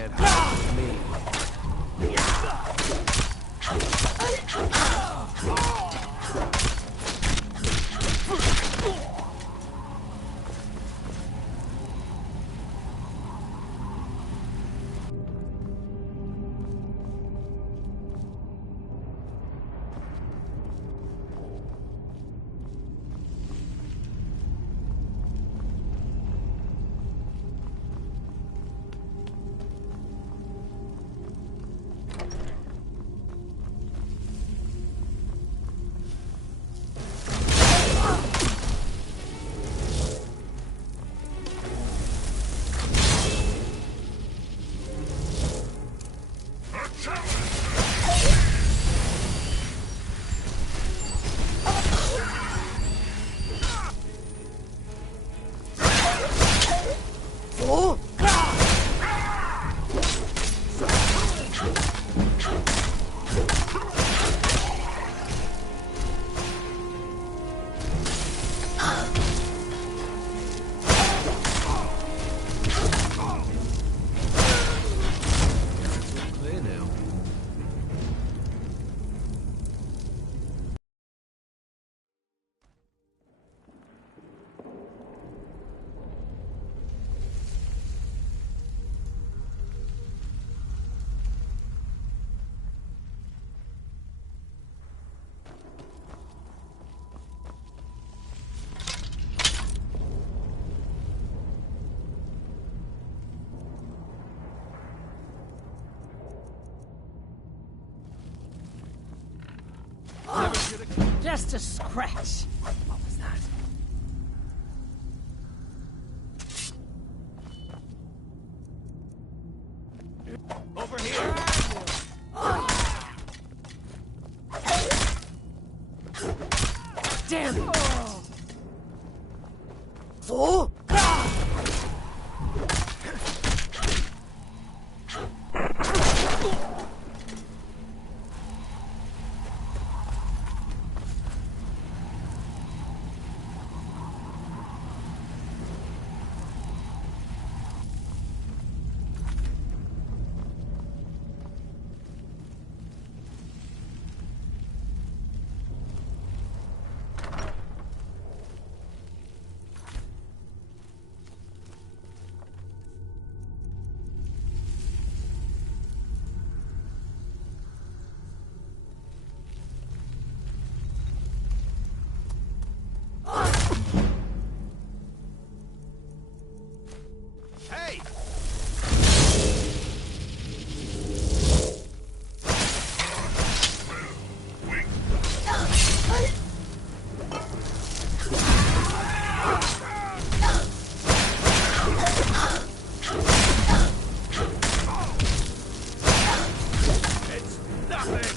can't hide from me. Just a scratch. What was that? Over here! Damn it! So? Hey! It's nothing!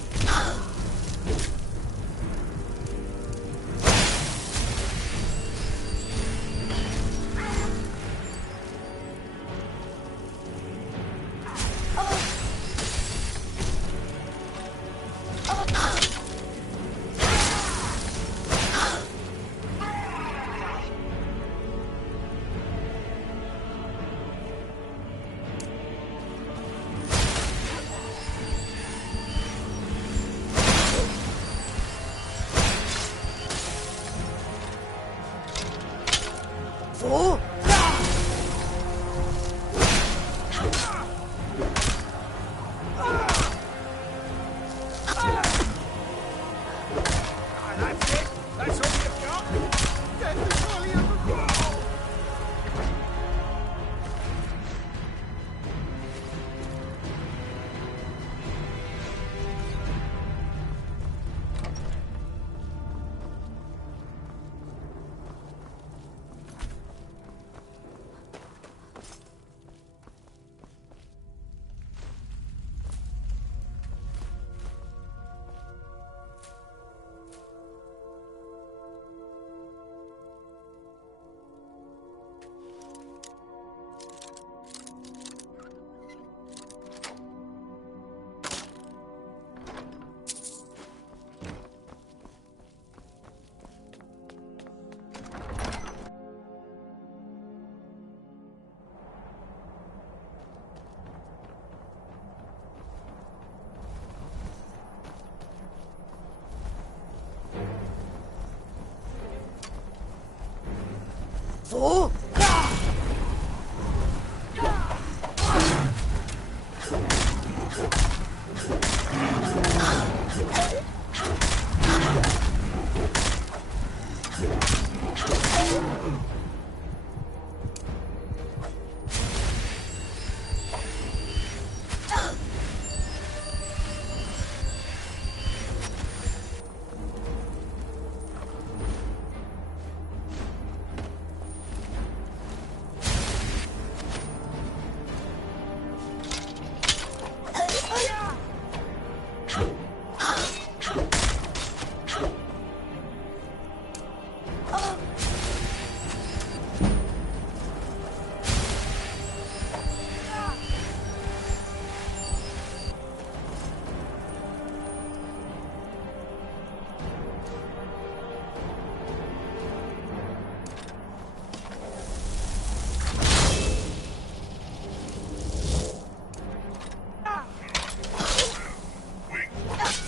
そう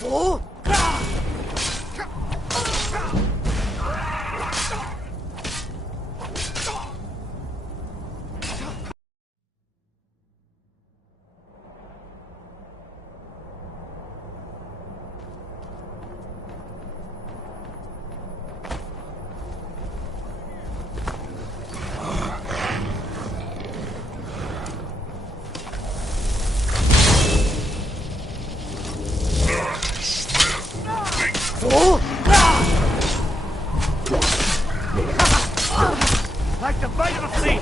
そうそう Like the bite of a flea!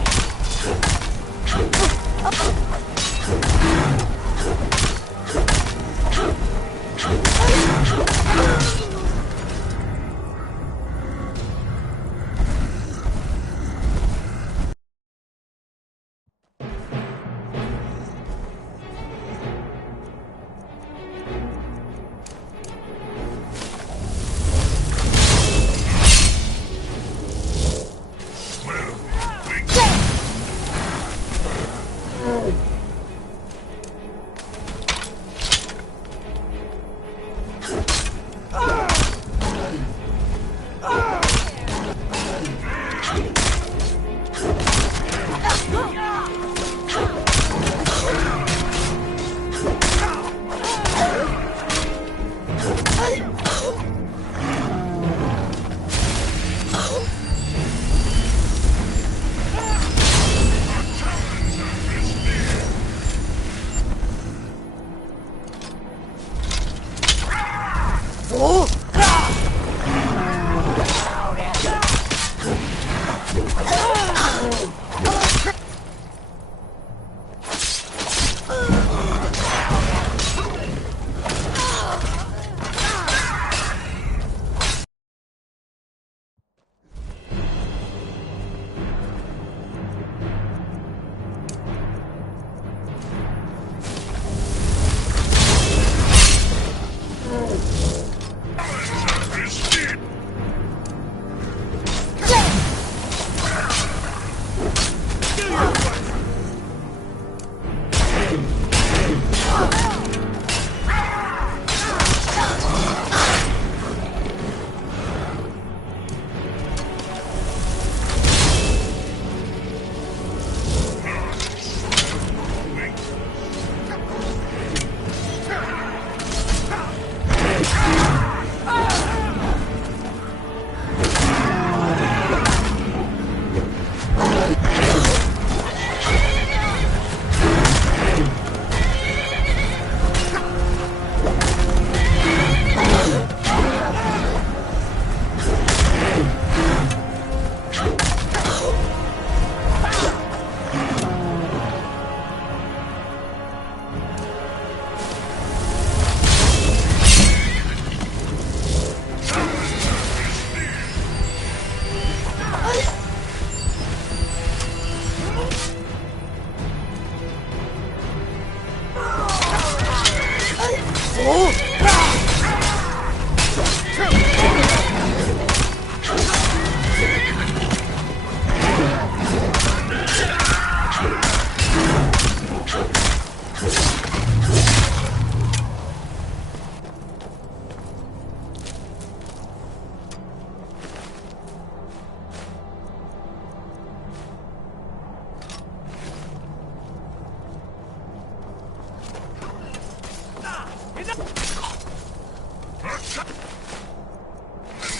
そう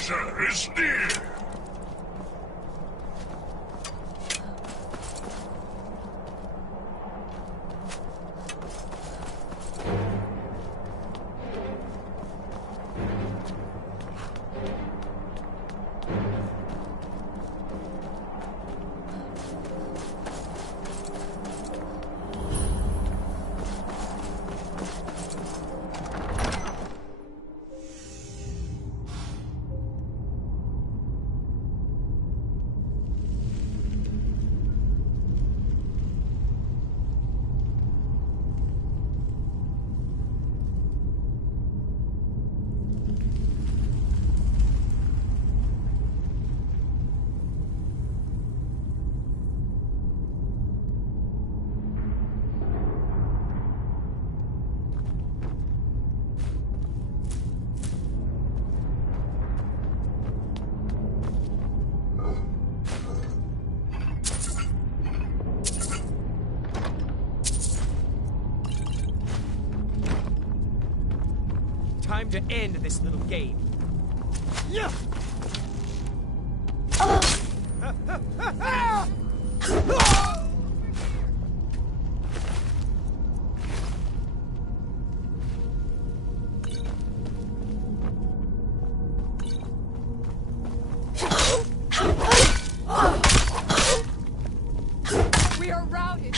Winter is near! Time to end this little game. Yeah. We are routed.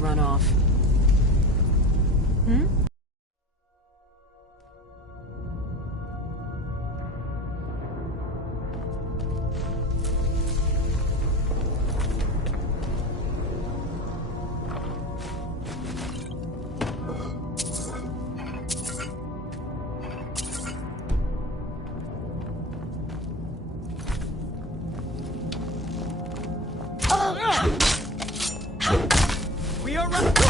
Run off. Hmm? We are right.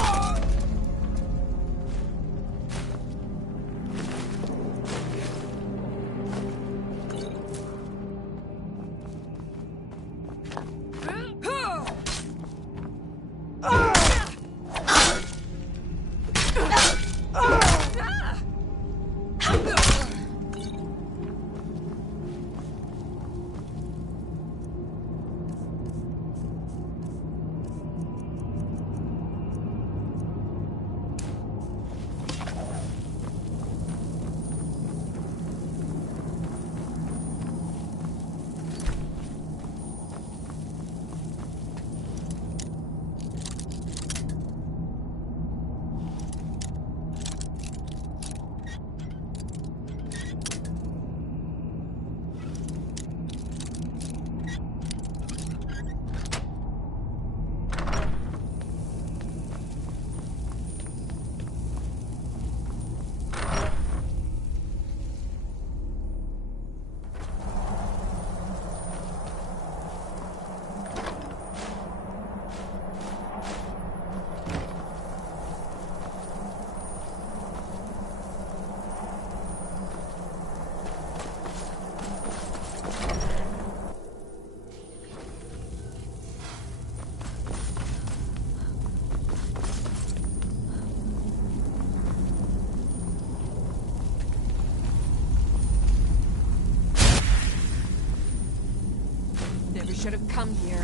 Never should have come here.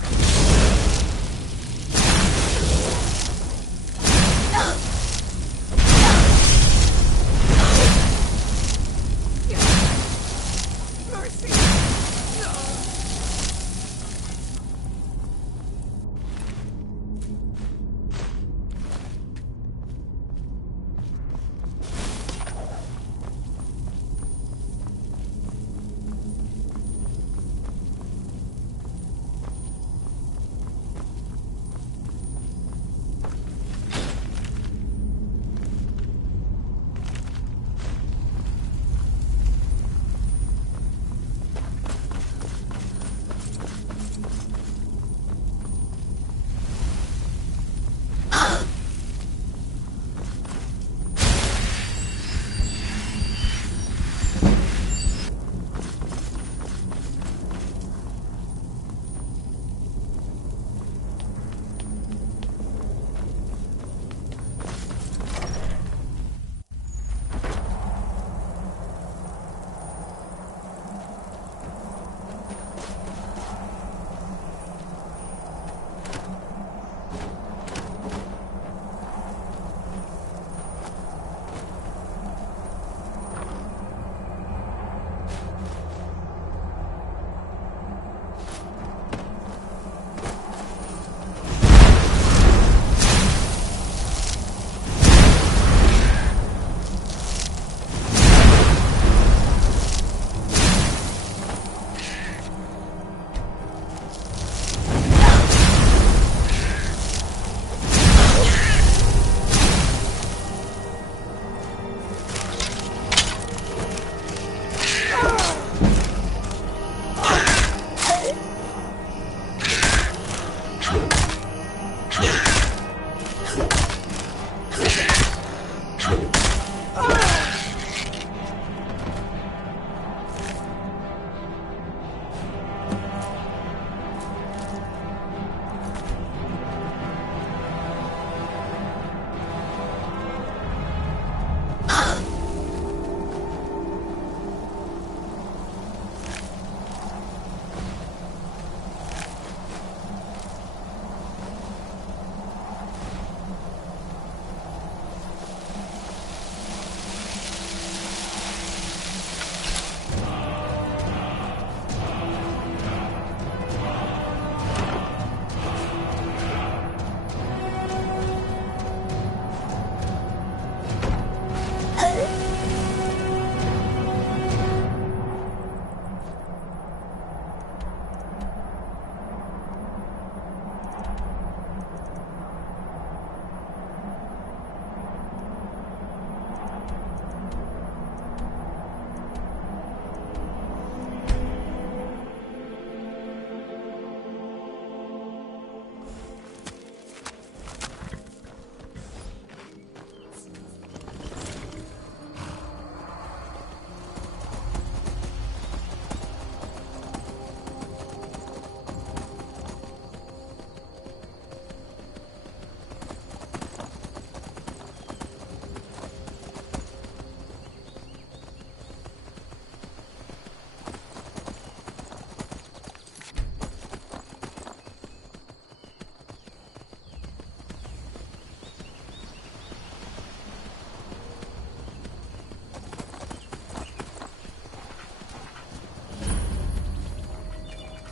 Mercy!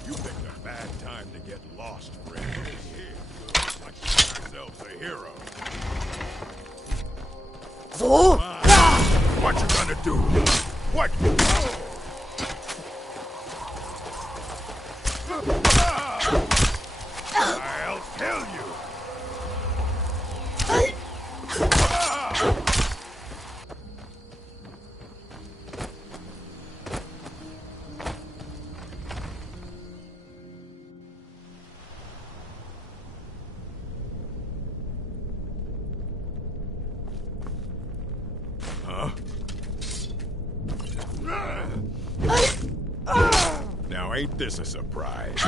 You picked a bad time to get lost, friend. Here, looks like you got yourselves a hero. What you gonna do? What? I'll kill you. Huh? Now ain't this a surprise?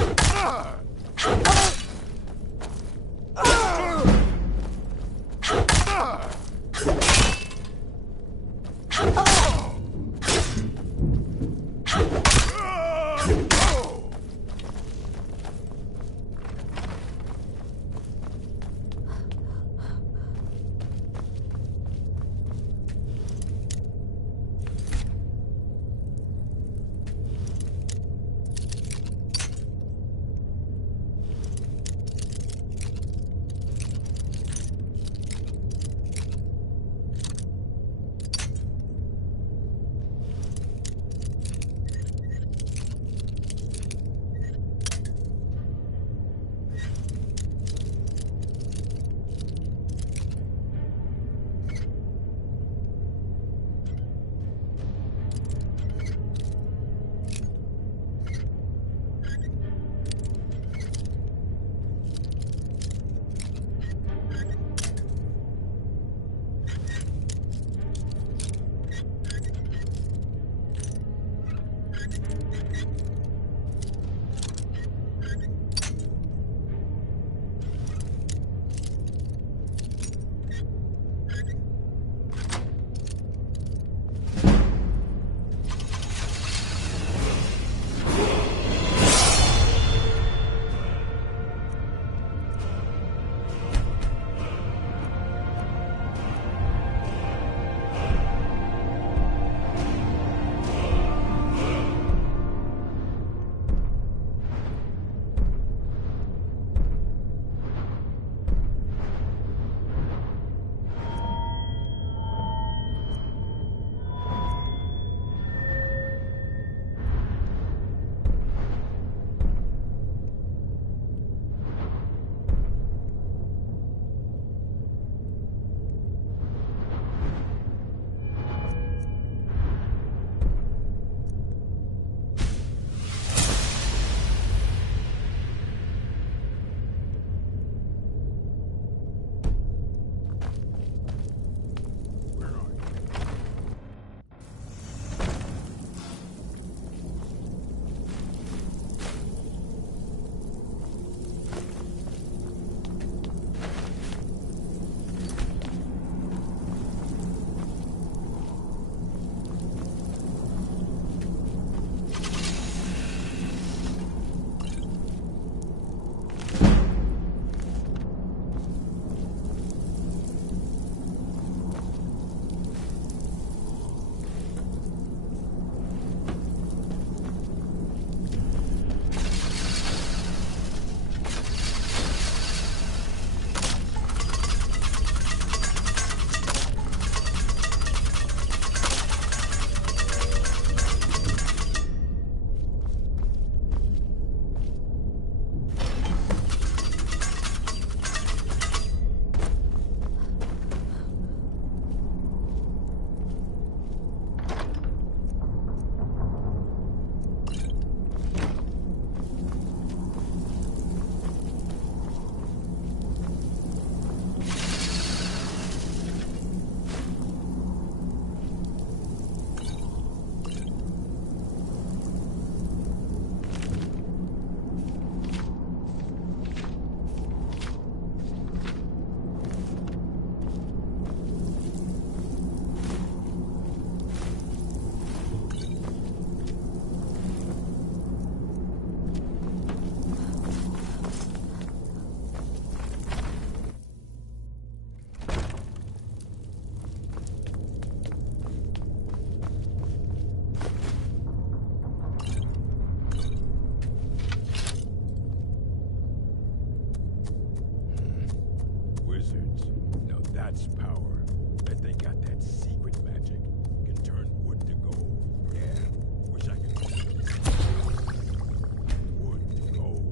wizards. Now that's power. Bet they got that secret magic. Can turn wood to gold. Yeah, wish I could. Wood to gold.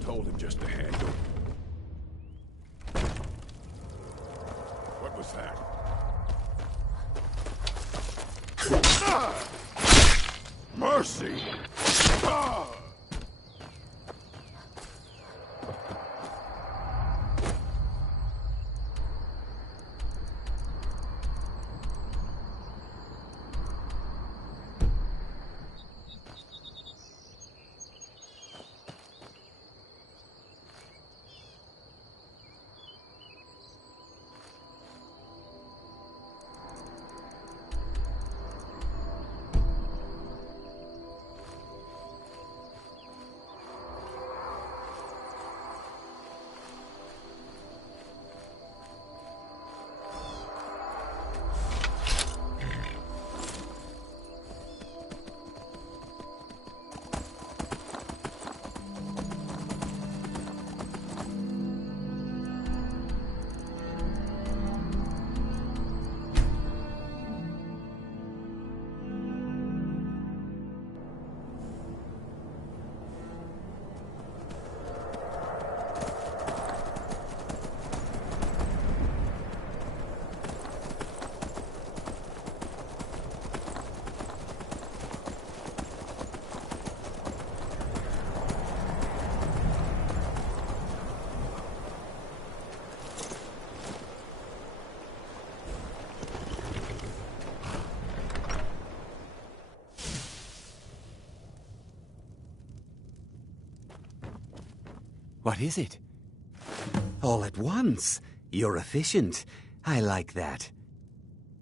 Told him just to handle. What was that? Mercy! Ah! What is it? All at once. You're efficient. I like that.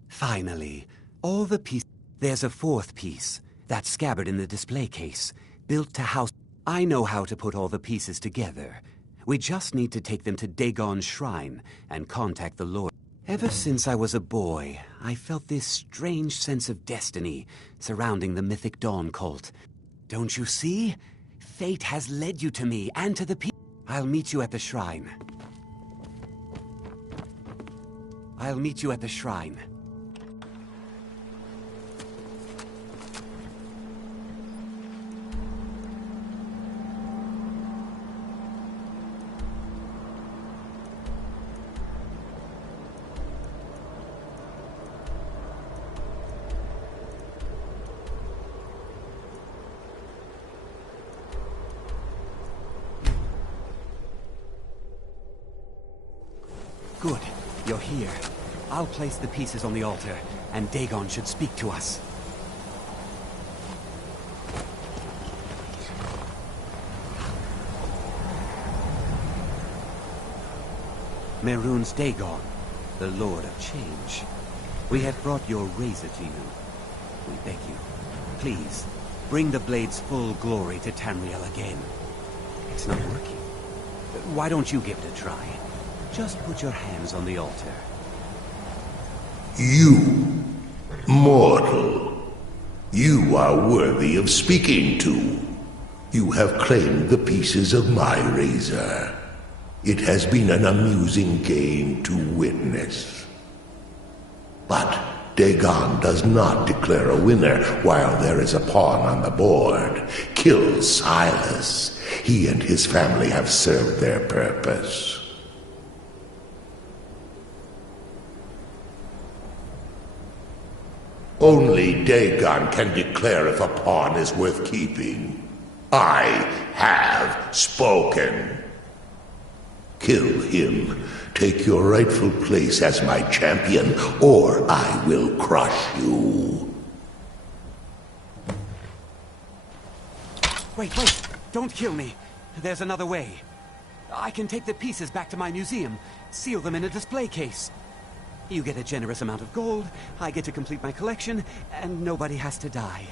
Finally, all the pieces. There's a fourth piece. That scabbard in the display case. Built to house. I know how to put all the pieces together. We just need to take them to Dagon's shrine and contact the Lord. Ever since I was a boy, I felt this strange sense of destiny surrounding the mythic Dawn cult. Don't you see? Fate has led you to me and to the people. I'll meet you at the shrine. I'll meet you at the shrine. Good. You're here. I'll place the pieces on the altar, and Dagon should speak to us. Mehrunes Dagon, the Lord of Change. We have brought your razor to you. We beg you, please, bring the blade's full glory to Tamriel again. It's not working. Why don't you give it a try? Just put your hands on the altar. You, mortal, you are worthy of speaking to. You have claimed the pieces of my razor. It has been an amusing game to witness. But Dagon does not declare a winner while there is a pawn on the board. Kill Silas. He and his family have served their purpose. Only Dagon can declare if a pawn is worth keeping. I have spoken. Kill him. Take your rightful place as my champion, or I will crush you. Wait, don't kill me. There's another way. I can take the pieces back to my museum, seal them in a display case. You get a generous amount of gold, I get to complete my collection, and nobody has to die.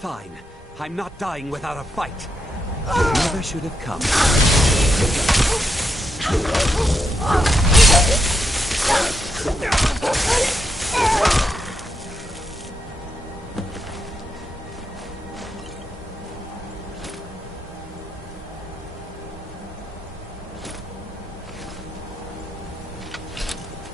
Fine. I'm not dying without a fight. You never should have come.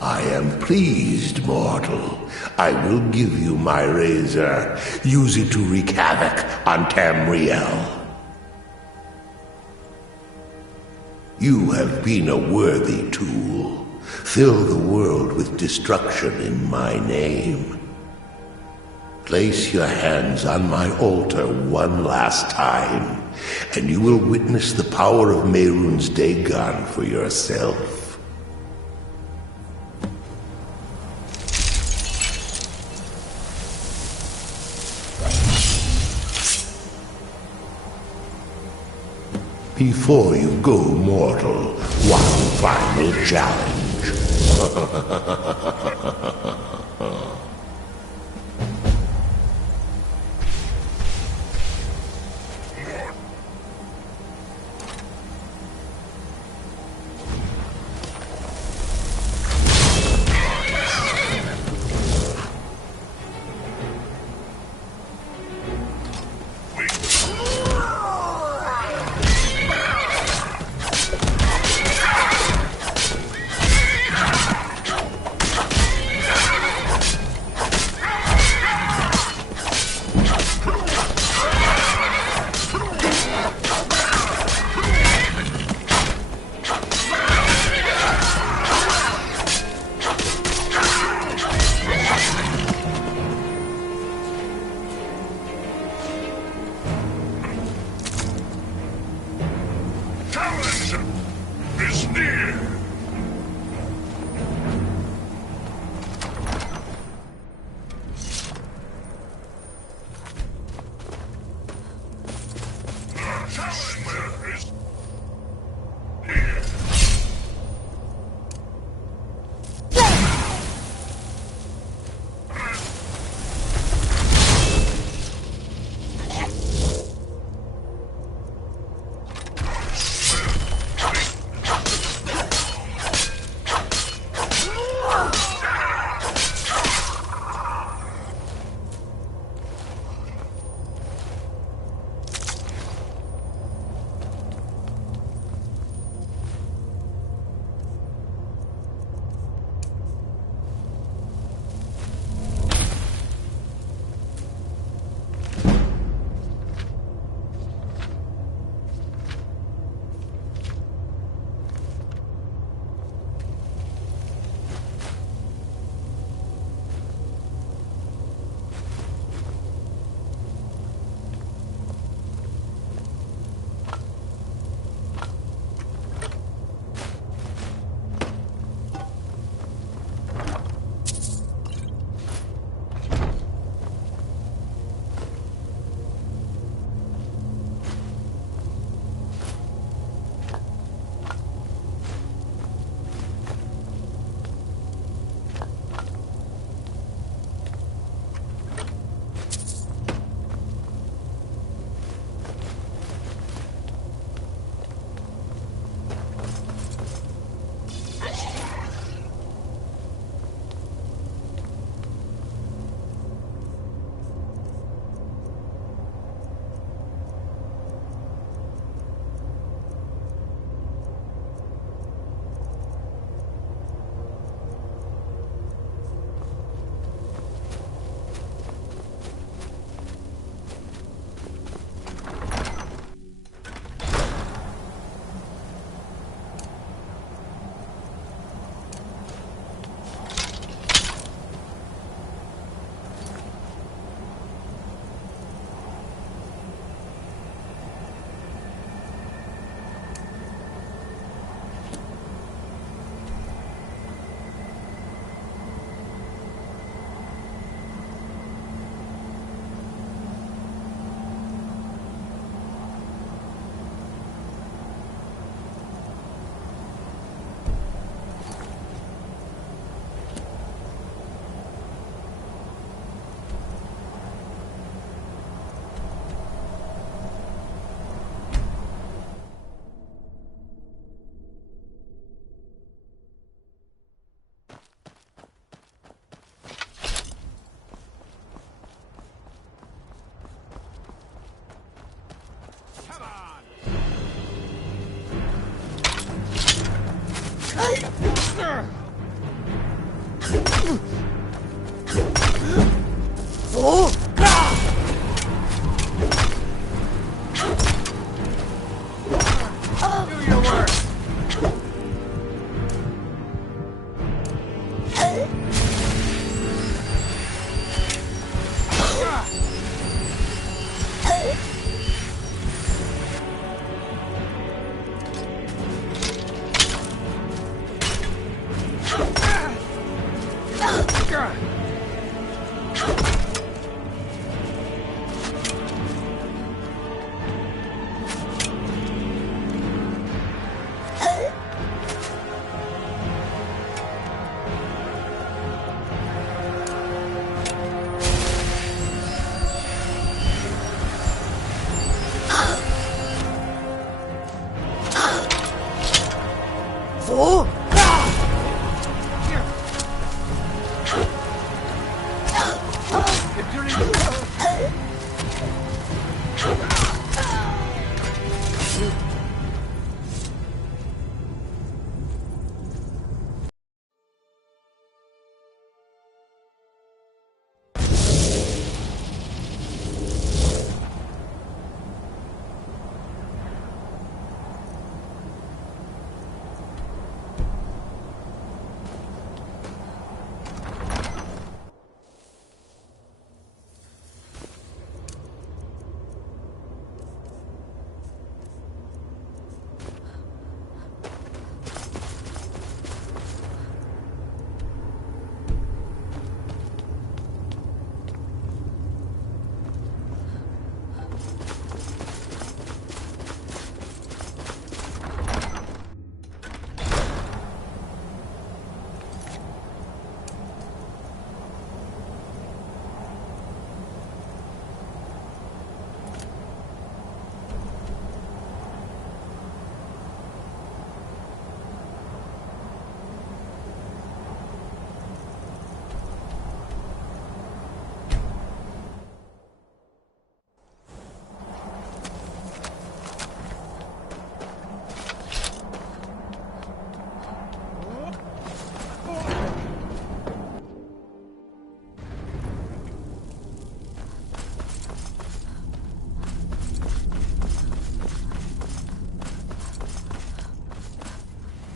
I am pleased, mortal. I will give you my razor. Use it to wreak havoc on Tamriel. You have been a worthy tool. Fill the world with destruction in my name. Place your hands on my altar one last time, and you will witness the power of Mehrunes Dagon for yourself. Before you go, mortal, one final challenge.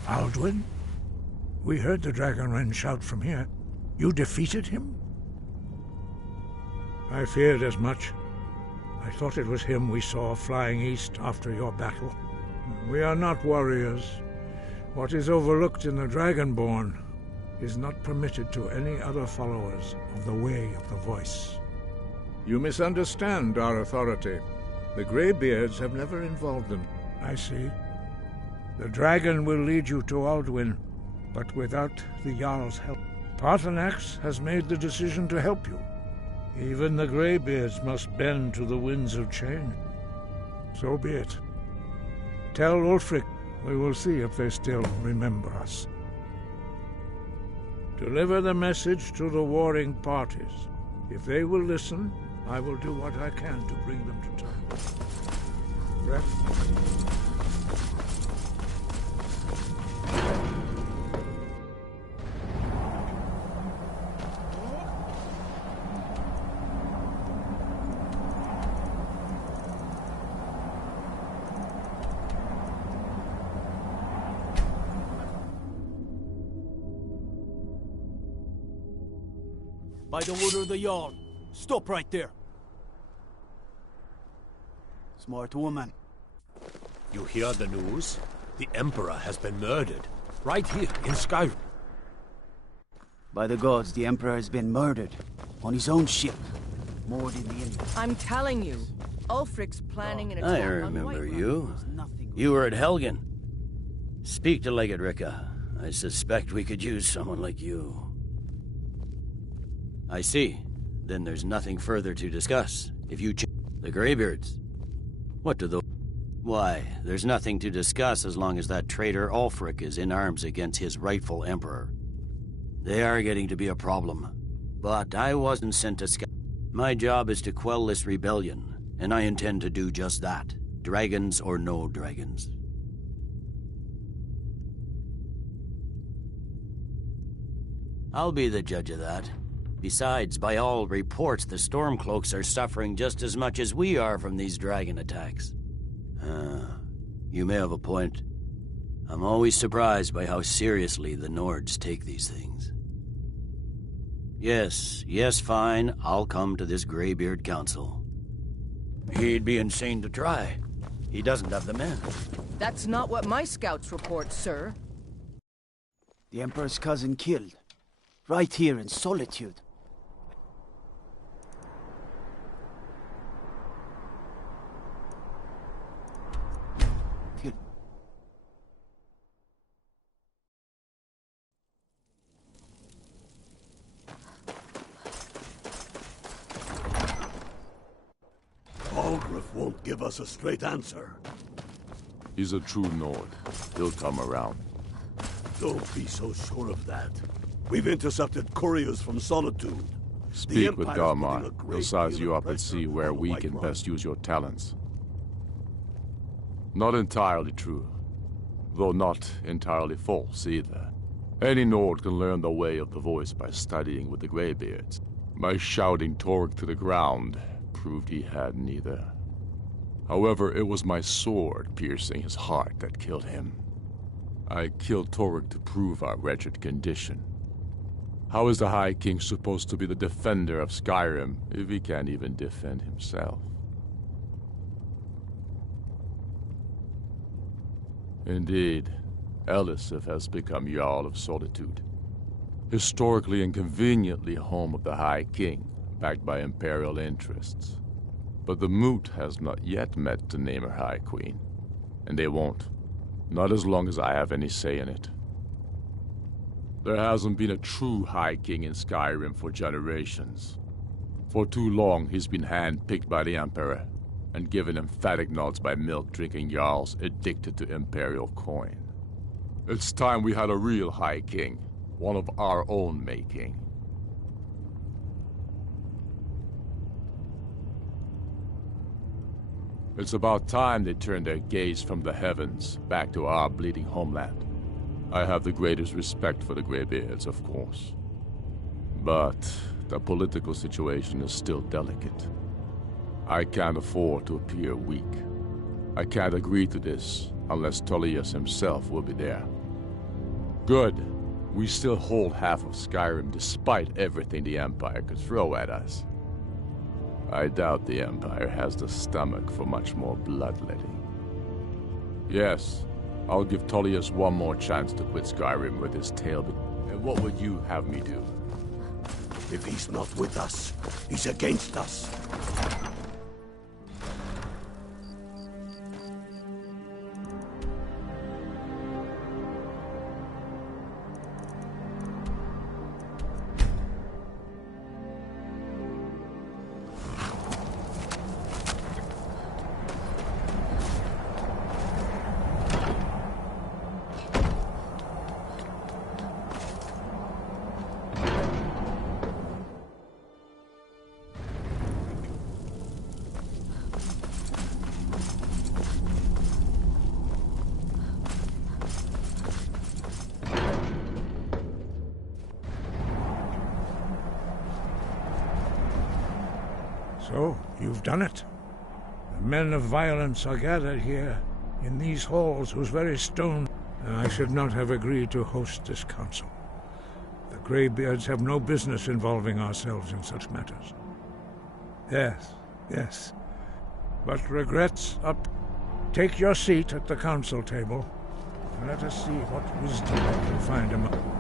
Alduin? We heard the Dragonren shout from here. You defeated him? I feared as much. I thought it was him we saw flying east after your battle. We are not warriors. What is overlooked in the Dragonborn is not permitted to any other followers of the Way of the Voice. You misunderstand our authority. The Greybeards have never involved them. I see. The dragon will lead you to Alduin, but without the Jarl's help. Paarthurnax has made the decision to help you. Even the Greybeards must bend to the winds of change. So be it. Tell Ulfric we will see if they still remember us. Deliver the message to the warring parties. If they will listen, I will do what I can to bring them to terms. Rest. By the order of the Jarl, stop right there. Smart woman. You hear the news? The Emperor has been murdered. Right here in Skyrim. By the gods, the Emperor has been murdered. On his own ship. Moored in the inlet. I'm telling you, Ulfric's planning an attack I on remember Whiterun. you. Nothing. You were at Helgen. Speak to Legate Ricka. I suspect we could use someone like you. I see. Then there's nothing further to discuss. If you the Greybeards. What do the... Why, there's nothing to discuss as long as that traitor Ulfric is in arms against his rightful emperor. They are getting to be a problem. But I wasn't sent to Sky. My job is to quell this rebellion, and I intend to do just that. Dragons or no dragons. I'll be the judge of that. Besides, by all reports, the Stormcloaks are suffering just as much as we are from these dragon attacks. You may have a point. I'm always surprised by how seriously the Nords take these things. Yes, fine. I'll come to this Greybeard Council. He'd be insane to try. He doesn't have the men. That's not what my scouts report, sir. The Emperor's cousin killed. Right here in Solitude. Algrif won't give us a straight answer. He's a true Nord. He'll come around. Don't be so sure of that. We've intercepted couriers from Solitude. Speak with Galmar. He'll size you up and see where we can best use your talents. Not entirely true, though not entirely false either. Any Nord can learn the way of the voice by studying with the Greybeards. My shouting Torg to the ground proved he had neither. However, it was my sword piercing his heart that killed him. I killed Torg to prove our wretched condition. How is the High King supposed to be the defender of Skyrim if he can't even defend himself? Indeed, Elisif has become Jarl of Solitude. Historically and conveniently home of the High King, backed by Imperial interests. But the Moot has not yet met to name her High Queen. And they won't. Not as long as I have any say in it. There hasn't been a true High King in Skyrim for generations. For too long, he's been hand-picked by the Emperor, and given emphatic nods by milk-drinking Jarls addicted to Imperial coin. It's time we had a real High King, one of our own making. It's about time they turned their gaze from the heavens back to our bleeding homeland. I have the greatest respect for the Greybeards, of course. But the political situation is still delicate. I can't afford to appear weak. I can't agree to this unless Tullius himself will be there. Good. We still hold half of Skyrim despite everything the Empire could throw at us. I doubt the Empire has the stomach for much more bloodletting. Yes, I'll give Tullius one more chance to quit Skyrim with his tail. And what would you have me do? If he's not with us, he's against us. So, you've done it. The men of violence are gathered here, in these halls whose very stone... I should not have agreed to host this council. The Greybeards have no business involving ourselves in such matters. Yes. But regrets up. Take your seat at the council table, and let us see what wisdom we can find among...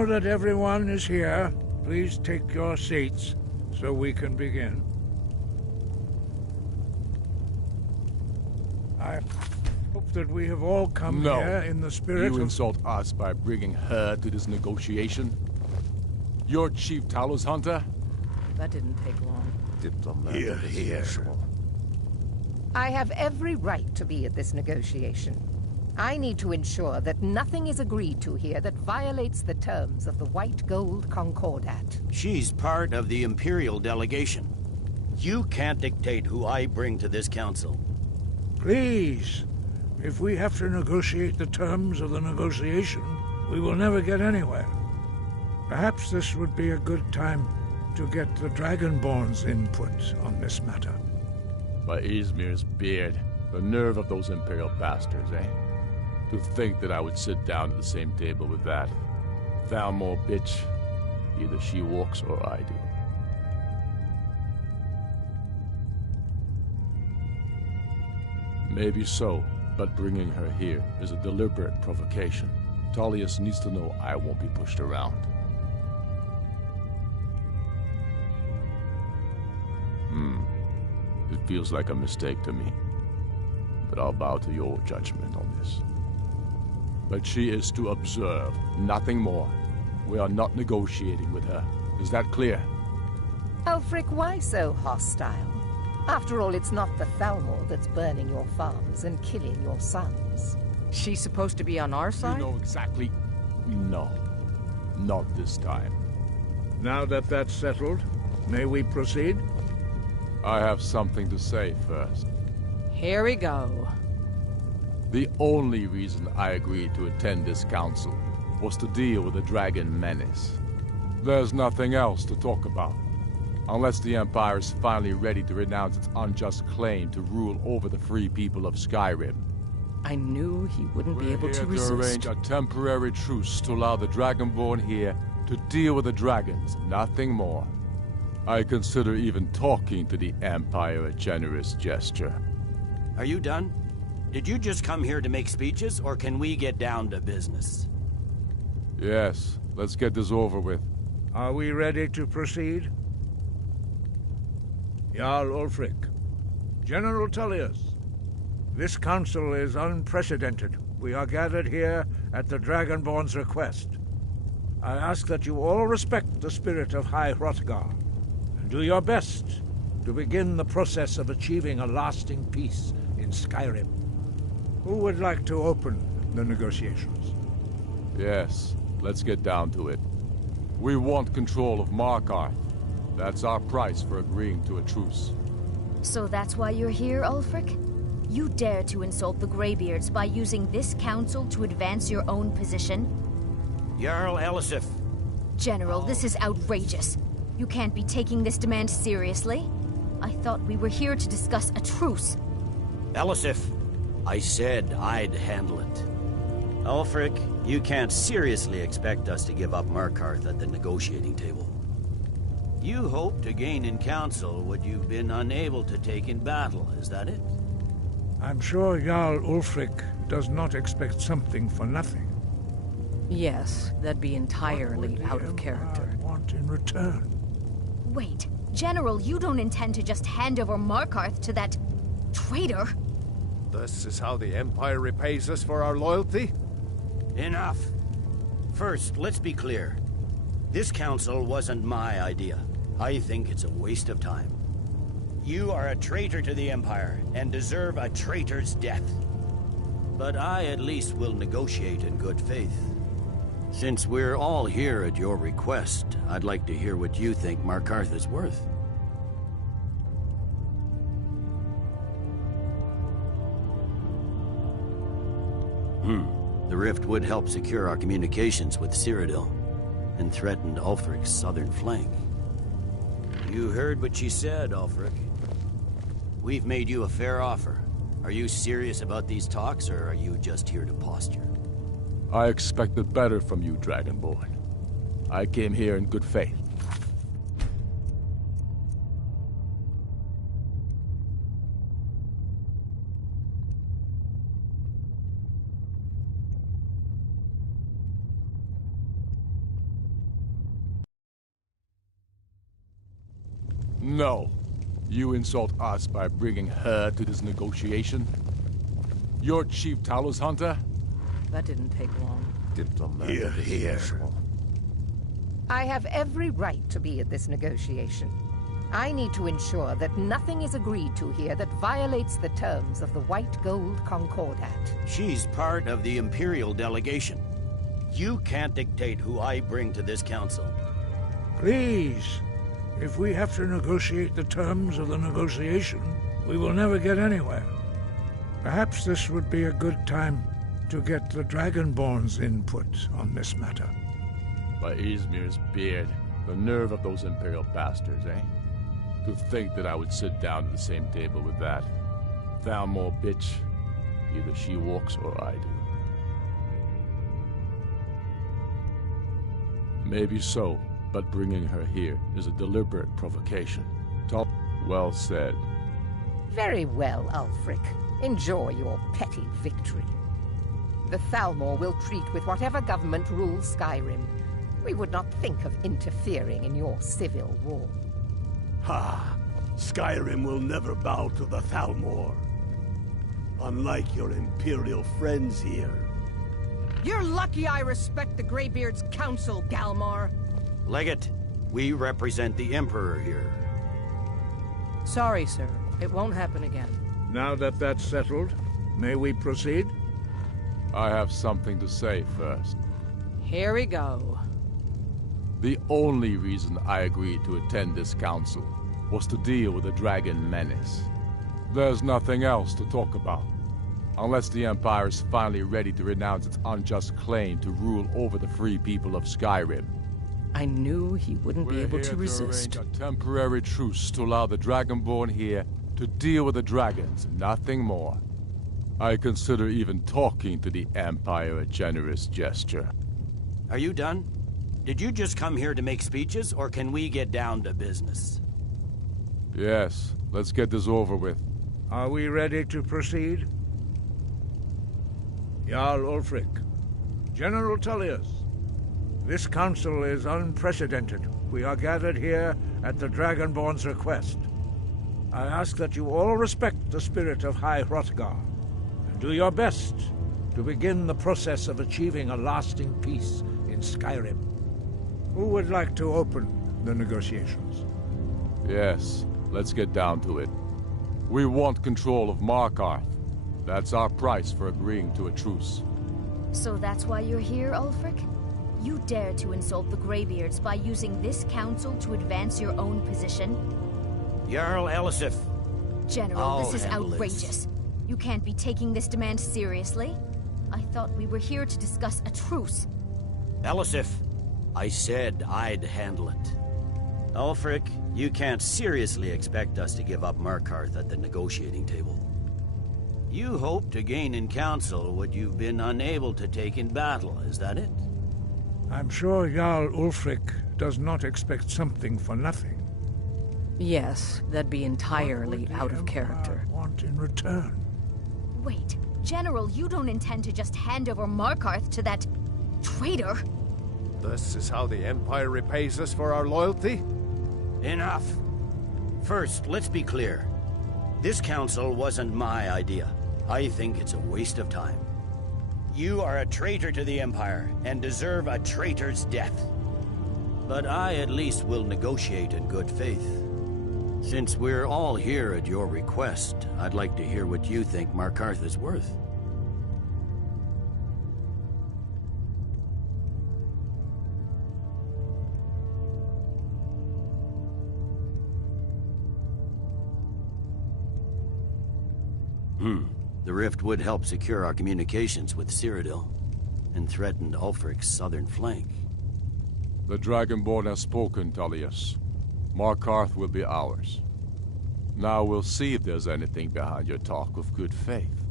Now that everyone is here, please take your seats so we can begin. I hope that we have all come here in the spirit You of... insult us by bringing her to this negotiation? You're Chief Talos Hunter? That didn't take long. Here, here. I have every right to be at this negotiation. I need to ensure that nothing is agreed to here that violates the terms of the White Gold Concordat. She's part of the Imperial delegation. You can't dictate who I bring to this council. Please, if we have to negotiate the terms of the negotiation, we will never get anywhere. Perhaps this would be a good time to get the Dragonborn's input on this matter. By Izmir's beard, the nerve of those Imperial bastards, eh? To think that I would sit down at the same table with that Thalmor bitch. Either she walks or I do. Maybe so, but bringing her here is a deliberate provocation. Tullius needs to know I won't be pushed around. It feels like a mistake to me, but I'll bow to your judgment on this. But she is to observe, nothing more. We are not negotiating with her. Is that clear? Ulfric, why so hostile? After all, it's not the Thalmor that's burning your farms and killing your sons. She's supposed to be on our You side? know exactly... No. Not this time. Now that that's settled, may we proceed? I have something to say first. Here we go. The only reason I agreed to attend this council was to deal with the dragon menace. There's nothing else to talk about. Unless the Empire is finally ready to renounce its unjust claim to rule over the free people of Skyrim. I knew he wouldn't be able to We're here resist. to arrange a temporary truce to allow the Dragonborn here to deal with the dragons, nothing more. I consider even talking to the Empire a generous gesture. Are you done? Did you just come here to make speeches, or can we get down to business? Yes, let's get this over with. Are we ready to proceed? Jarl Ulfric, General Tullius, this council is unprecedented. We are gathered here at the Dragonborn's request. I ask that you all respect the spirit of High Hrothgar, and do your best to begin the process of achieving a lasting peace in Skyrim. Who would like to open the negotiations? Yes, let's get down to it. We want control of Markarth. That's our price for agreeing to a truce. So that's why you're here, Ulfric? You dare to insult the Greybeards by using this council to advance your own position? Jarl Elisif. General, this is outrageous. You can't be taking this demand seriously. I thought we were here to discuss a truce. Elisif, I said I'd handle it. Ulfric, you can't seriously expect us to give up Markarth at the negotiating table. You hope to gain in council what you've been unable to take in battle, is that it? I'm sure Jarl Ulfric does not expect something for nothing. Yes, that'd be entirely What would the out of character. Empire want in return? Wait, General, you don't intend to just hand over Markarth to that traitor? This is how the Empire repays us for our loyalty? Enough. First, let's be clear. This council wasn't my idea. I think it's a waste of time. You are a traitor to the Empire, and deserve a traitor's death. But I at least will negotiate in good faith. Since we're all here at your request, I'd like to hear what you think Markarth is worth. The rift would help secure our communications with Cyrodiil, and threatened Ulfric's southern flank. You heard what she said, Ulfric. We've made you a fair offer. Are you serious about these talks, or are you just here to posture? I expected better from you, Dragonborn. I came here in good faith. No. You insult us by bringing her to this negotiation? You're Chief Talos Hunter? That didn't take long. Here, here. I have every right to be at this negotiation. I need to ensure that nothing is agreed to here that violates the terms of the White Gold Concordat. She's part of the Imperial delegation. You can't dictate who I bring to this council. Please. If we have to negotiate the terms of the negotiation, we will never get anywhere. Perhaps this would be a good time to get the Dragonborn's input on this matter. By Izmir's beard, the nerve of those Imperial bastards, eh? To think that I would sit down at the same table with that Thalmor bitch. Either she walks or I do. Maybe so, but bringing her here is a deliberate provocation. Well said. Very well, Ulfric. Enjoy your petty victory. The Thalmor will treat with whatever government rules Skyrim. We would not think of interfering in your civil war. Ha! Skyrim will never bow to the Thalmor. Unlike your Imperial friends here. You're lucky I respect the Greybeard's counsel, Galmar. Legate, we represent the Emperor here. Sorry, sir. It won't happen again. Now that that's settled, may we proceed? I have something to say first. Here we go. The only reason I agreed to attend this council was to deal with the dragon menace. There's nothing else to talk about. Unless the Empire is finally ready to renounce its unjust claim to rule over the free people of Skyrim. I knew he wouldn't be able to resist. Arrange a temporary truce to allow the Dragonborn here to deal with the dragons, nothing more. I consider even talking to the Empire a generous gesture. Are you done? Did you just come here to make speeches, or can we get down to business? Yes, let's get this over with. Are we ready to proceed? Jarl Ulfric, General Tullius, this council is unprecedented. We are gathered here at the Dragonborn's request. I ask that you all respect the spirit of High Hrothgar, and do your best to begin the process of achieving a lasting peace in Skyrim. Who would like to open the negotiations? Yes, let's get down to it. We want control of Markarth. That's our price for agreeing to a truce. So that's why you're here, Ulfric? You dare to insult the Greybeards by using this council to advance your own position? Jarl Elisif. General, this is outrageous. You can't be taking this demand seriously. I thought we were here to discuss a truce. Elisif, I said I'd handle it. Ulfric, you can't seriously expect us to give up Markarth at the negotiating table. You hope to gain in council what you've been unable to take in battle, is that it? I'm sure Jarl Ulfric does not expect something for nothing. Yes, that'd be entirely out of character. Want in return? Wait, General, you don't intend to just hand over Markarth to that traitor? This is how the Empire repays us for our loyalty? Enough. First, let's be clear. This council wasn't my idea. I think it's a waste of time. You are a traitor to the Empire, and deserve a traitor's death. But I at least will negotiate in good faith. Since we're all here at your request, I'd like to hear what you think Markarth is worth. The rift would help secure our communications with Cyrodiil, and threatened Ulfric's southern flank. The Dragonborn has spoken, Tullius. Markarth will be ours. Now we'll see if there's anything behind your talk of good faith.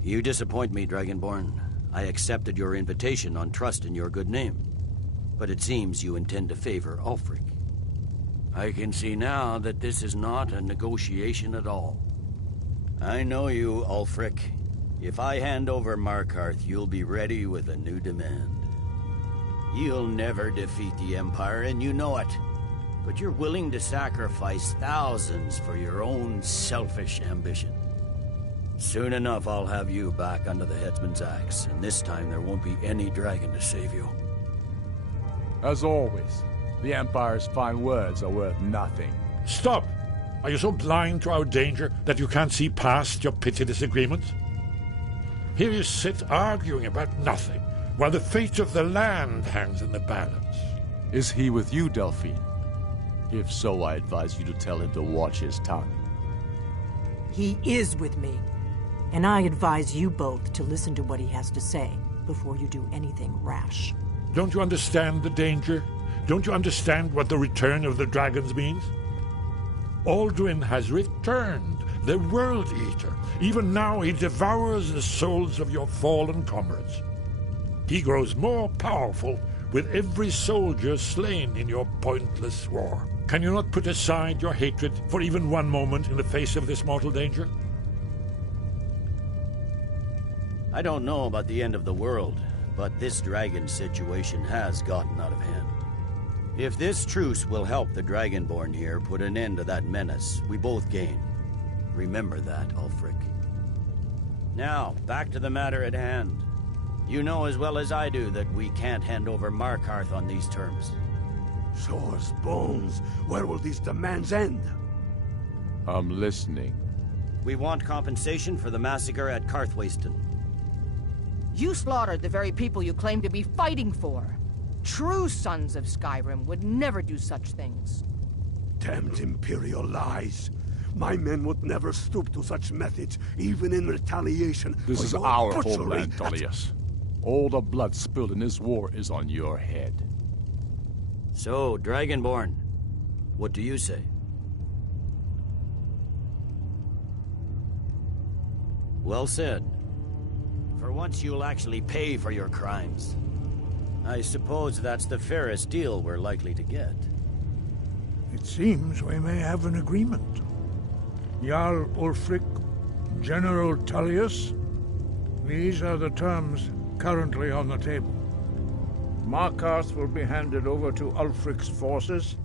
You disappoint me, Dragonborn. I accepted your invitation on trust in your good name. But it seems you intend to favor Ulfric. I can see now that this is not a negotiation at all. I know you, Ulfric. If I hand over Markarth, you'll be ready with a new demand. You'll never defeat the Empire, and you know it. But you're willing to sacrifice thousands for your own selfish ambition. Soon enough, I'll have you back under the headsman's axe, and this time there won't be any dragon to save you. As always, the Empire's fine words are worth nothing. Stop! Are you so blind to our danger that you can't see past your petty disagreements? Here you sit arguing about nothing, while the fate of the land hangs in the balance. Is he with you, Delphine? If so, I advise you to tell him to watch his tongue. He is with me, and I advise you both to listen to what he has to say before you do anything rash. Don't you understand the danger? Don't you understand what the return of the dragons means? Alduin has returned, the World Eater. Even now he devours the souls of your fallen comrades. He grows more powerful with every soldier slain in your pointless war. Can you not put aside your hatred for even one moment in the face of this mortal danger? I don't know about the end of the world, but this dragon situation has gotten out of hand. If this truce will help the Dragonborn here put an end to that menace, we both gain. Remember that, Ulfric. Now, back to the matter at hand. You know as well as I do that we can't hand over Markarth on these terms. Show us bones. Where will these demands end? I'm listening. We want compensation for the massacre at Karthwasten. You slaughtered the very people you claim to be fighting for. True sons of Skyrim would never do such things. Damned Imperial lies. My men would never stoop to such methods, even in retaliation. This is our homeland, Tullius. All the blood spilled in this war is on your head. So, Dragonborn, what do you say? Well said. For once you'll actually pay for your crimes. I suppose that's the fairest deal we're likely to get. It seems we may have an agreement. Jarl Ulfric, General Tullius, these are the terms currently on the table. Markarth will be handed over to Ulfric's forces,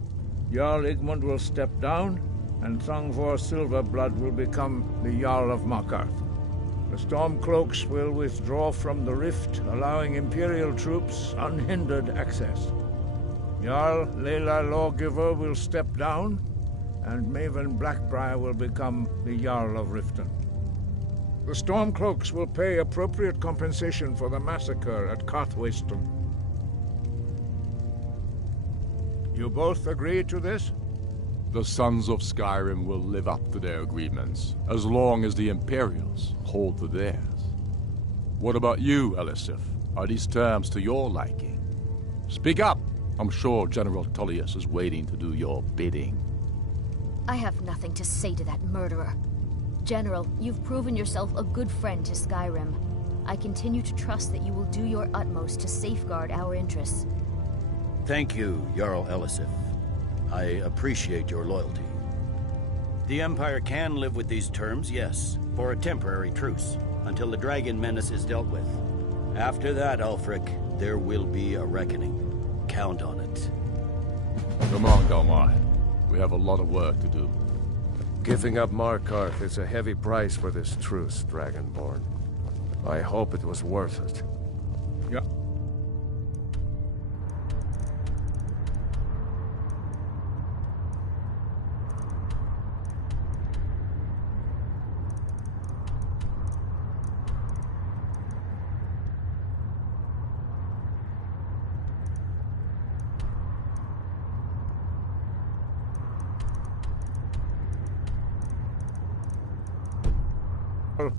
Jarl Igmund will step down, and Thangvor Silverblood will become the Jarl of Markarth. The Stormcloaks will withdraw from the rift, allowing Imperial troops unhindered access. Jarl Leila Lawgiver will step down, and Maven Blackbriar will become the Jarl of Riften. The Stormcloaks will pay appropriate compensation for the massacre at Karthwasten. You both agree to this? The Sons of Skyrim will live up to their agreements, as long as the Imperials hold to theirs. What about you, Elisif? Are these terms to your liking? Speak up! I'm sure General Tullius is waiting to do your bidding. I have nothing to say to that murderer. General, you've proven yourself a good friend to Skyrim. I continue to trust that you will do your utmost to safeguard our interests. Thank you, Jarl Elisif. I appreciate your loyalty. The Empire can live with these terms, yes, for a temporary truce, until the dragon menace is dealt with. After that, Ulfric, there will be a reckoning. Count on it. Come on, Galmar. We have a lot of work to do. Giving up Markarth is a heavy price for this truce, Dragonborn. I hope it was worth it. Yeah.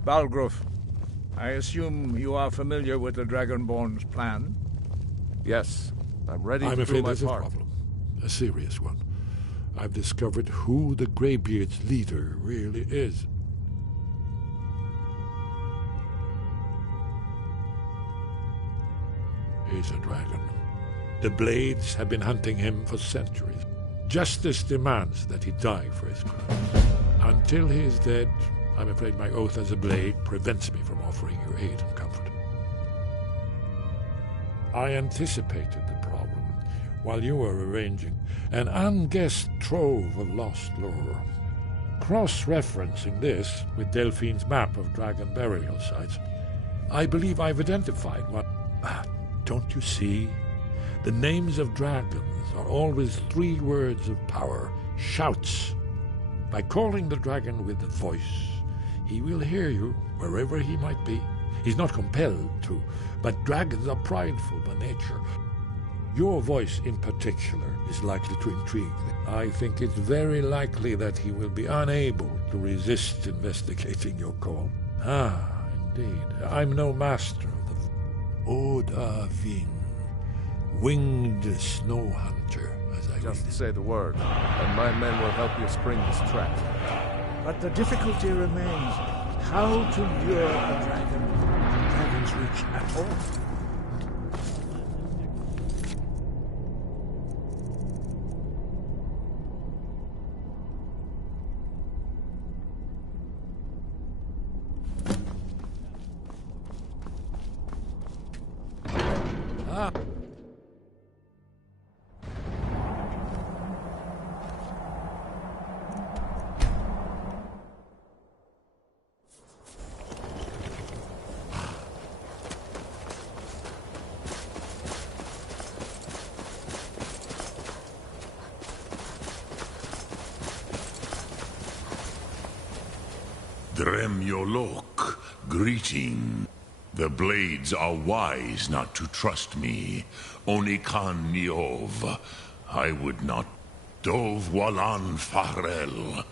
Balgruf, I assume you are familiar with the Dragonborn's plan? Yes, I'm ready I'm to do afraid my there's a part. problem. A serious one. I've discovered who the Greybeard's leader really is. He's a dragon. The Blades have been hunting him for centuries. Justice demands that he die for his crimes. Until he is dead, I'm afraid my oath as a Blade prevents me from offering you aid and comfort. I anticipated the problem. while you were arranging an unguessed trove of lost lore. Cross-referencing this with Delphine's map of dragon burial sites, I believe I've identified one. Don't you see? The names of dragons are always 3 words of power, shouts. By calling the dragon with the voice, he will hear you wherever he might be. He's not compelled to, but dragons are prideful by nature. Your voice in particular is likely to intrigue them. I think it's very likely that he will be unable to resist investigating your call. Ah, indeed. I'm no master of the Oda Ving, winged snow hunter, as I just say the word, and my men will help you spring this trap. But the difficulty remains how to lure a dragon to Dragon's Reach at all. Dremyolok, greeting. The blades are wise not to trust me. Onikan Niov, I would not. Dov Walan Farel,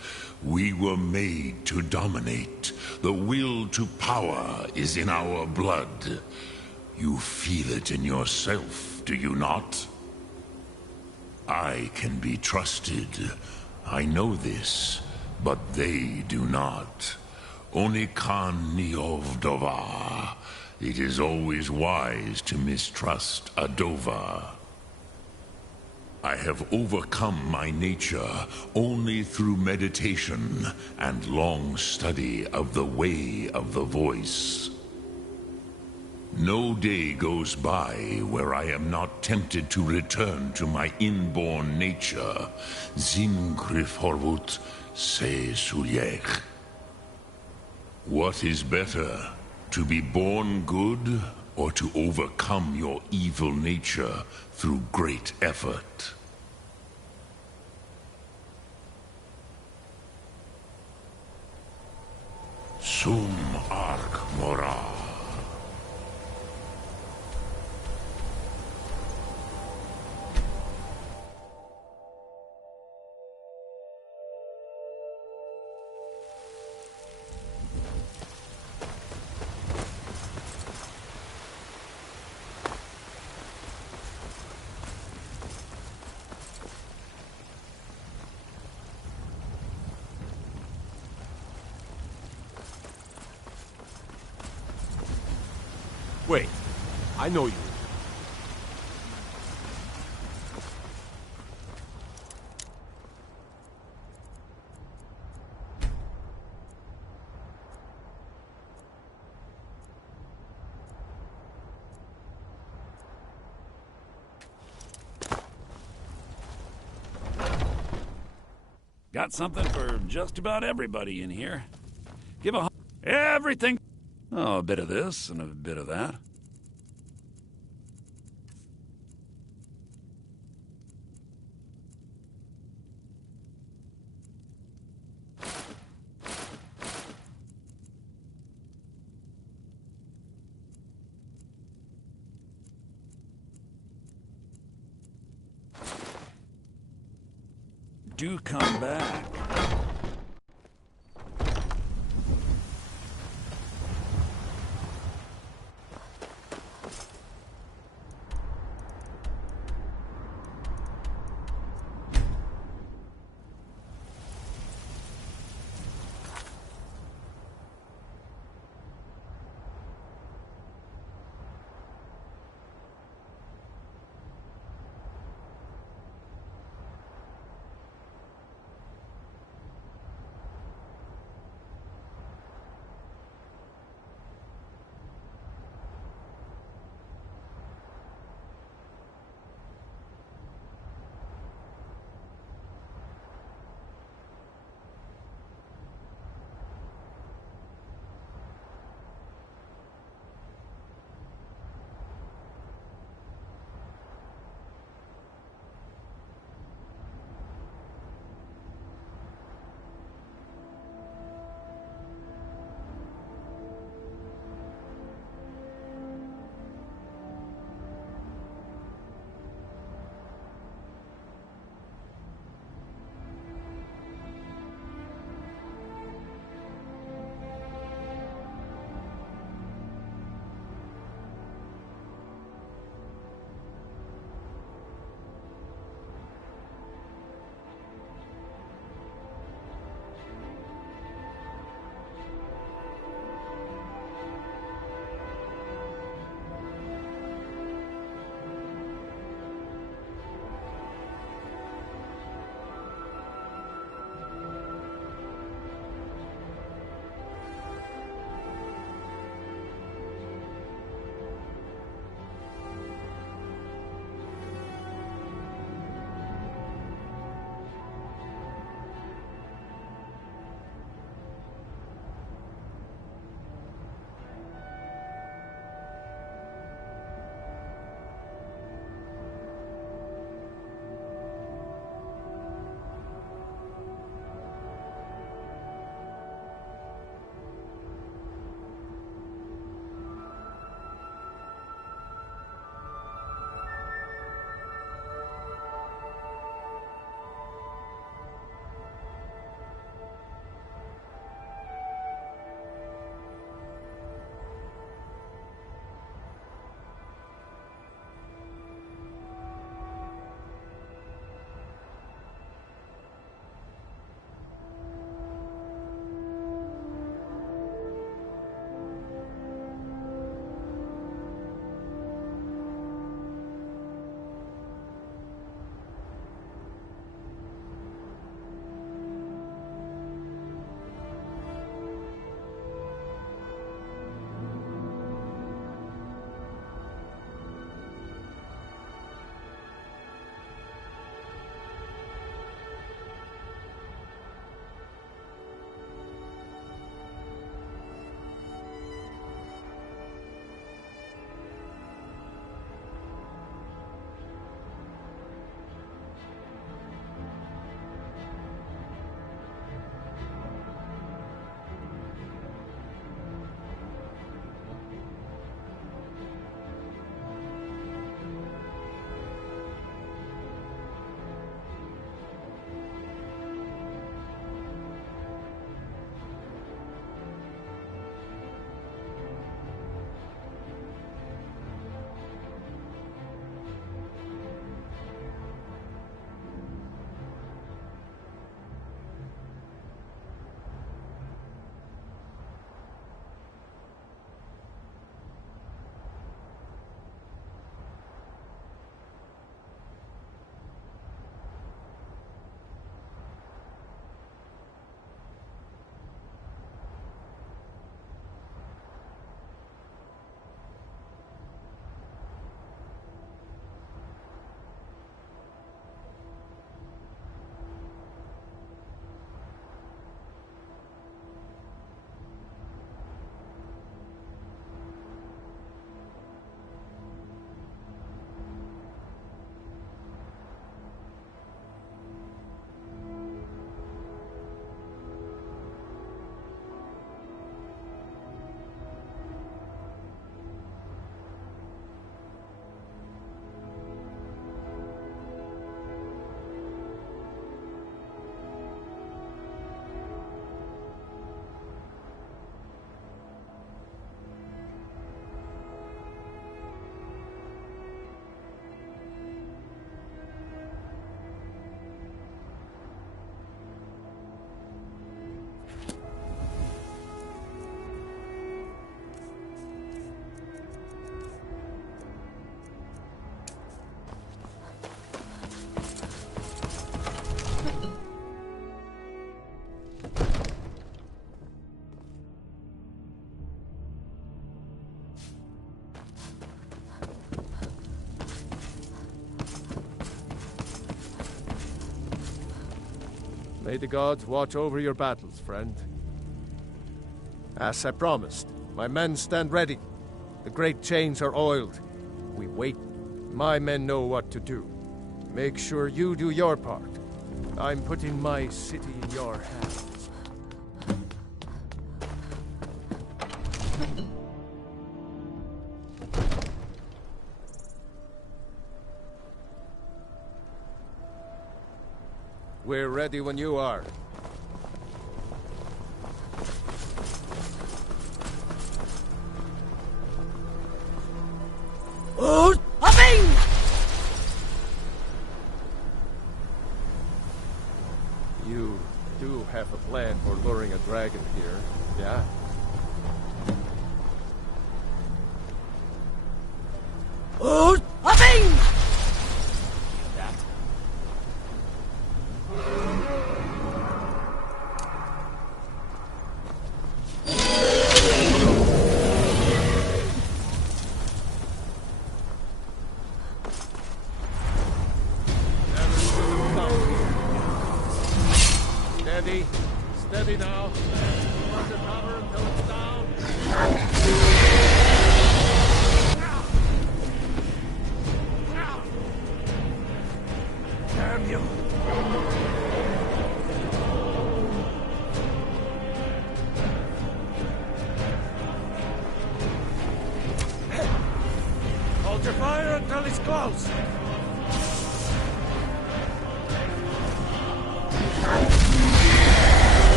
we were made to dominate. The will to power is in our blood. You feel it in yourself, do you not? I can be trusted. I know this, but they do not. Onikan Niov Dova. It is always wise to mistrust a Dova. I have overcome my nature only through meditation and long study of the way of the voice. No day goes by where I am not tempted to return to my inborn nature. Zimgrif Horvut se Sulyech. What is better, to be born good, or to overcome your evil nature through great effort? Sum Ark Mora. Wait, I know you. Got something for just about everybody in here. Give a everything. Oh, a bit of this and a bit of that. Do come back. May the gods watch over your battles, friend. As I promised, my men stand ready. The great chains are oiled. We wait. My men know what to do. Make sure you do your part. I'm putting my city in your hands. We're ready when you are. You do have a plan for luring a dragon here, yeah? Steady. Steady now. Under cover until it's down. Damn you. Hold your fire until he's close.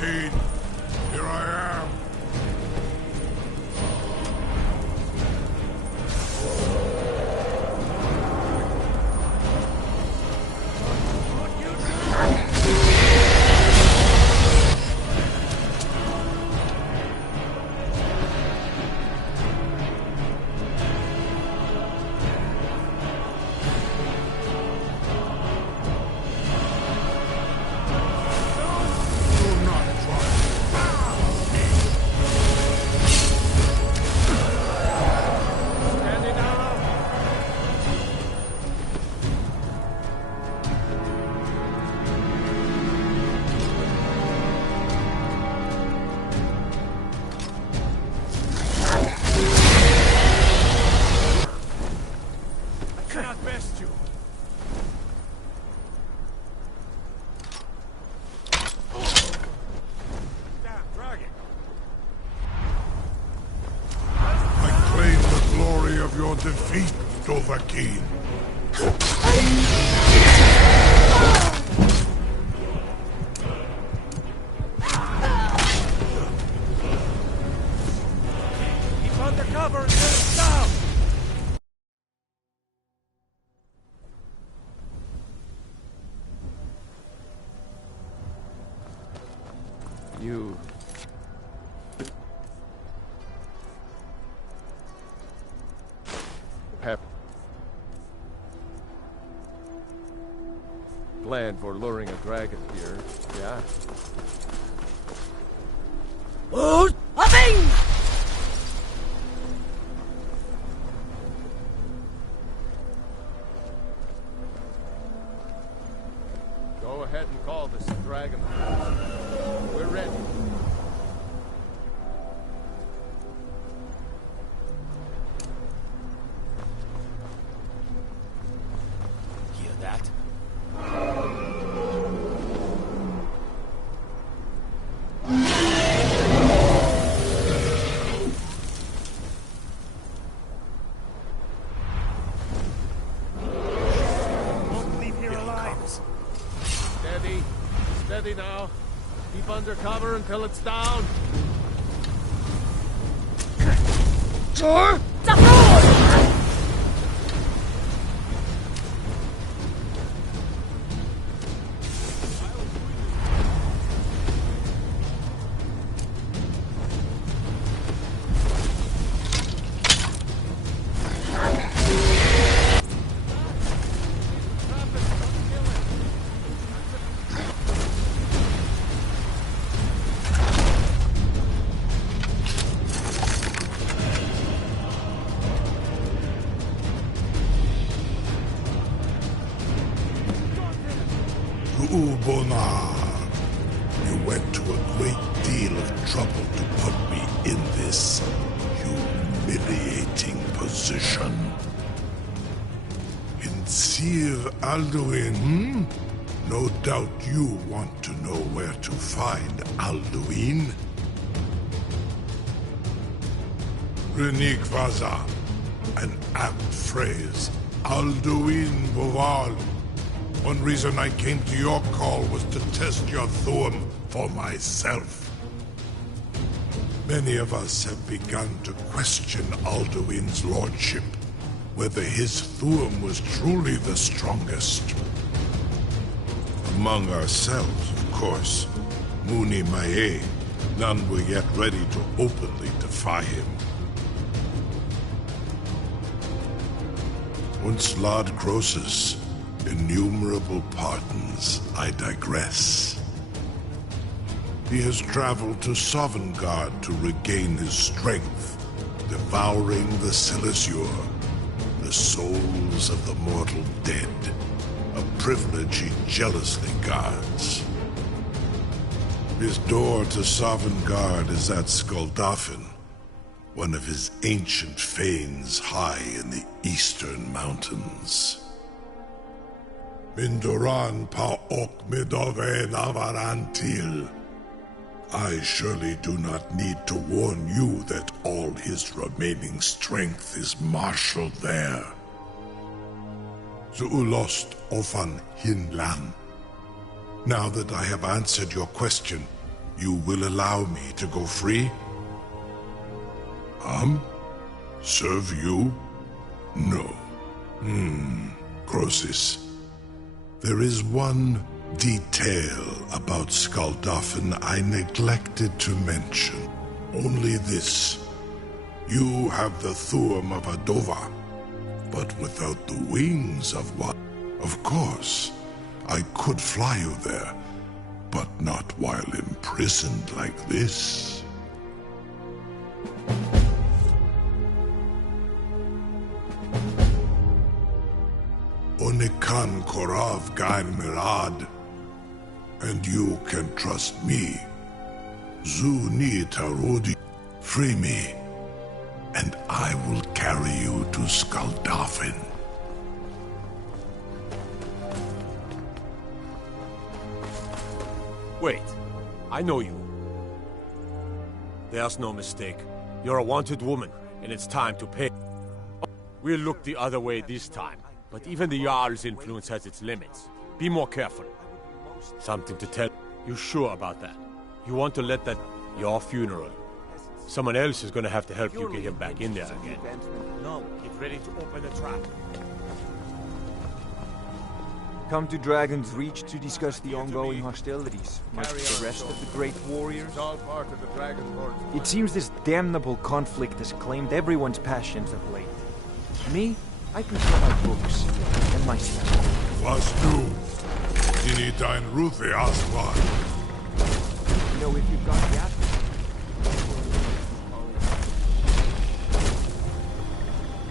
Here I am. Your defeat, Dovahkiin. Keep under cover until it's down! You... have plan for luring a dragon here, yeah? Go ahead and call this dragon. We're ready. Hear that? Won't leave here alive. Steady. Steady now. Keep under cover until it's down. You went to a great deal of trouble to put me in this humiliating position. In Sir Alduin, No doubt you want to know where to find Alduin. Renikvaza, an apt phrase. Alduin Boval. One reason I came to your call was to test your Thuum for myself. Many of us have begun to question Alduin's lordship, whether his Thuum was truly the strongest. Among ourselves, of course, Muni Mae, none were yet ready to openly defy him. Once Lord Croesus, innumerable pardons, I digress. He has traveled to Sovngarde to regain his strength, devouring the Silesure, the souls of the mortal dead, a privilege he jealously guards. His door to Sovngarde is at Skuldafn, one of his ancient fanes high in the eastern mountains. Mindoran pa ok midove navarantil. I surely do not need to warn you that all his remaining strength is marshaled there. Zuulost ofan hinlan. Now that I have answered your question, you will allow me to go free? Serve you? No. Croesus. There is one detail about Skuldafn I neglected to mention. Only this. You have the Thuum of Adova, but without the wings of one. Of course, I could fly you there, but not while imprisoned like this. Onikan Korav Gain Mirad. And you can trust me. Zuni Tarudi. Free me, and I will carry you to Skuldafn. Wait, I know you. There's no mistake. You're a wanted woman, and it's time to pay. We'll look the other way this time, but even the Jarl's influence has its limits. Be more careful. Something to tell. You sure about that? You want to let that... Your funeral. Someone else is gonna have to help you get him back in there again. No, get ready to open the trap. Come to Dragon's Reach to discuss the ongoing hostilities, like the rest of the great warriors. It's all part of the Dragonborn. It seems this damnable conflict has claimed everyone's passions of late. Me, I prefer my books and my stuff. Was du? Dini dein Ruthi Aswan. You know, if you've got the atmosphere.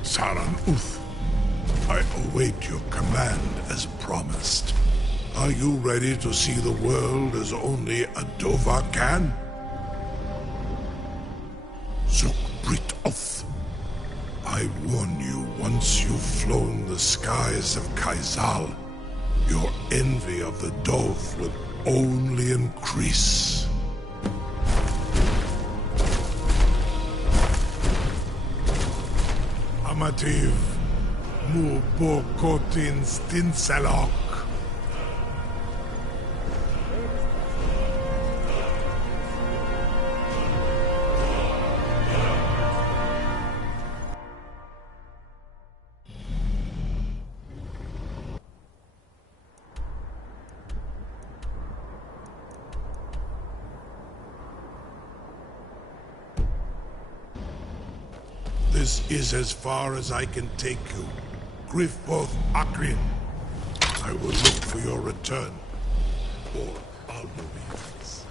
Saran Uth, I await your command as promised. Are you ready to see the world as only Adova can? Zukbrit Oth, I warn you, once you've flown the skies of Kaizal, your envy of the Dove will only increase. Amativ, mu bokotin stinselok. This is as far as I can take you. Griffboth Akrin. I will look for your return. Or Alduin's.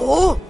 fool!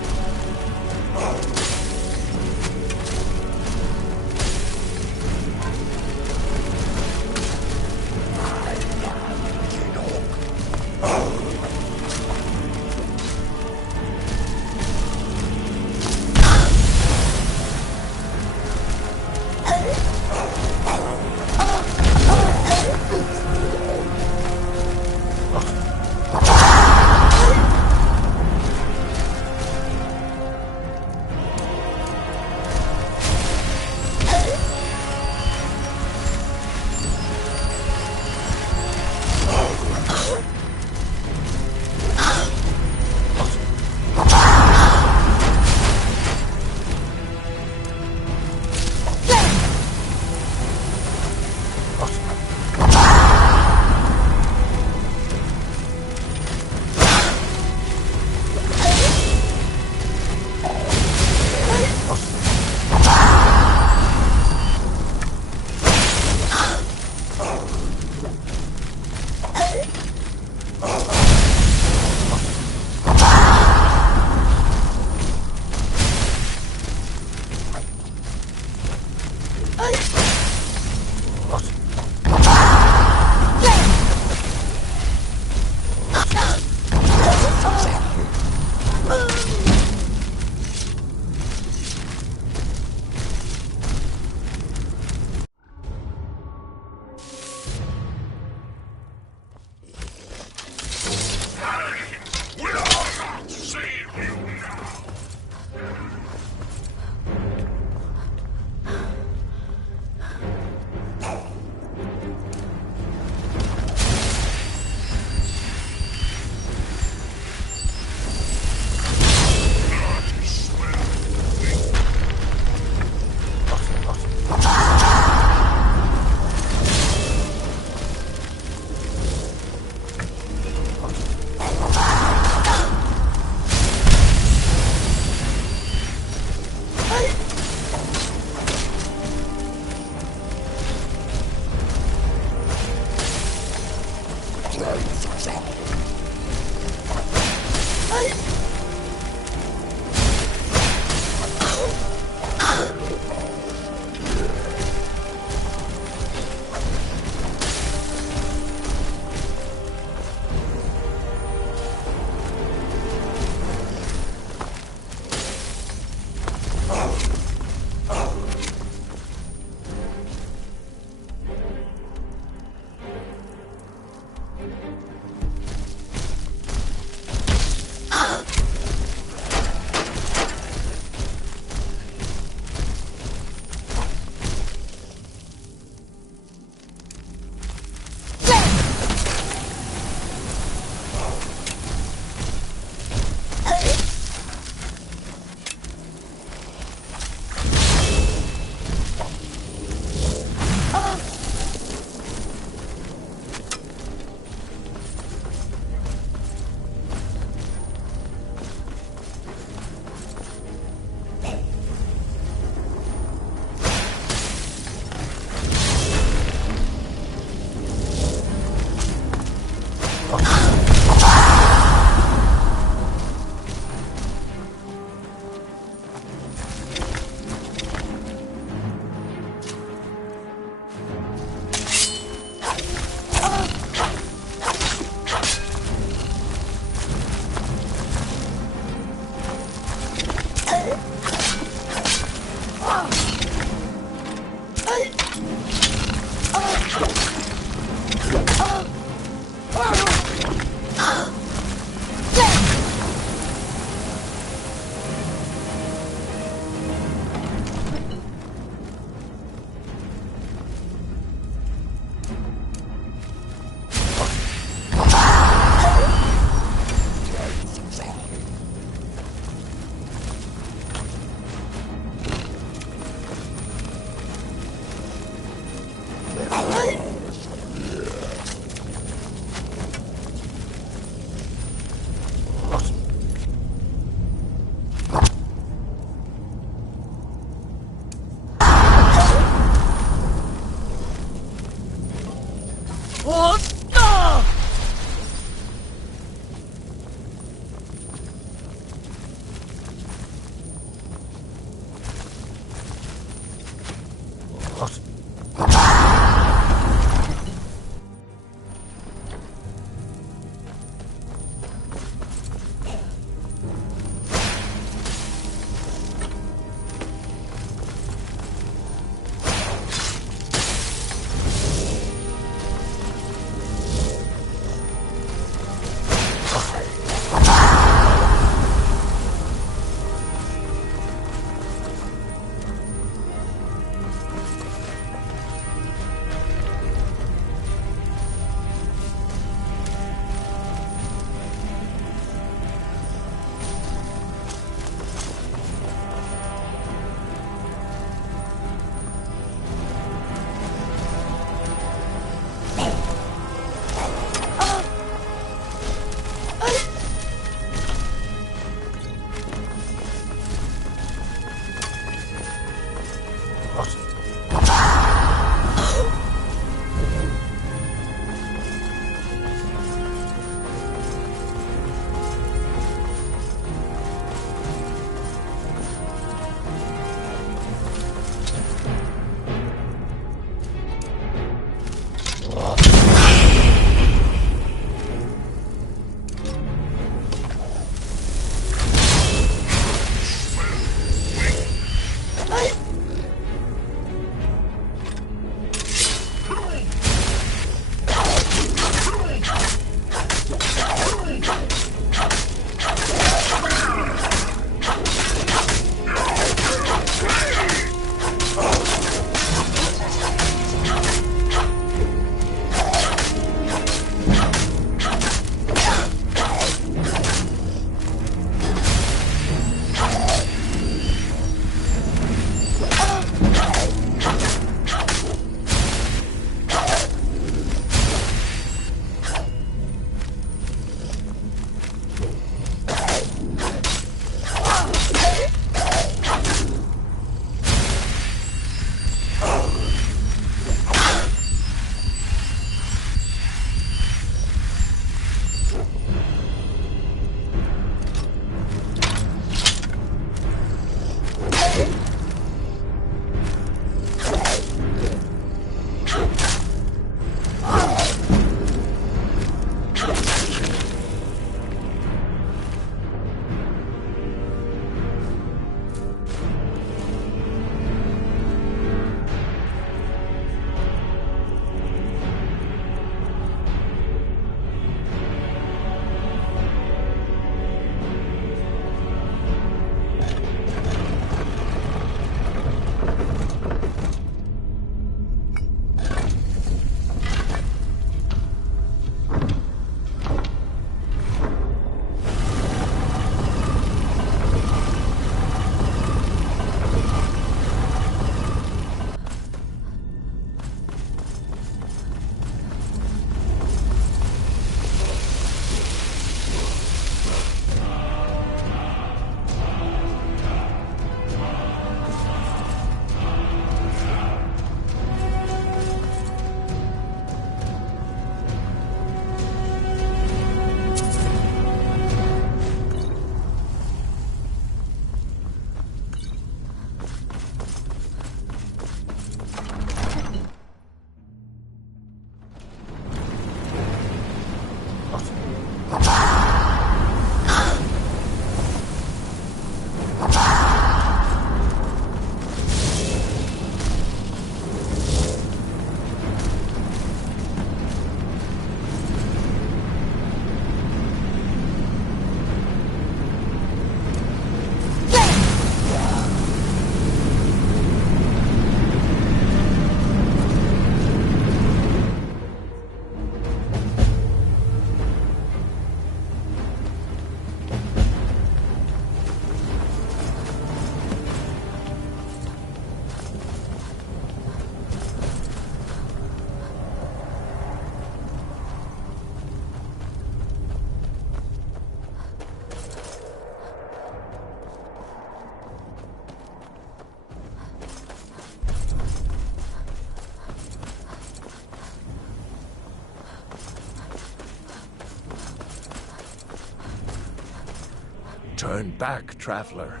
Turn back, traveler.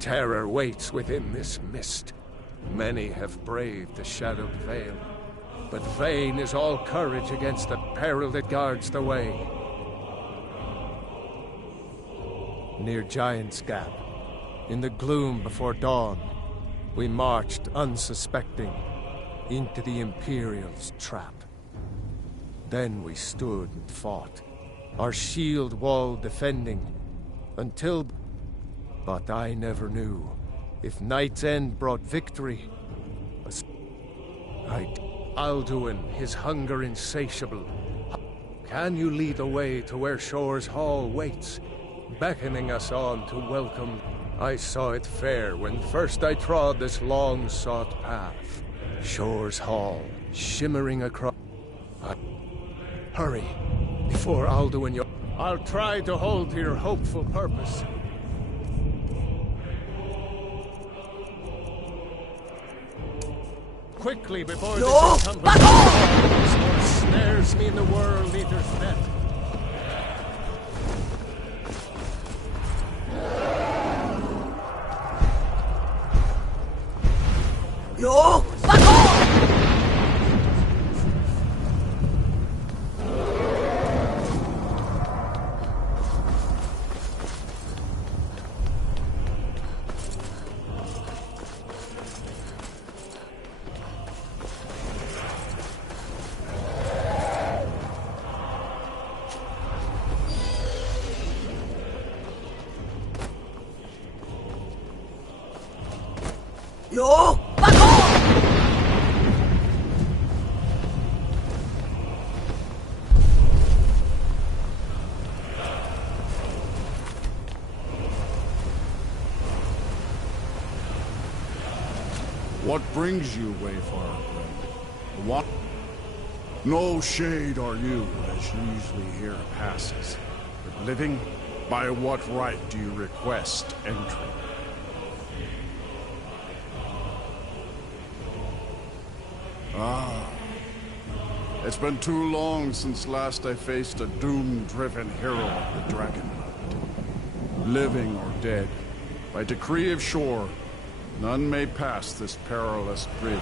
Terror waits within this mist. Many have braved the shadowed veil, but vain is all courage against the peril that guards the way. Near Giant's Gap, in the gloom before dawn, we marched unsuspecting into the Imperial's trap. Then we stood and fought, our shield wall defending, until... But I never knew if Night's End brought victory. Alduin, his hunger insatiable. Can you lead the way to where Shore's Hall waits, beckoning us on to welcome? I saw it fair when first I trod this long-sought path. Shore's Hall, shimmering across... Hurry, before Alduin... I'll try to hold to your hopeful purpose. Quickly before this incumbent snares me in the World Eater's net. No! Fuck off! No! Fuck off! What brings you, Wayfarer? What? No shade are you, as usually here passes. But living, by what right do you request entry? Ah. It's been too long since last I faced a doom-driven hero of the Dragonland. Living or dead, by decree of Shore, none may pass this perilous bridge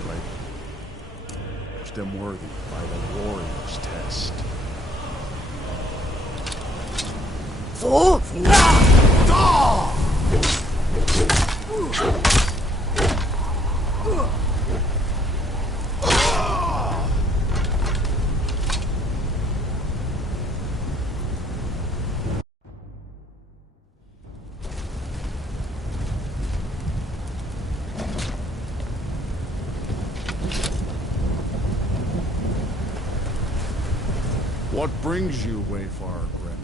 till I judge them worthy by the warrior's test. Fool! What brings you, Wayfarer Grim?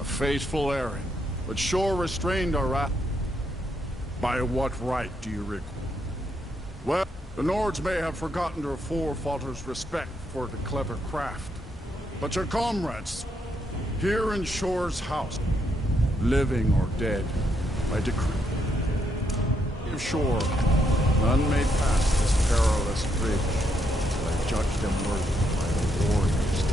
A faithful errand, but Shore restrained our wrath. By what right do you request? Well, the Nords may have forgotten their forefathers' respect for the clever craft, but your comrades, here in Shore's house, living or dead, by decree of Shore, none may pass this perilous bridge till I judge them worthy by the warrior's test.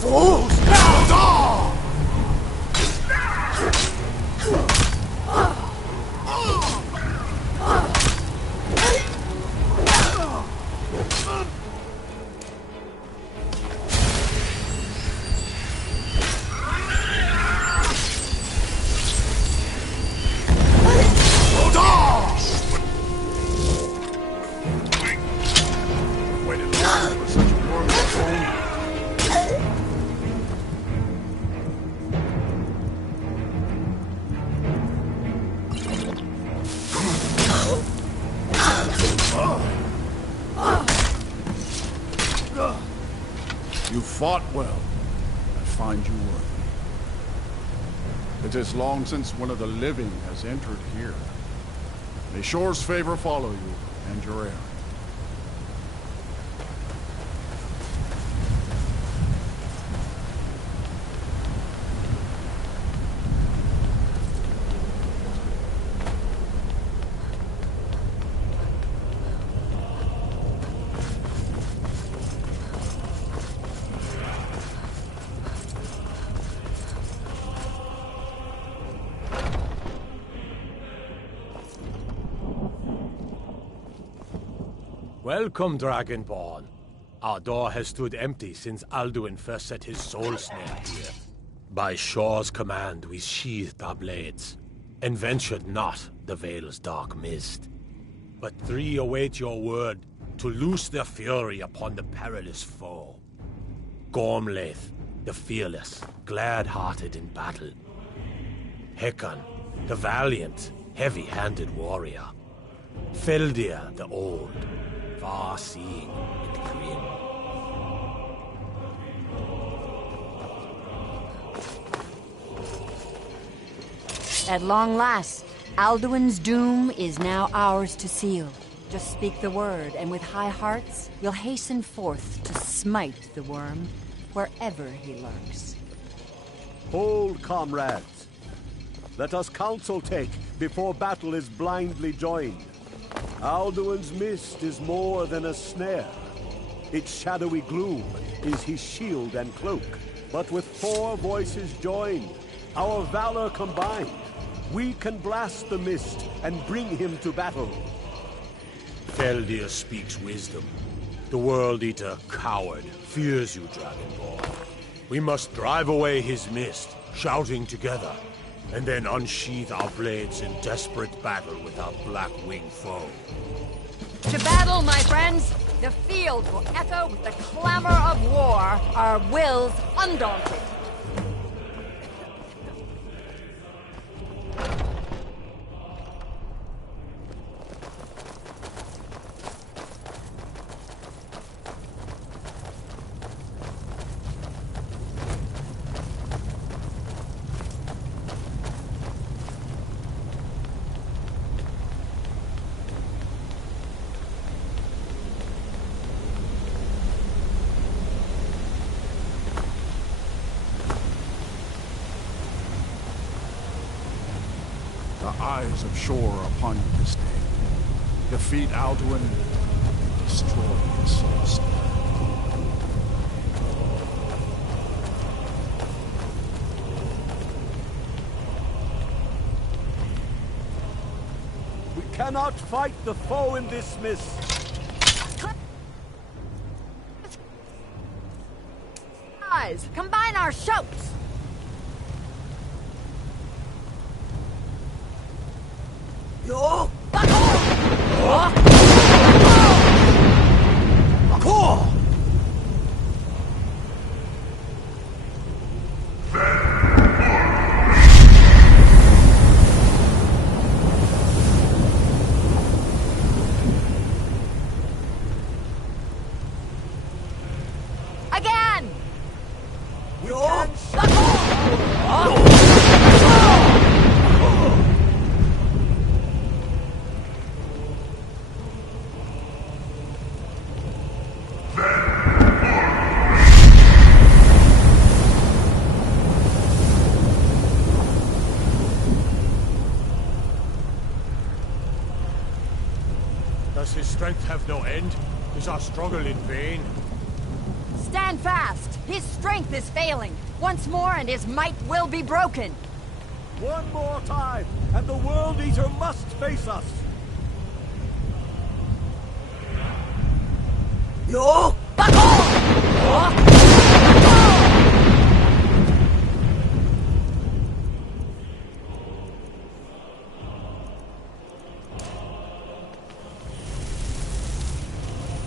Fools! You fought well. I find you worthy. It is long since one of the living has entered here. May Shore's favor follow you and your errand. Welcome, Dragonborn. Our door has stood empty since Alduin first set his soul snare here. By Shor's command, we sheathed our blades, and ventured not the Vale's dark mist. But three await your word to loose their fury upon the perilous foe. Gormlaith, the fearless, glad-hearted in battle. Hekon, the valiant, heavy-handed warrior. Feldir, the old, far-seeing and grim. At long last, Alduin's doom is now ours to seal. Just speak the word, and with high hearts, you'll hasten forth to smite the worm wherever he lurks. Hold, comrades. Let us counsel take before battle is blindly joined. Alduin's mist is more than a snare. Its shadowy gloom is his shield and cloak. But with 4 voices joined, our valor combined, we can blast the mist and bring him to battle. Feldir speaks wisdom. The World Eater, coward, fears you, Dragonborn. We must drive away his mist, shouting together, and then unsheath our blades in desperate battle with our black-winged foe. To battle, my friends! The field will echo with the clamor of war, our wills undaunted. The eyes of Shor are upon you this day. Defeat Alduin, destroy his soul snare. We cannot fight the foe in this mist. Guys, combine our shouts! Yo! Again! Yo! Does his strength have no end? Is our struggle in vain? Stand fast! His strength is failing. Once more and his might will be broken. One more time, and the World Eater must face us. Yo!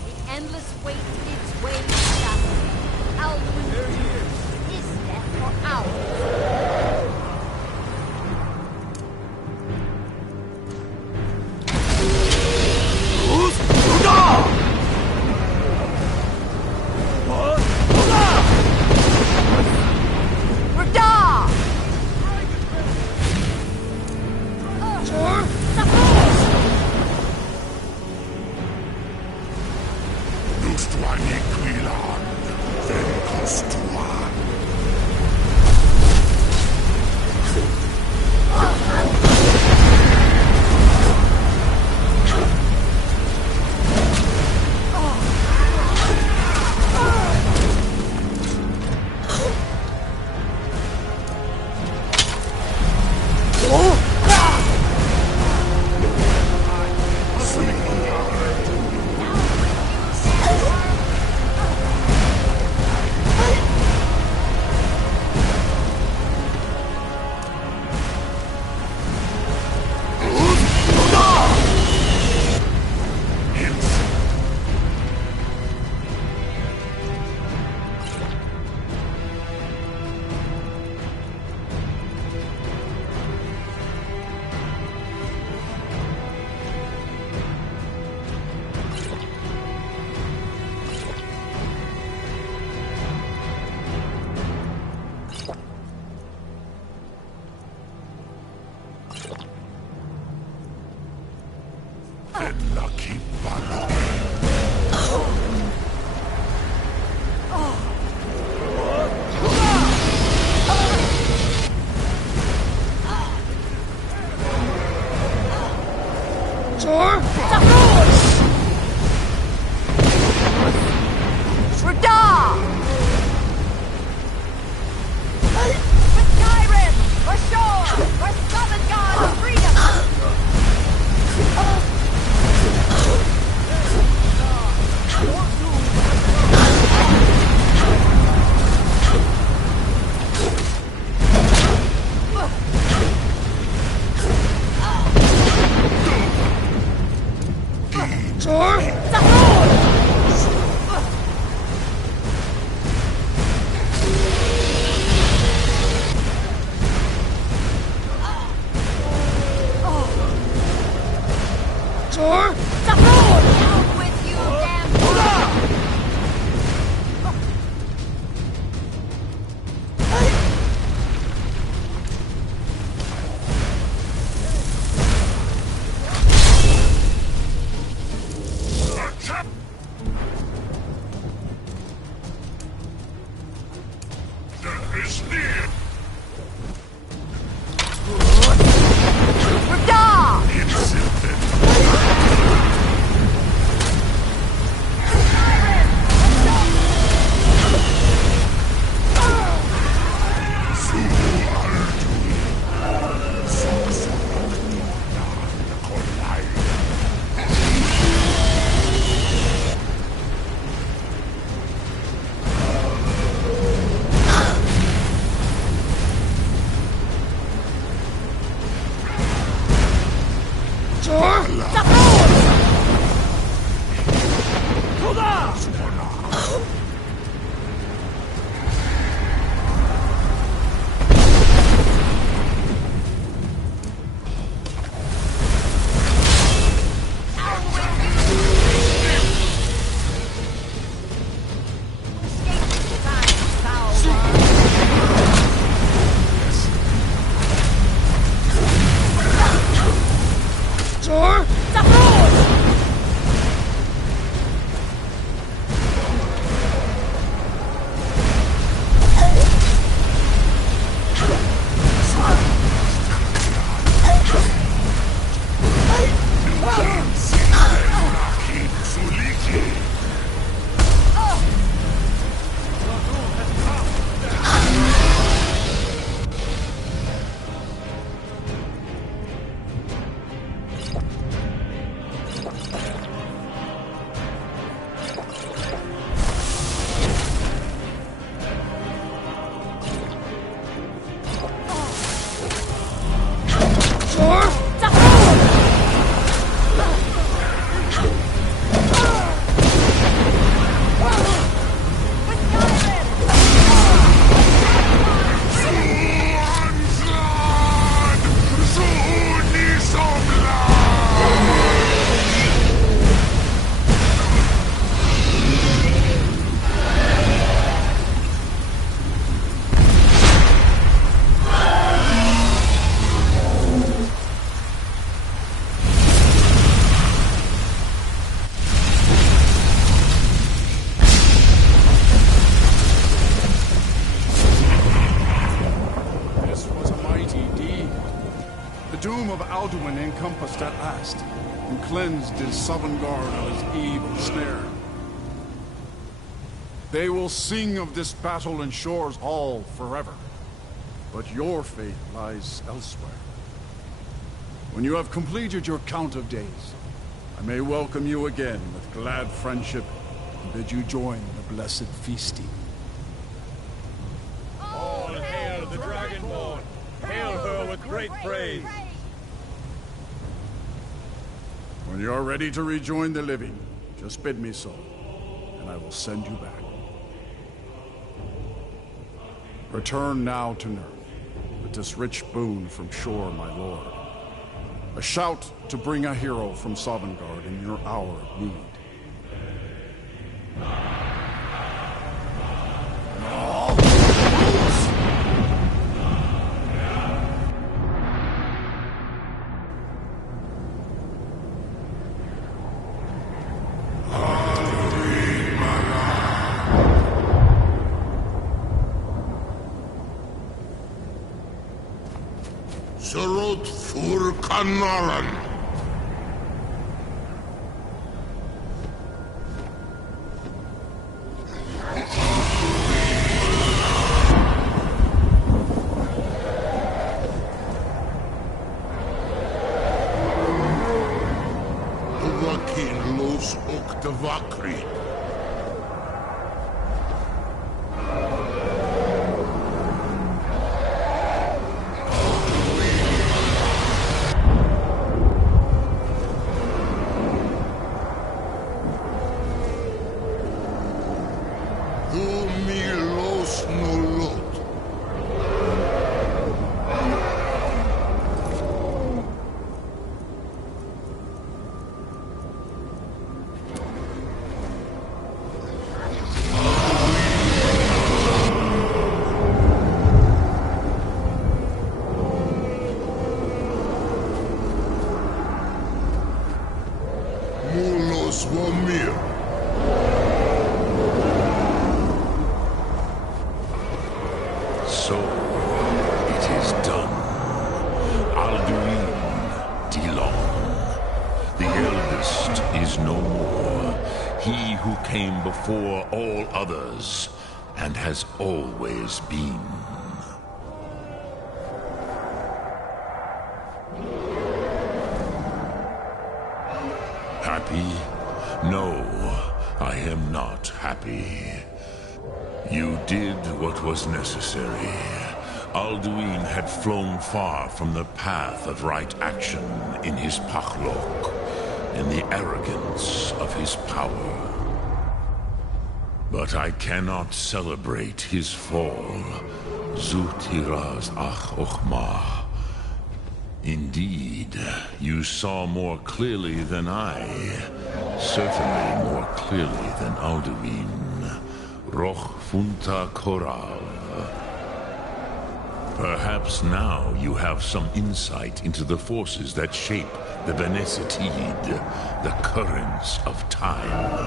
The endless weight gives way to battle. Alduin, there he is. His death or ours. What? Lucky bugger. Alduin encompassed at last, and cleansed his Sovngarde of his evil snare. They will sing of this battle in Shore's Hall forever, but your fate lies elsewhere. When you have completed your count of days, I may welcome you again with glad friendship and bid you join the blessed feasting. All hail the Dragonborn! Hail her with great praise! When you are ready to rejoin the living, just bid me so, and I will send you back. Return now to Nurth, with this rich boon from Shore, my lord. A shout to bring a hero from Sovngarde in your hour of need. Furkanaran. Vakin los Oktavakri. So, it is done. Alduin Dilon. The eldest is no more. He who came before all others, and has always been. Happy? No, I am not happy. You did what was necessary. Alduin had flown far from the path of right action in his Pachlok, in the arrogance of his power. But I cannot celebrate his fall. Zutiraz ach ochma. Indeed, you saw more clearly than I. Certainly more clearly than Alduin. Roch funta korav. Perhaps now you have some insight into the forces that shape the Benesitid, the currents of time.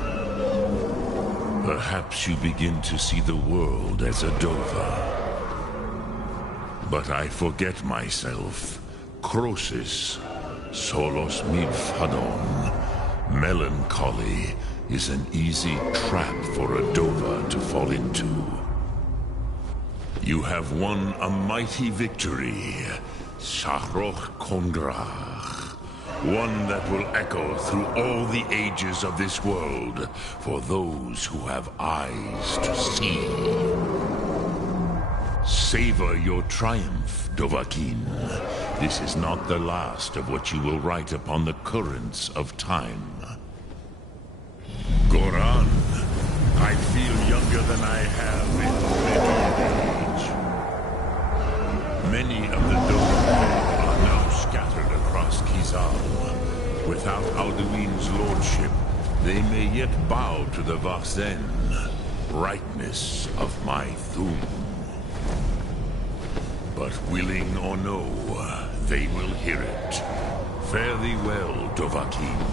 Perhaps you begin to see the world as a Dova. But I forget myself. Crosis, solos midfadon. Melancholy is an easy trap for a Dova to fall into. You have won a mighty victory, Shahroch Kongrach. One that will echo through all the ages of this world for those who have eyes to see. Savor your triumph, Dovahkiin. This is not the last of what you will write upon the currents of time. Goran, I feel younger than I have in many age. Many of the Dova are now scattered across Kizal. Without Alduin's lordship, they may yet bow to the Vasen, brightness of my Thum. But willing or no, they will hear it. Fare thee well, Dovahkiin.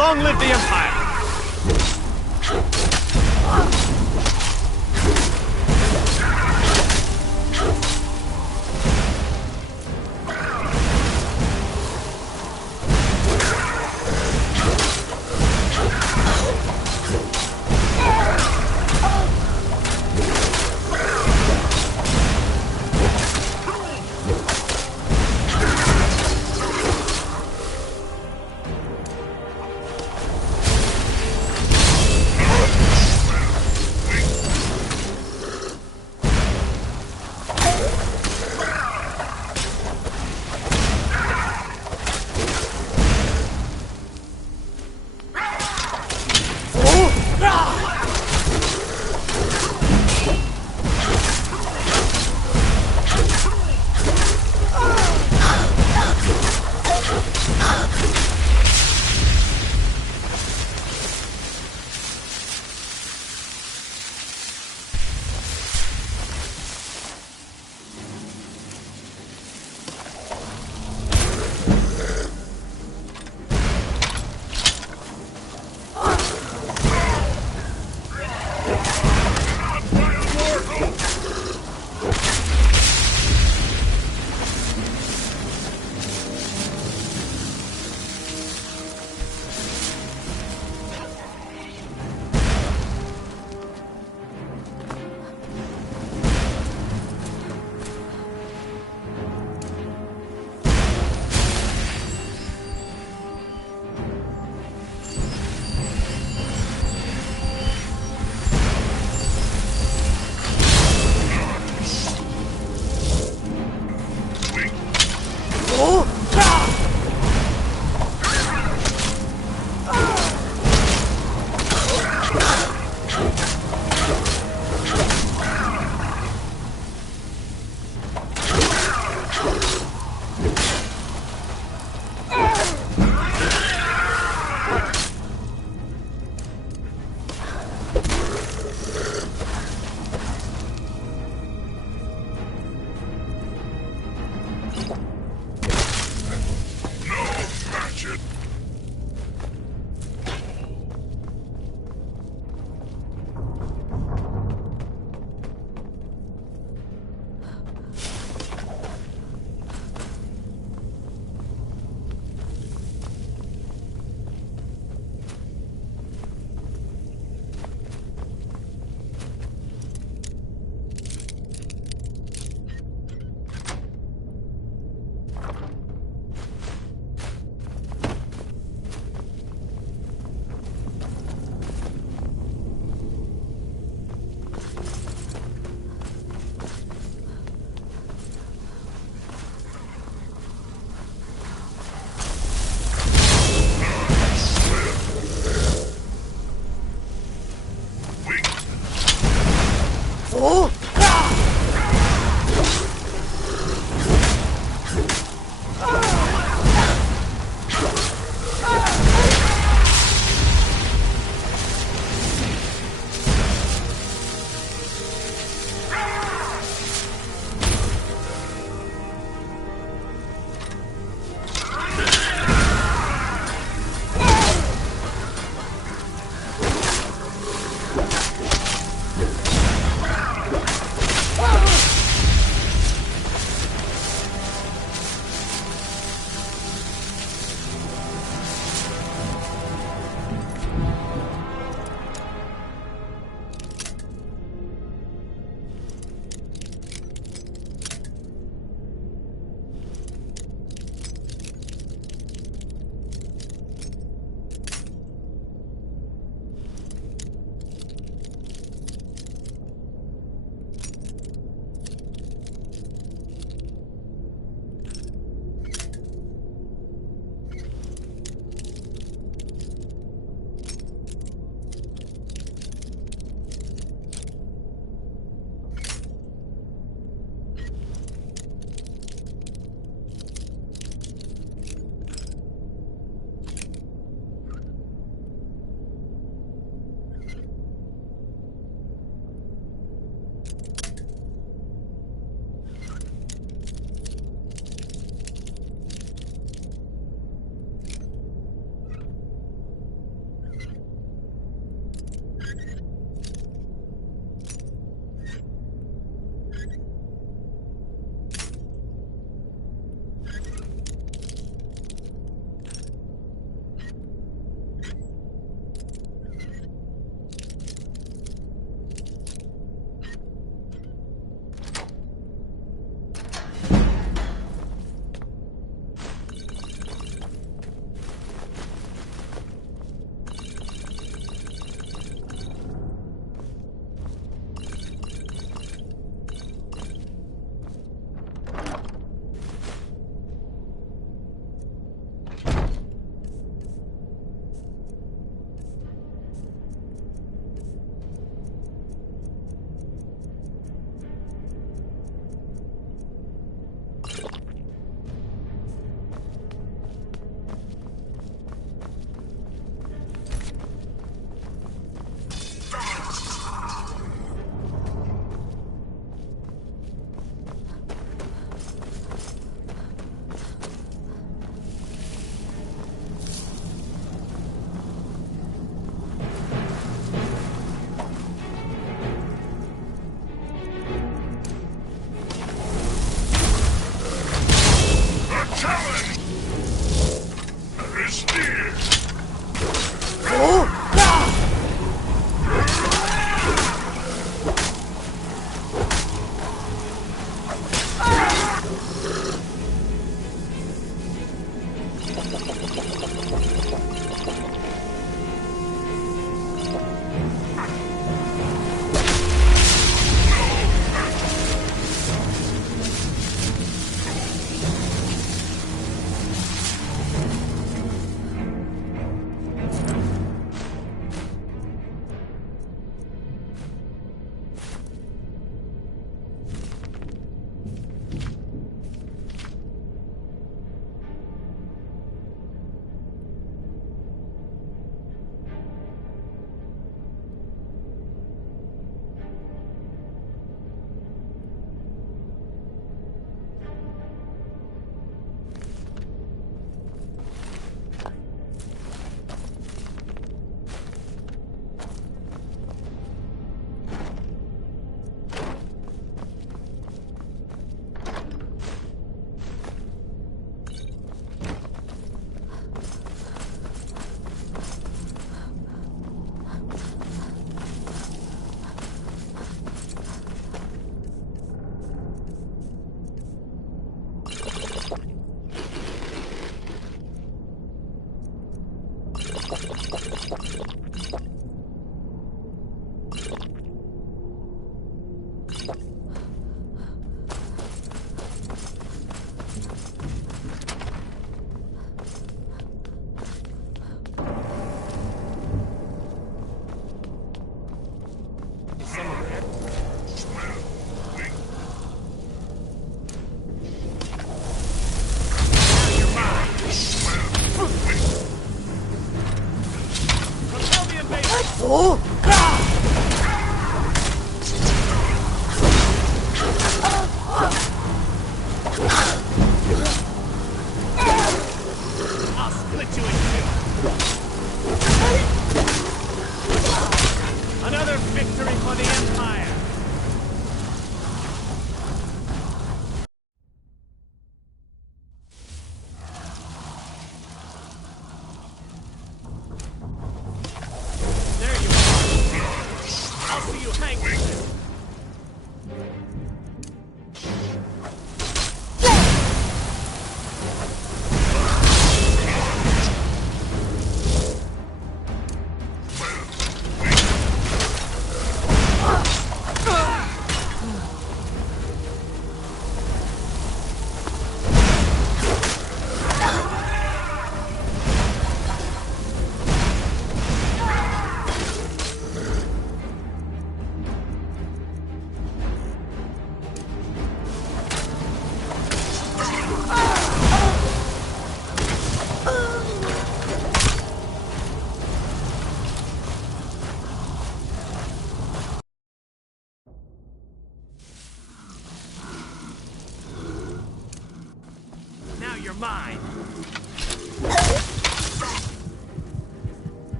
Long live the Empire!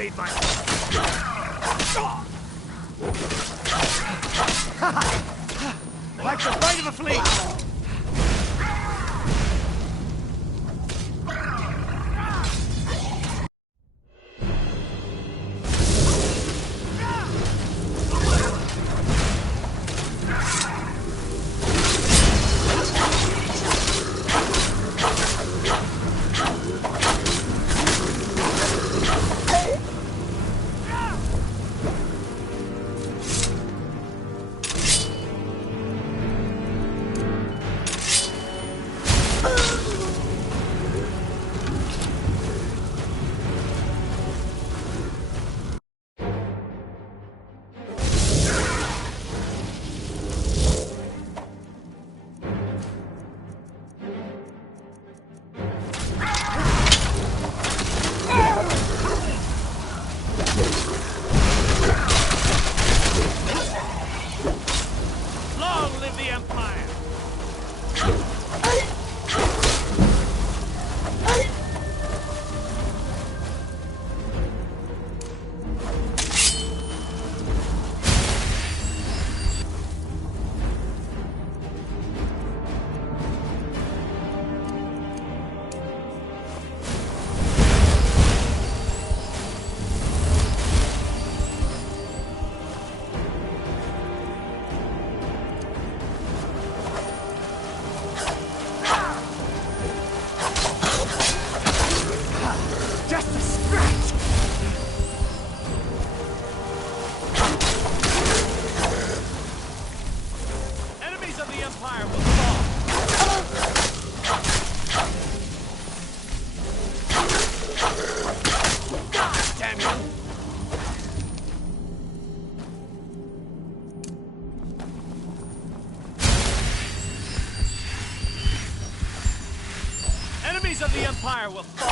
invade my... Like the flight of a fleet! Enemies of the Empire will fall!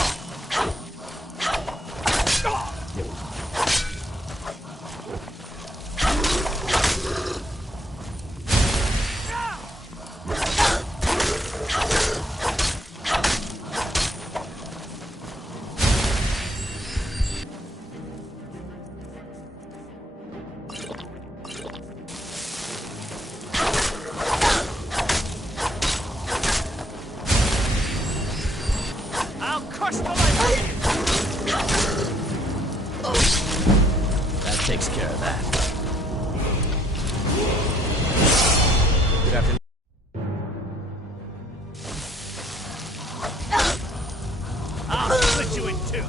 That takes care of that. Good afternoon. I'll split you in two!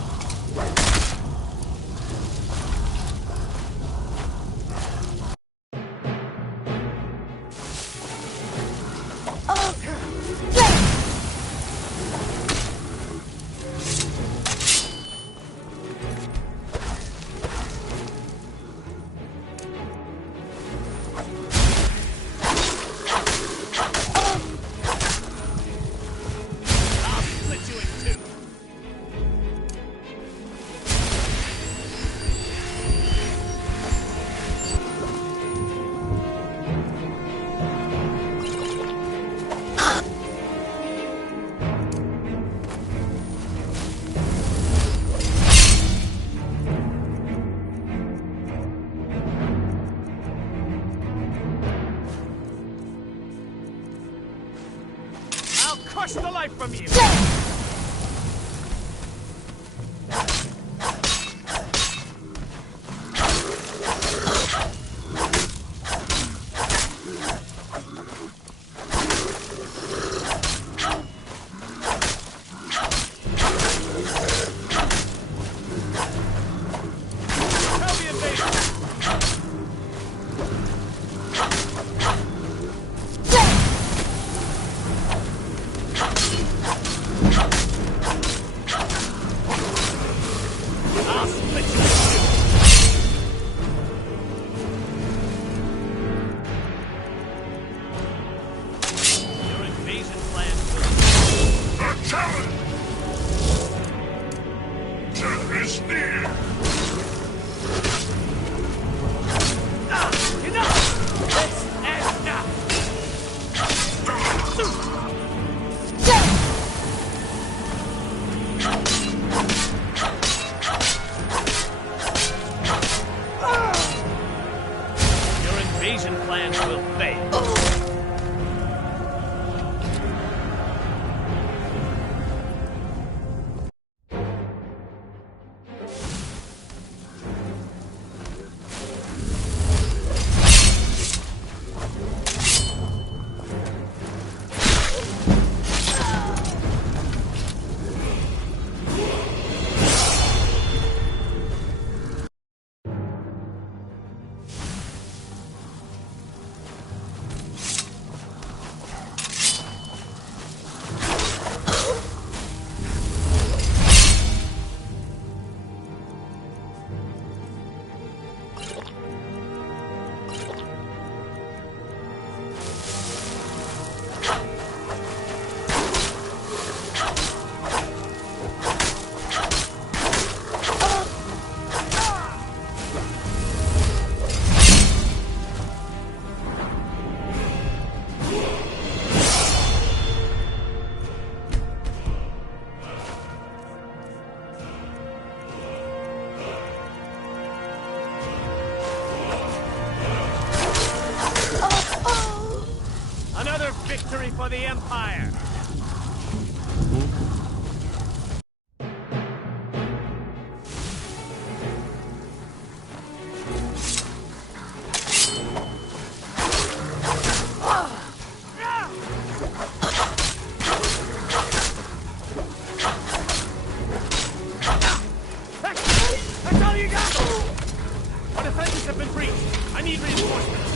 Crush the life from you! Empire! That's all you got! Our defenses have been breached. I need reinforcements.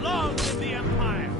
Long live the Empire!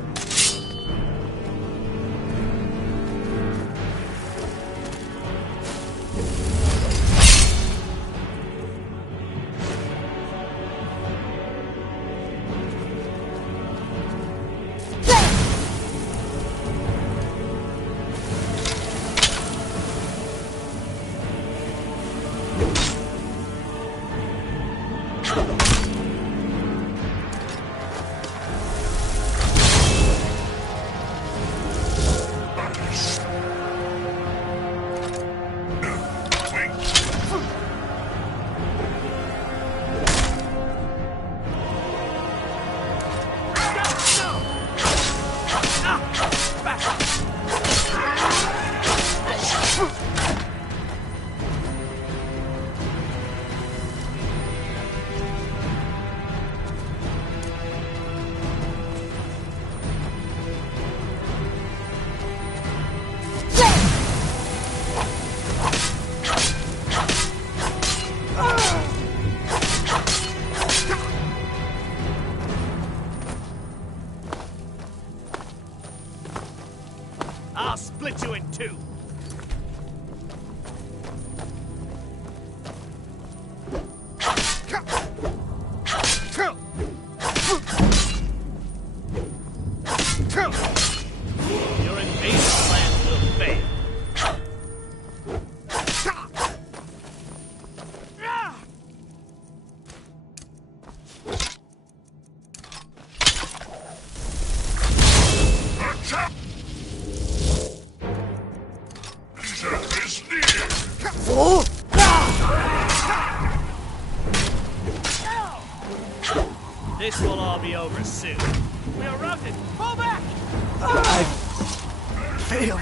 I'll split you in two. Your invasion plans will fail. This will all be over soon. We are routed! Fall back! I failed.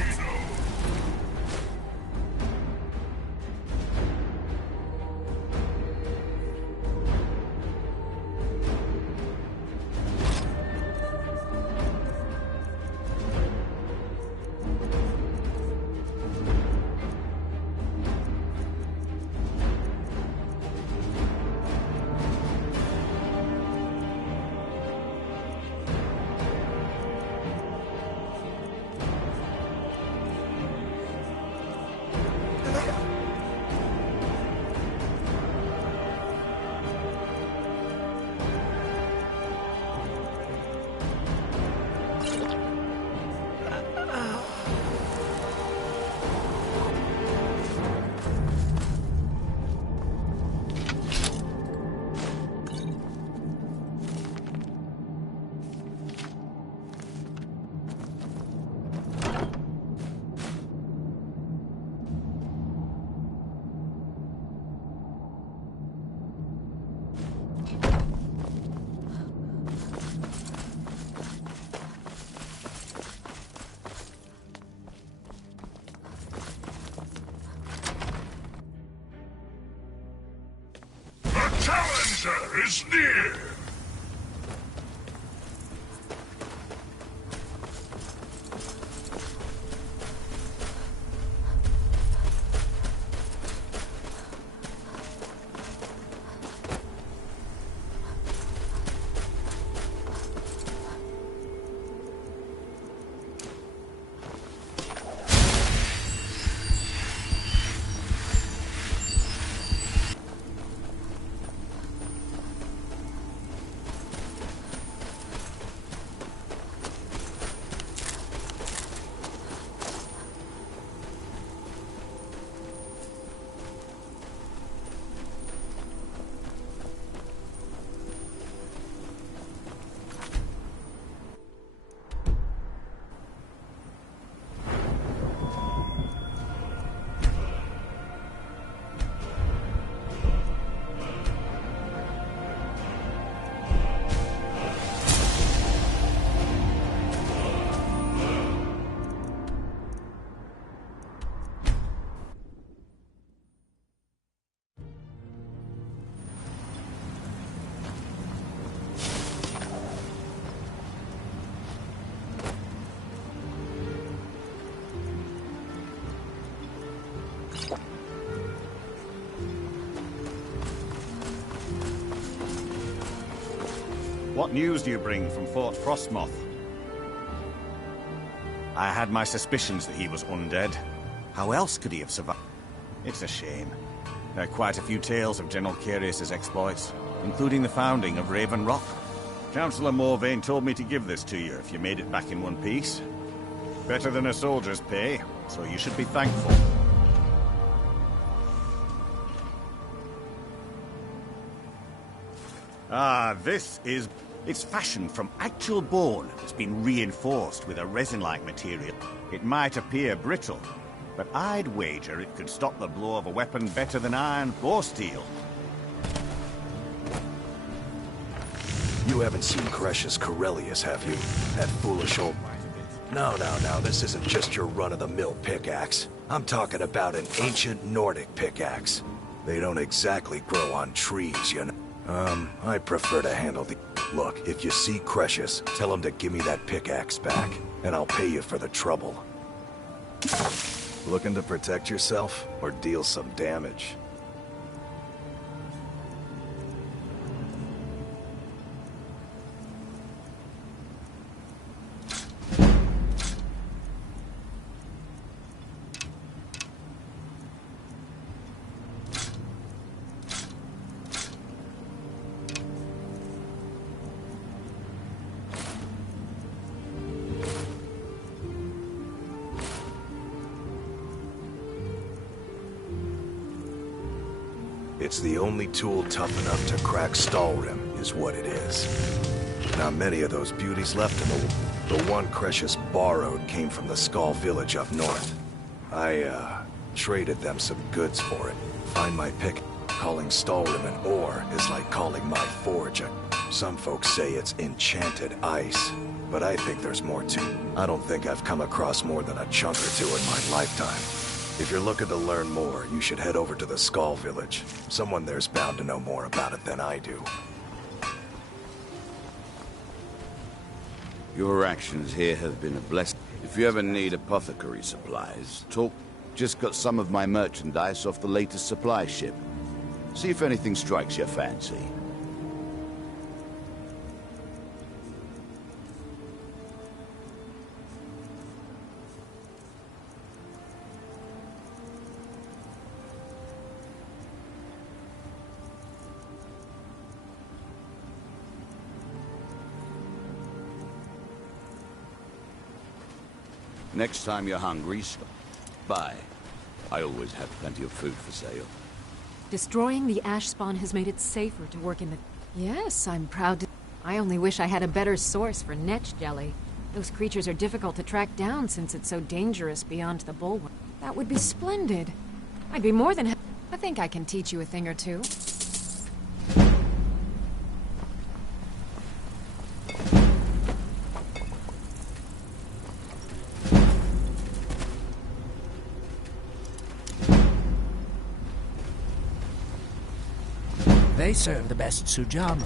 Challenger is near! What news do you bring from Fort Frostmoth? I had my suspicions that he was undead. How else could he have survived? It's a shame. There are quite a few tales of General Carius's exploits, including the founding of Raven Rock. Councillor Morvain told me to give this to you if you made it back in one piece. Better than a soldier's pay, so you should be thankful. This is... It's fashioned from actual bone. It's been reinforced with a resin-like material. It might appear brittle, but I'd wager it could stop the blow of a weapon better than iron or steel. You haven't seen Cresius Corellius, have you? That foolish old... No, this isn't just your run-of-the-mill pickaxe. I'm talking about an ancient Nordic pickaxe. They don't exactly grow on trees, you know. I prefer to handle the... Look, if you see Cresius, tell him to give me that pickaxe back, and I'll pay you for the trouble. Looking to protect yourself, or deal some damage? It's the only tool tough enough to crack Stalrim, is what it is. Not many of those beauties left in the world. The one Cresius borrowed came from the Skull village up north. I, traded them some goods for it. Find my pick. Calling Stalrim an ore is like calling my forge a... Some folks say it's enchanted ice, but I think there's more to it. I don't think I've come across more than a chunk or two in my lifetime. If you're looking to learn more, you should head over to the Skull village. Someone there's bound to know more about it than I do. Your actions here have been a blessing. If you ever need apothecary supplies, just got some of my merchandise off the latest supply ship. See if anything strikes your fancy. Next time you're hungry, stop by. I always have plenty of food for sale. Destroying the ash spawn has made it safer to work in the... Yes, I'm proud to... I only wish I had a better source for netch jelly. Those creatures are difficult to track down since it's so dangerous beyond the bulwark. That would be splendid. I'd be more than... I think I can teach you a thing or two. They serve the best Sujama.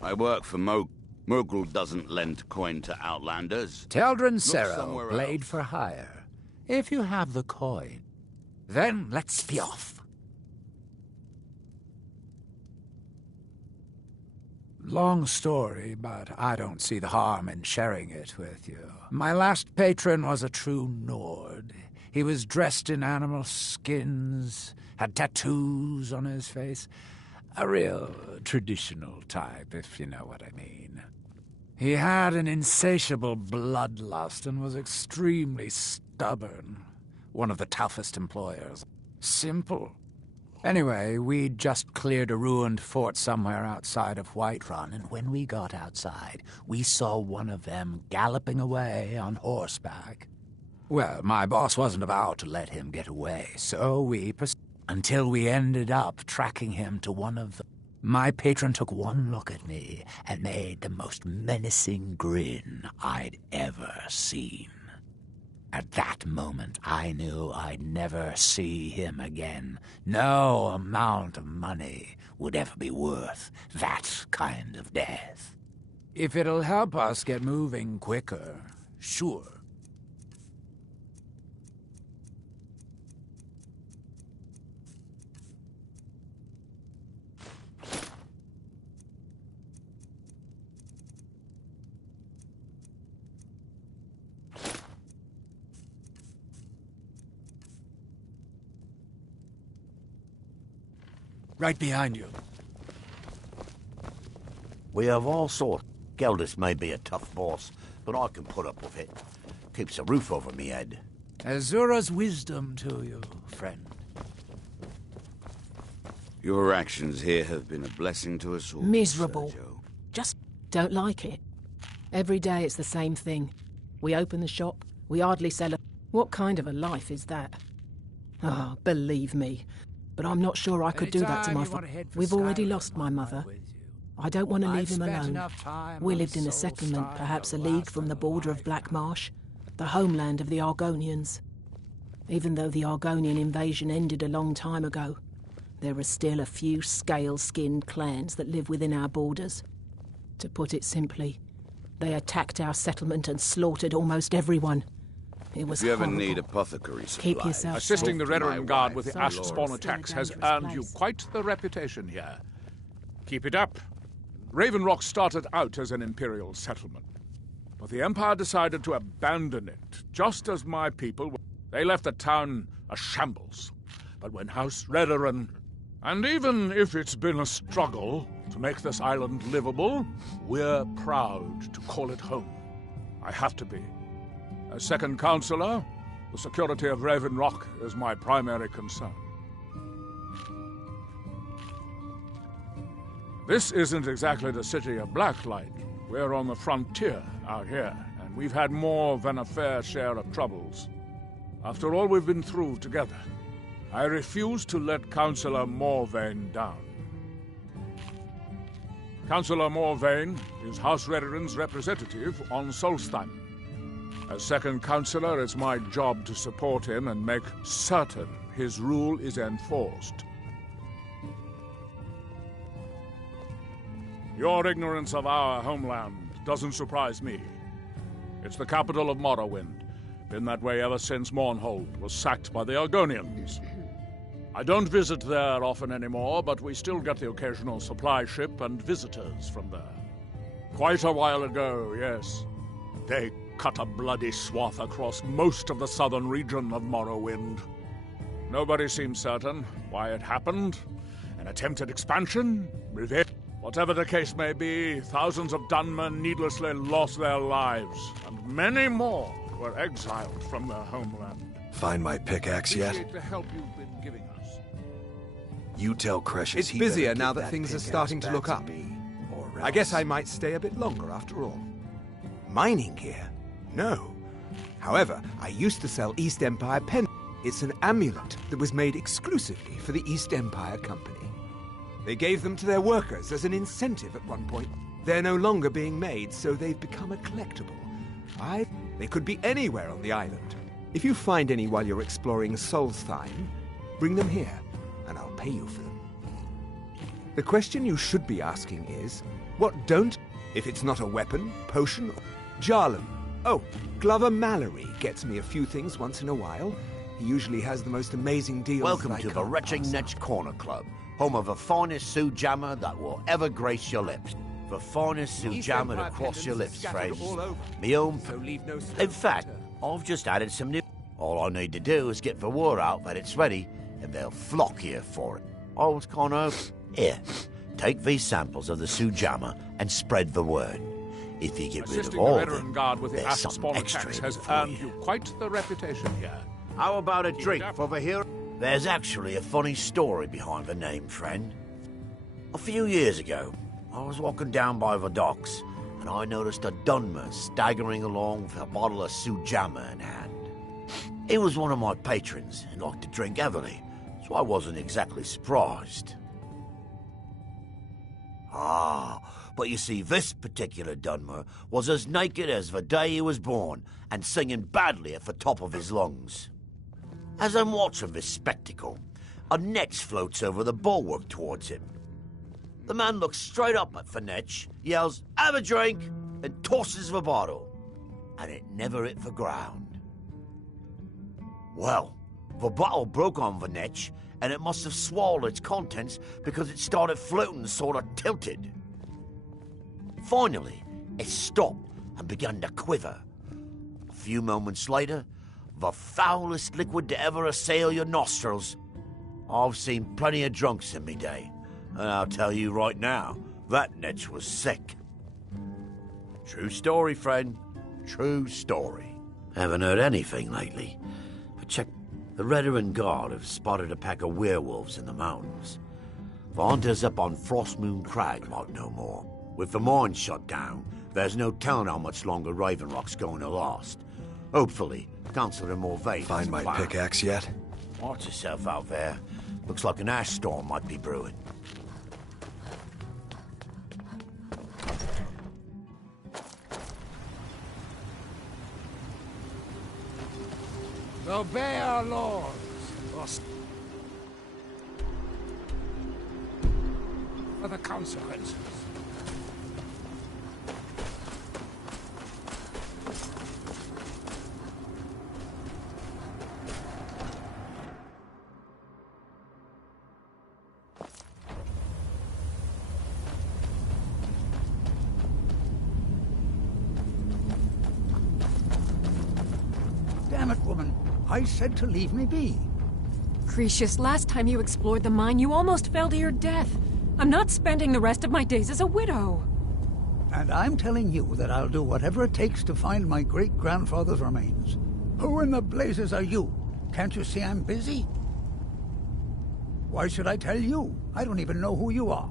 I work for Mogul doesn't lend coin to outlanders. Teldrin Look Sero, somewhere blade else. for hire. If you have the coin, then let's be off. Long story, but I don't see the harm in sharing it with you. My last patron was a true Nord. He was dressed in animal skins, had tattoos on his face. A real traditional type, if you know what I mean. He had an insatiable bloodlust and was extremely stubborn. One of the toughest employers. Simple. Anyway, we'd just cleared a ruined fort somewhere outside of Whiterun, and when we got outside, we saw one of them galloping away on horseback. Well, my boss wasn't about to let him get away, so we pursued until we ended up tracking him to one of the... My patron took one look at me and made the most menacing grin I'd ever seen. At that moment, I knew I'd never see him again. No amount of money would ever be worth that kind of death. If it'll help us get moving quicker, sure. Right behind you. We have all sorts. Geldis may be a tough boss, but I can put up with it. Keeps a roof over me head. Azura's wisdom to you, friend. Your actions here have been a blessing to us all. Miserable. Sergio. Just don't like it. Every day it's the same thing. We open the shop, we hardly sell a... What kind of a life is that? Ah, believe me. But I'm not sure I could do that to my father. We've already lost my mother. I don't want to leave him alone. We lived in a settlement, perhaps a league from the border of Black Marsh, the homeland of the Argonians. Even though the Argonian invasion ended a long time ago, there are still a few scale-skinned clans that live within our borders. To put it simply, they attacked our settlement and slaughtered almost everyone. It was If you ever horrible. need apothecary supplies, Keep yourself Assisting the safe. Redoran Guard with the So Ash Lord, Spawn still a attacks has dangerous earned you place. quite the reputation here. Keep it up. Raven Rock started out as an Imperial settlement, but the Empire decided to abandon it, just as my people were. They left the town a shambles. But when House Redoran... And even if it's been a struggle to make this island livable, we're proud to call it home. I have to be. As second counselor, the security of Raven Rock is my primary concern. This isn't exactly the city of Blacklight. We're on the frontier out here, and we've had more than a fair share of troubles. After all we've been through together, I refuse to let Councillor Morvain down. Councillor Morvain is House Redoran's representative on Solstheim. As second councillor, it's my job to support him and make certain his rule is enforced. Your ignorance of our homeland doesn't surprise me. It's the capital of Morrowind. Been that way ever since Mournhold was sacked by the Argonians. I don't visit there often anymore, but we still get the occasional supply ship and visitors from there. Quite a while ago, yes. They cut a bloody swath across most of the southern region of Morrowind. Nobody seems certain why it happened. An attempted expansion? Revenge? Whatever the case may be, thousands of Dunmen needlessly lost their lives, and many more were exiled from their homeland. Find my pickaxe yet? Appreciate the help you've been giving us. You tell Cresius It's he busier better now give that things are pickaxe starting to back look up. me, or I guess else. I might stay a bit longer after all. Mining gear? No. However, I used to sell East Empire pen. It's an amulet that was made exclusively for the East Empire Company. They gave them to their workers as an incentive at one point. They're no longer being made, so they've become a collectible. They could be anywhere on the island. If you find any while you're exploring Solstheim, bring them here, and I'll pay you for them. The question you should be asking is, what don't... If it's not a weapon, potion, or... Jarlan. Oh, Glover Mallory gets me a few things once in a while. He usually has the most amazing deals. Welcome to the Retching Netch Corner Club, home of the finest Sue Jammer that will ever grace your lips. The finest Sue Jammer to cross your lips, friends. Me own... In fact, I've just added some new... All I need to do is get the word out that it's ready, and they'll flock here for it. I was kind of... Here, take these samples of the Sue Jammer and spread the word. If you get rid of Assisting all the of Redoran them, Guard with the there's Ash something Spawn extra attacks in has it for earned you. you quite the reputation here. How about a drink for the hero? There's actually a funny story behind the name, friend. A few years ago, I was walking down by the docks, and I noticed a Dunmer staggering along with a bottle of Sue Jammer in hand. He was one of my patrons and liked to drink heavily, so I wasn't exactly surprised. Ah, but you see, this particular Dunmer was as naked as the day he was born, and singing badly at the top of his lungs. As I'm watching this spectacle, a Netch floats over the bulwark towards him. The man looks straight up at Finetch, yells, "Have a drink!" and tosses the bottle. And it never hit the ground. Well, the bottle broke on Finetch, and it must have swallowed its contents because it started floating sort of tilted. Finally, it stopped and began to quiver. A few moments later, the foulest liquid to ever assail your nostrils, I've seen plenty of drunks in me day, and I'll tell you right now, that netch was sick. True story, friend. True story. Haven't heard anything lately, but check. The Redoran Guard have spotted a pack of werewolves in the mountains. The hunters up on Frostmoon Crag might know more. With the mine shut down, there's no telling how much longer Raven Rock's going to last. Hopefully, Councillor Morvain Find my pickaxe yet? Watch yourself out there. Looks like an ash storm might be brewing. Obey our laws, or for the consequences. Damn it, woman. I said to leave me be. Cretius, last time you explored the mine, you almost fell to your death. I'm not spending the rest of my days as a widow. And I'm telling you that I'll do whatever it takes to find my great-grandfather's remains. Who in the blazes are you? Can't you see I'm busy? Why should I tell you? I don't even know who you are.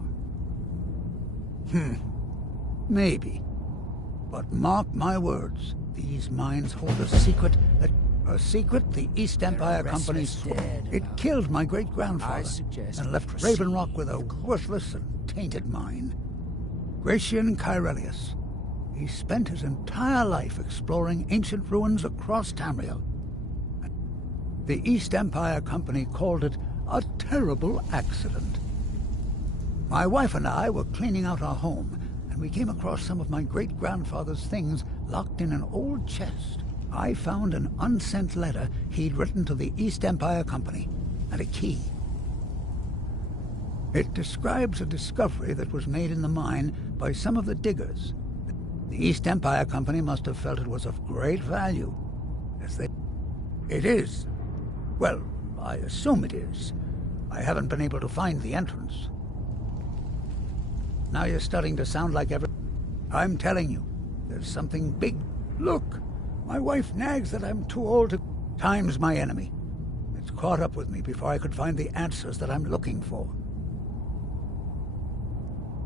Maybe. But mark my words. These mines hold a secret that... A secret the East Empire Company swore. It killed my great-grandfather and left Raven Rock with a worthless and tainted mine. Gratian Kyrelius. He spent his entire life exploring ancient ruins across Tamriel. The East Empire Company called it a terrible accident. My wife and I were cleaning out our home, and we came across some of my great-grandfather's things locked in an old chest. I found an unsent letter he'd written to the East Empire Company, and a key. It describes a discovery that was made in the mine by some of the diggers. The East Empire Company must have felt it was of great value, as they... It is. Well, I assume it is. I haven't been able to find the entrance. Now you're starting to sound like I'm telling you, there's something big. Look! My wife nags that I'm too old to... Time's my enemy. It's caught up with me before I could find the answers that I'm looking for.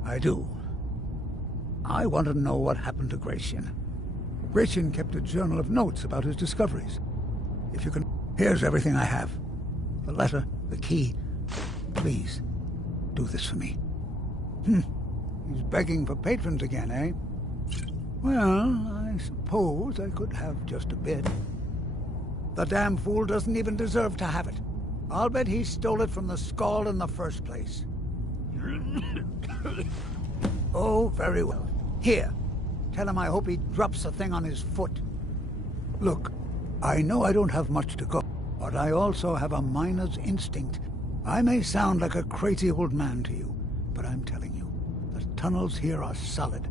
I do. I want to know what happened to Gratian. Gratian kept a journal of notes about his discoveries. If you can... Here's everything I have. The letter, the key. Please, do this for me. He's begging for patrons again, eh? Well, I suppose I could have just a bit. The damn fool doesn't even deserve to have it. I'll bet he stole it from the Skald in the first place. Oh, very well. Here, tell him I hope he drops the thing on his foot. Look, I know I don't have much to go, but I also have a miner's instinct. I may sound like a crazy old man to you, but I'm telling you, the tunnels here are solid.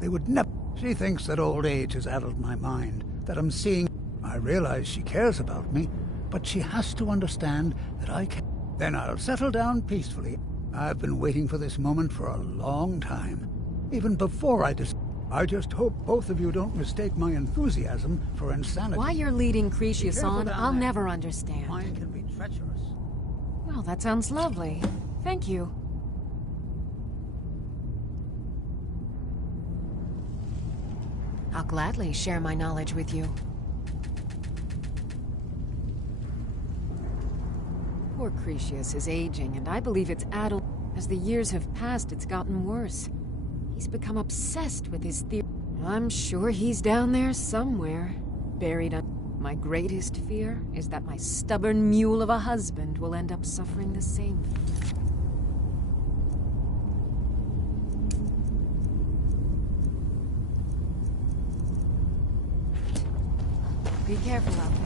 They would never... She thinks that old age has addled my mind, that I'm seeing... I realize she cares about me, but she has to understand that I can... Then I'll settle down peacefully. I've been waiting for this moment for a long time. Even before I just hope both of you don't mistake my enthusiasm for insanity. Why you're leading Cretius on, I'll never understand. Mine can be treacherous. Well, that sounds lovely. Thank you. I'll gladly share my knowledge with you. Poor Cretius is aging, and I believe it's addled. As the years have passed, it's gotten worse. He's become obsessed with his theory. I'm sure he's down there somewhere, buried under... My greatest fear is that my stubborn mule of a husband will end up suffering the same fate. Be careful out there.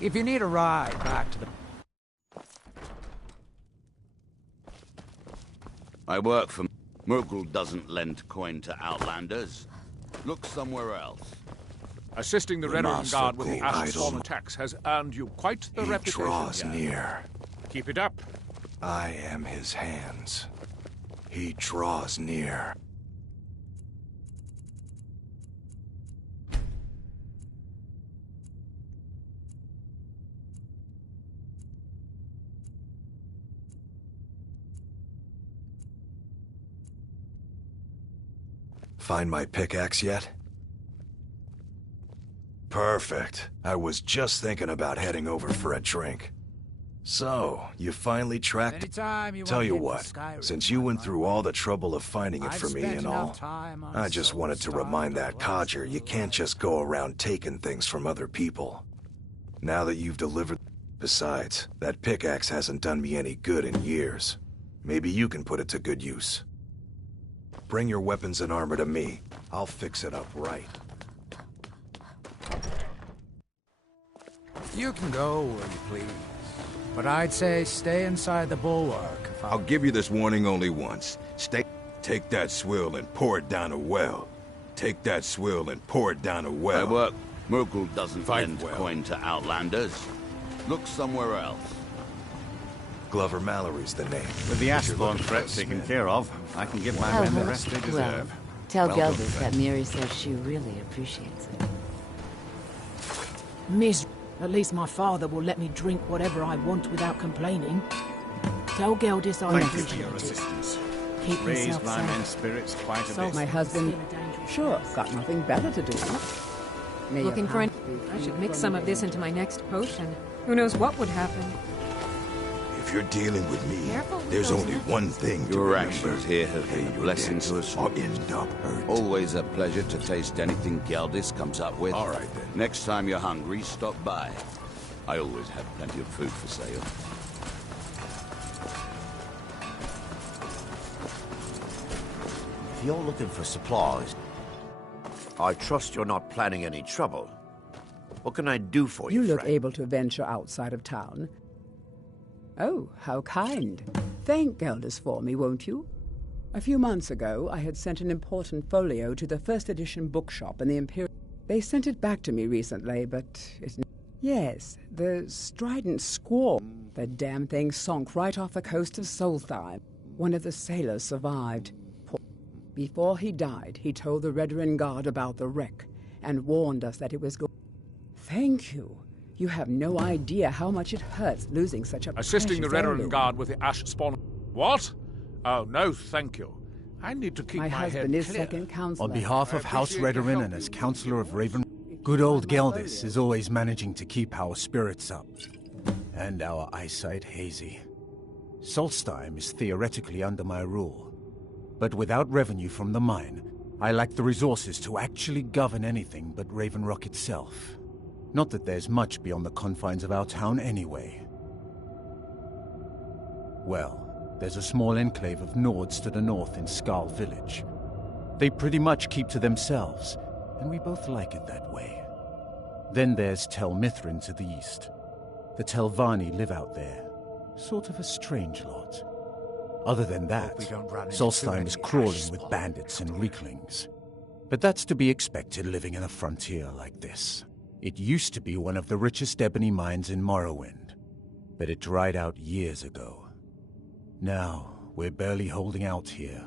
If you need a ride back to the... I work for... Murgle doesn't lend coin to outlanders. Look somewhere else. Assisting the Veteran Guard with the Masterful Ash Spawn idol. attacks has earned you quite the He reputation. draws here. near. Keep it up. I am his hands. He draws near. Find my pickaxe yet? Perfect. I was just thinking about heading over for a drink. So, you finally tracked... Anytime you Tell want you to get what, to Skyrim, since you went through all the trouble of finding it I've for me spent and enough all, time on I just wanted to remind that codger you can't just go around taking things from other people. Now that you've delivered... Besides, that pickaxe hasn't done me any good in years. Maybe you can put it to good use. Bring your weapons and armor to me. I'll fix it up right. You can go where you please. But I'd say stay inside the bulwark. I'll give you this warning only once. Take that swill and pour it down a well. Take that swill and pour it down a well. I work. Murgle doesn't lend well. coin to outlanders. Look somewhere else. Glover Mallory's the name. With the If you're Ashbourne looking for threat a taken smith. care of, I can give my men the rest they deserve. Tell Well done, Gelders friend. that Miri says she really appreciates it. Miss, at least my father will let me drink whatever I want without complaining. Tell Geldis I Thank you for your appreciate it. assistance. Keep Raised yourself my safe. men's spirits quite a bit. My husband, sure, got nothing better to do. May Looking your for an... path be I should free mix from some of this into my next potion. Who knows what would happen? If you're dealing with me, Careful with there's those only one thing to Your remember. actions here have been blessings to us. Or end up hurt. Always a pleasure to taste anything Geldis comes up with. All right, then. Next time you're hungry, stop by. I always have plenty of food for sale. If you're looking for supplies, I trust you're not planning any trouble. What can I do for you, You look Frank? able to venture outside of town. Oh, how kind. Thank Gelders for me, won't you? A few months ago, I had sent an important folio to the first edition bookshop in the Imperial... They sent it back to me recently, but it's... Yes, the strident squall. The damn thing sunk right off the coast of Solstheim. One of the sailors survived. Before he died, he told the Veteran Guard about the wreck and warned us that it was going... Thank you. You have no idea how much it hurts losing such a Assisting the precious Veteran heirloom. Guard with the Ash Spawn... What? Oh, no, thank you. I need to keep My my head husband is clear. second counselor. On behalf of House Redorin and as Councillor of Raven, good old Geldis is always managing to keep our spirits up. And our eyesight hazy. Solstheim is theoretically under my rule. But without revenue from the mine, I lack the resources to actually govern anything but Raven Rock itself. Not that there's much beyond the confines of our town anyway. Well, there's a small enclave of Nords to the north in Skarl Village. They pretty much keep to themselves, and we both like it that way. Then there's Tel Mithrin to the east. The Telvanni live out there. Sort of a strange lot. Other than that, Solstheim is crawling with bandits and weaklings. But that's to be expected living in a frontier like this. It used to be one of the richest ebony mines in Morrowind, but it dried out years ago. Now, we're barely holding out here.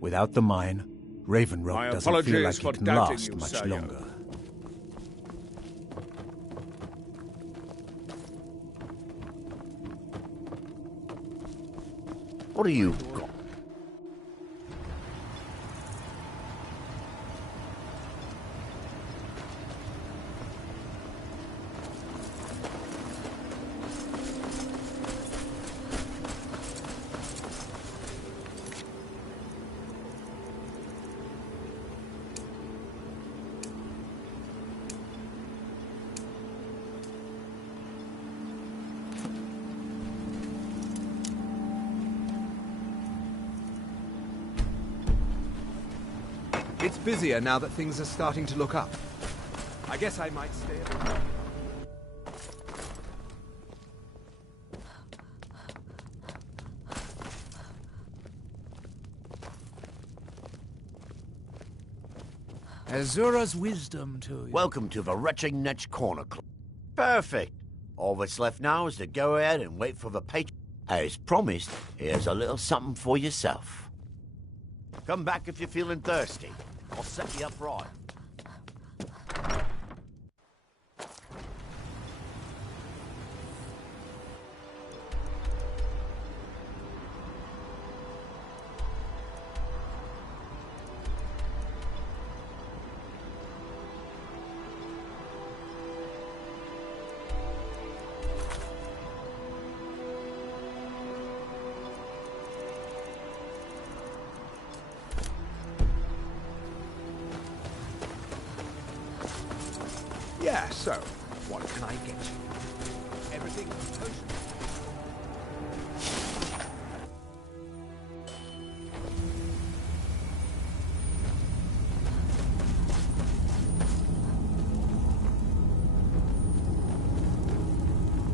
Without the mine, Raven Rock My doesn't feel apologies like for it can doubting last you, much Sir longer. What do you got? It's busier now that things are starting to look up. I guess I might stay. Azura's wisdom to you. Welcome to the Retching Netch Corner Club. Perfect. All that's left now is to go ahead and wait for the patron. As promised, here's a little something for yourself. Come back if you're feeling thirsty. I'll set you up right. Yeah, so, what can I get you? Everything was kosher.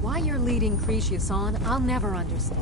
Why you're leading Cretius on, I'll never understand.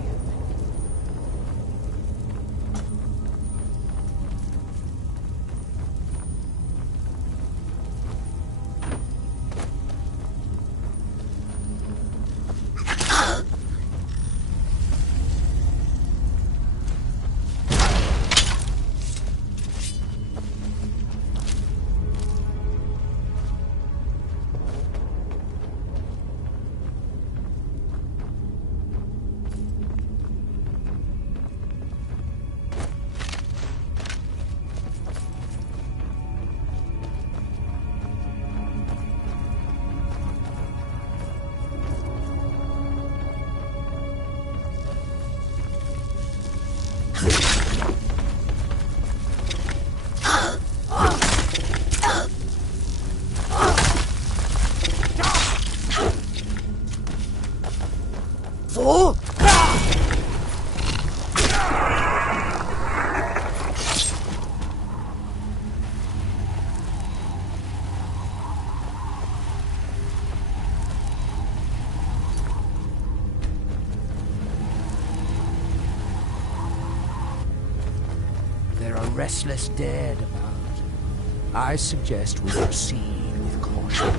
Restless dead about. I suggest we proceed with caution.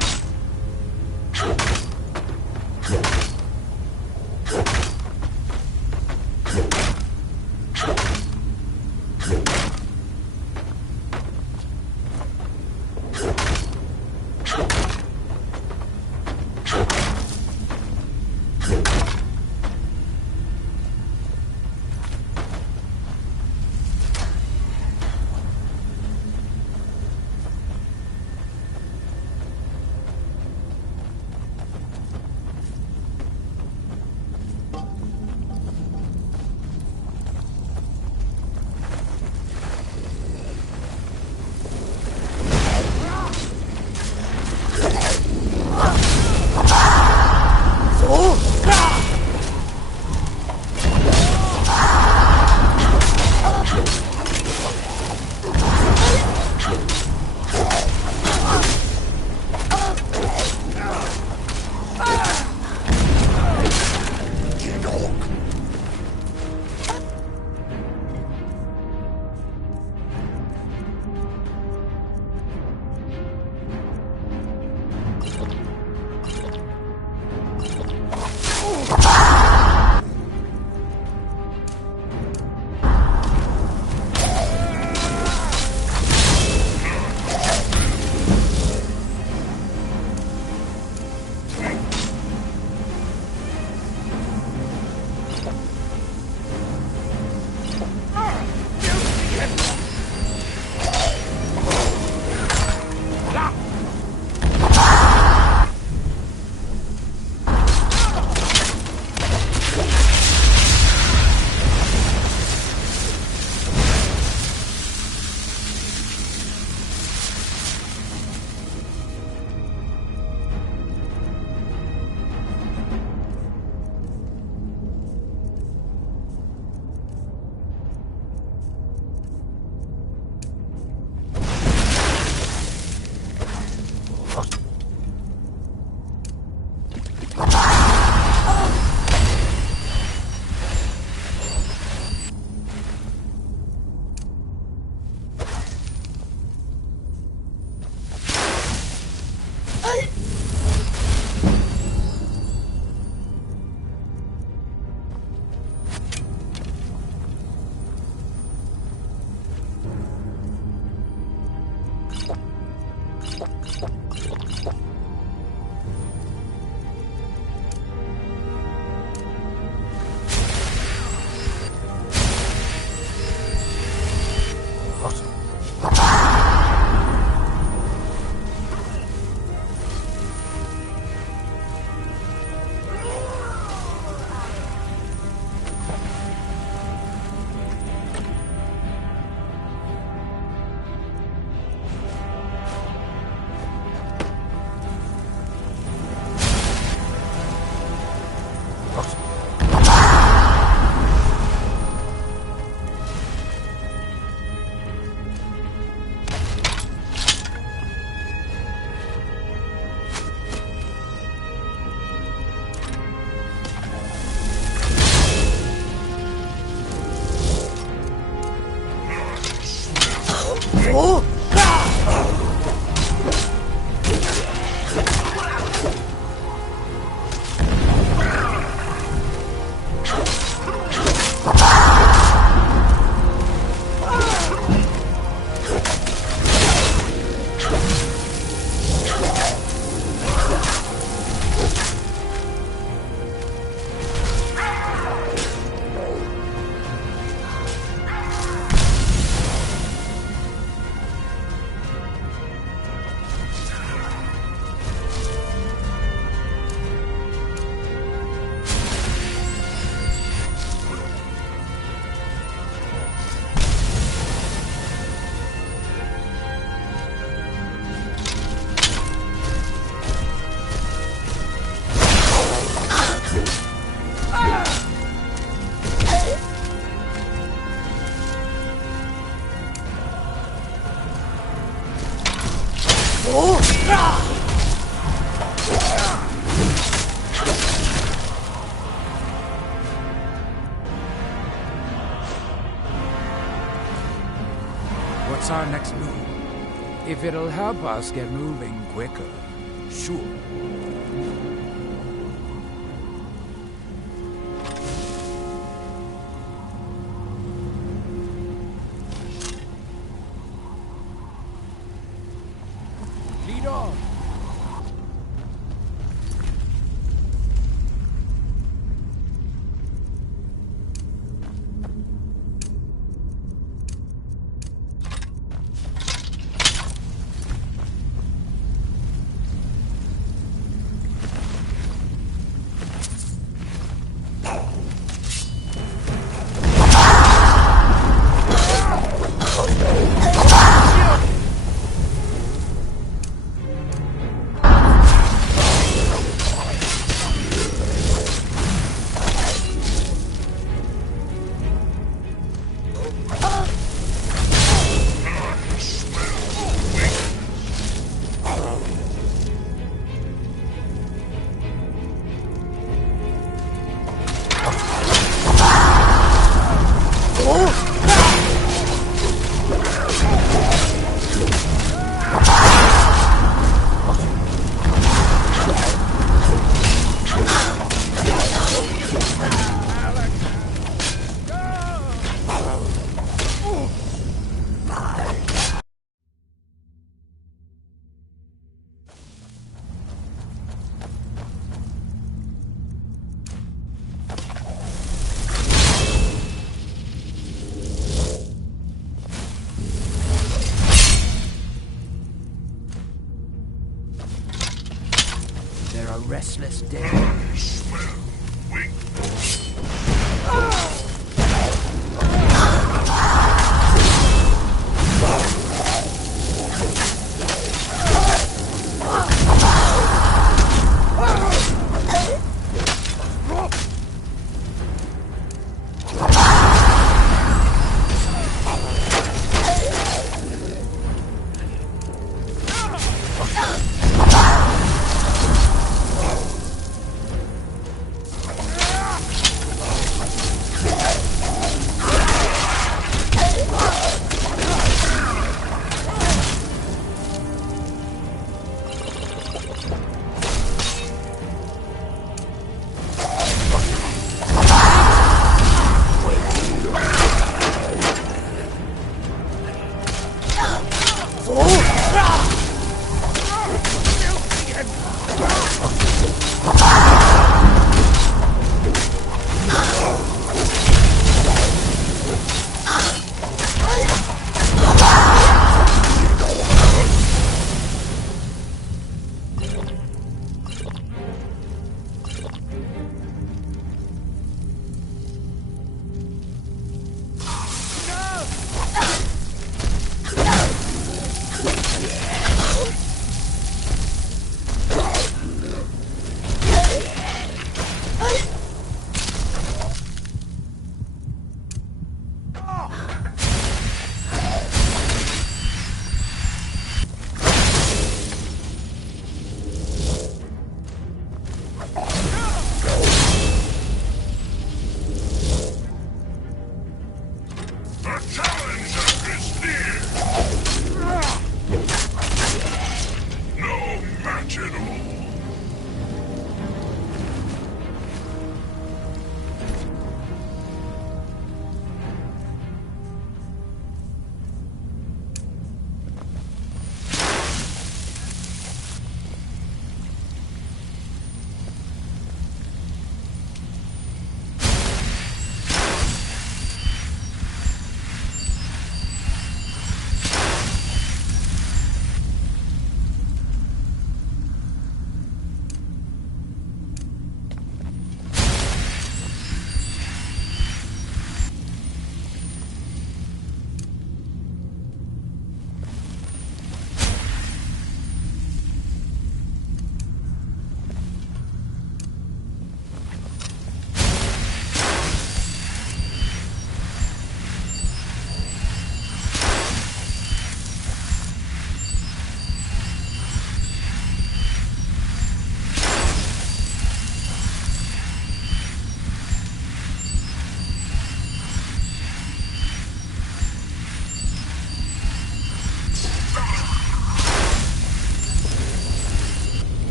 What's our next move? If it'll help us get moving quicker, sure. Lead on. They're a restless dead.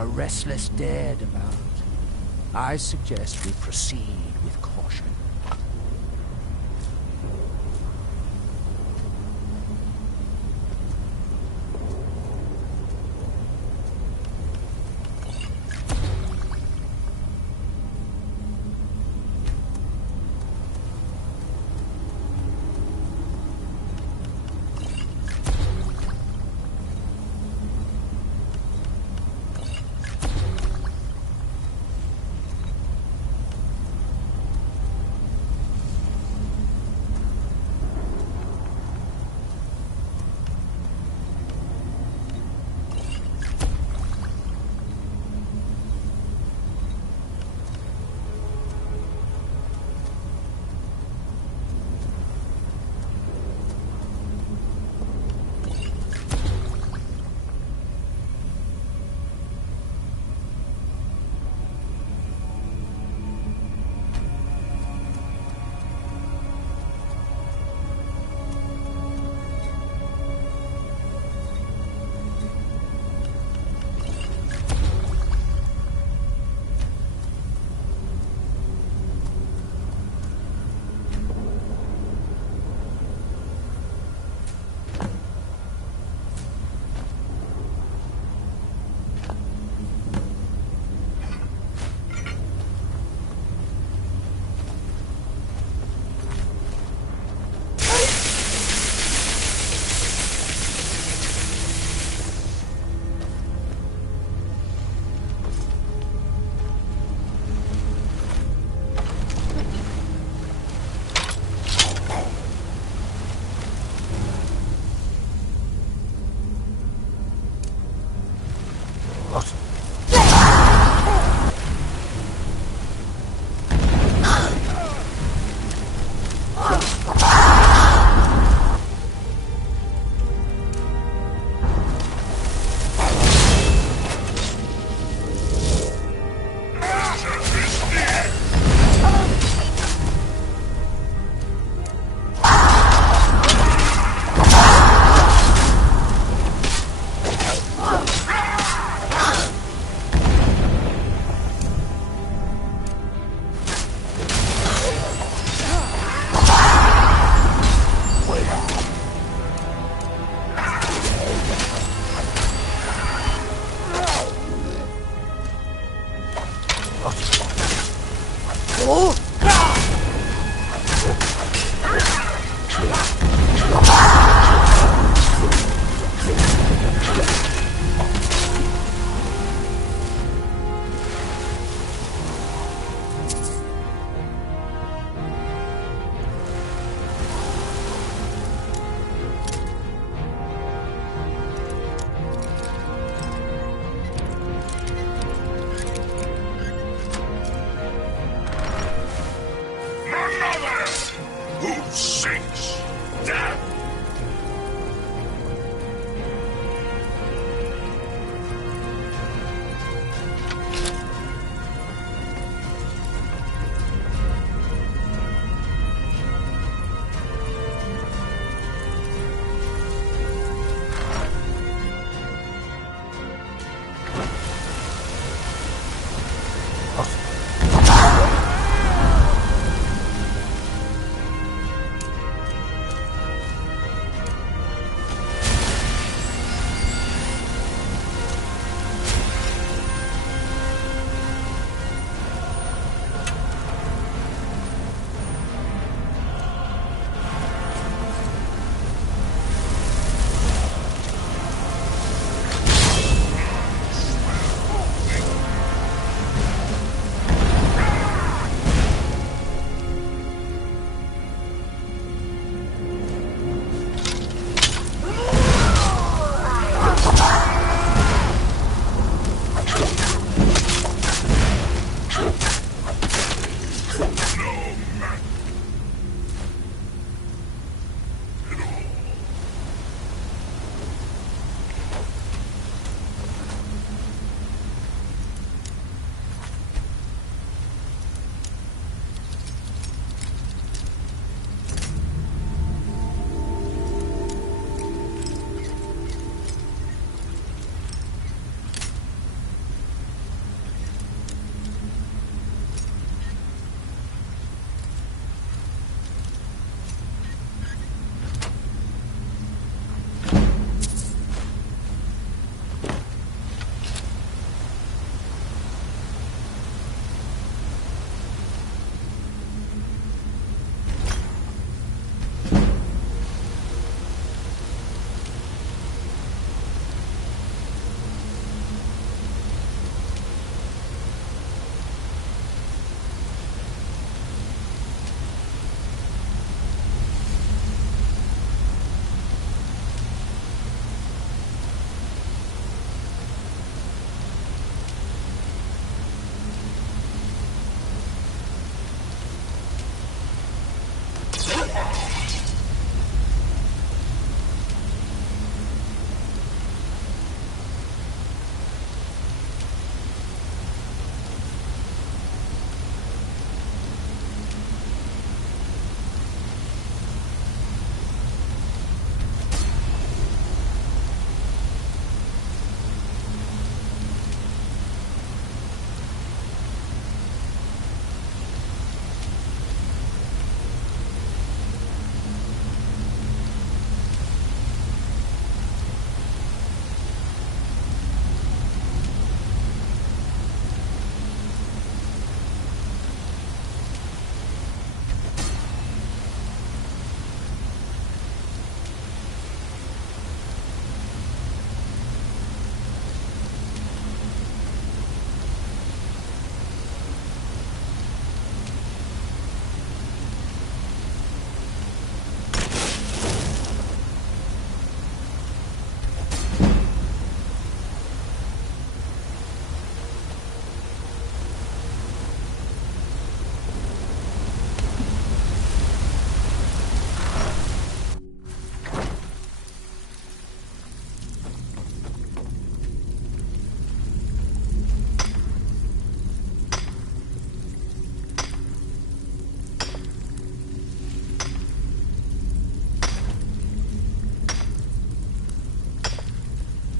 a restless dead about. I suggest we proceed with caution.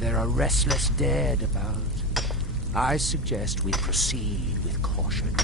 There are restless dead about. I suggest we proceed with caution.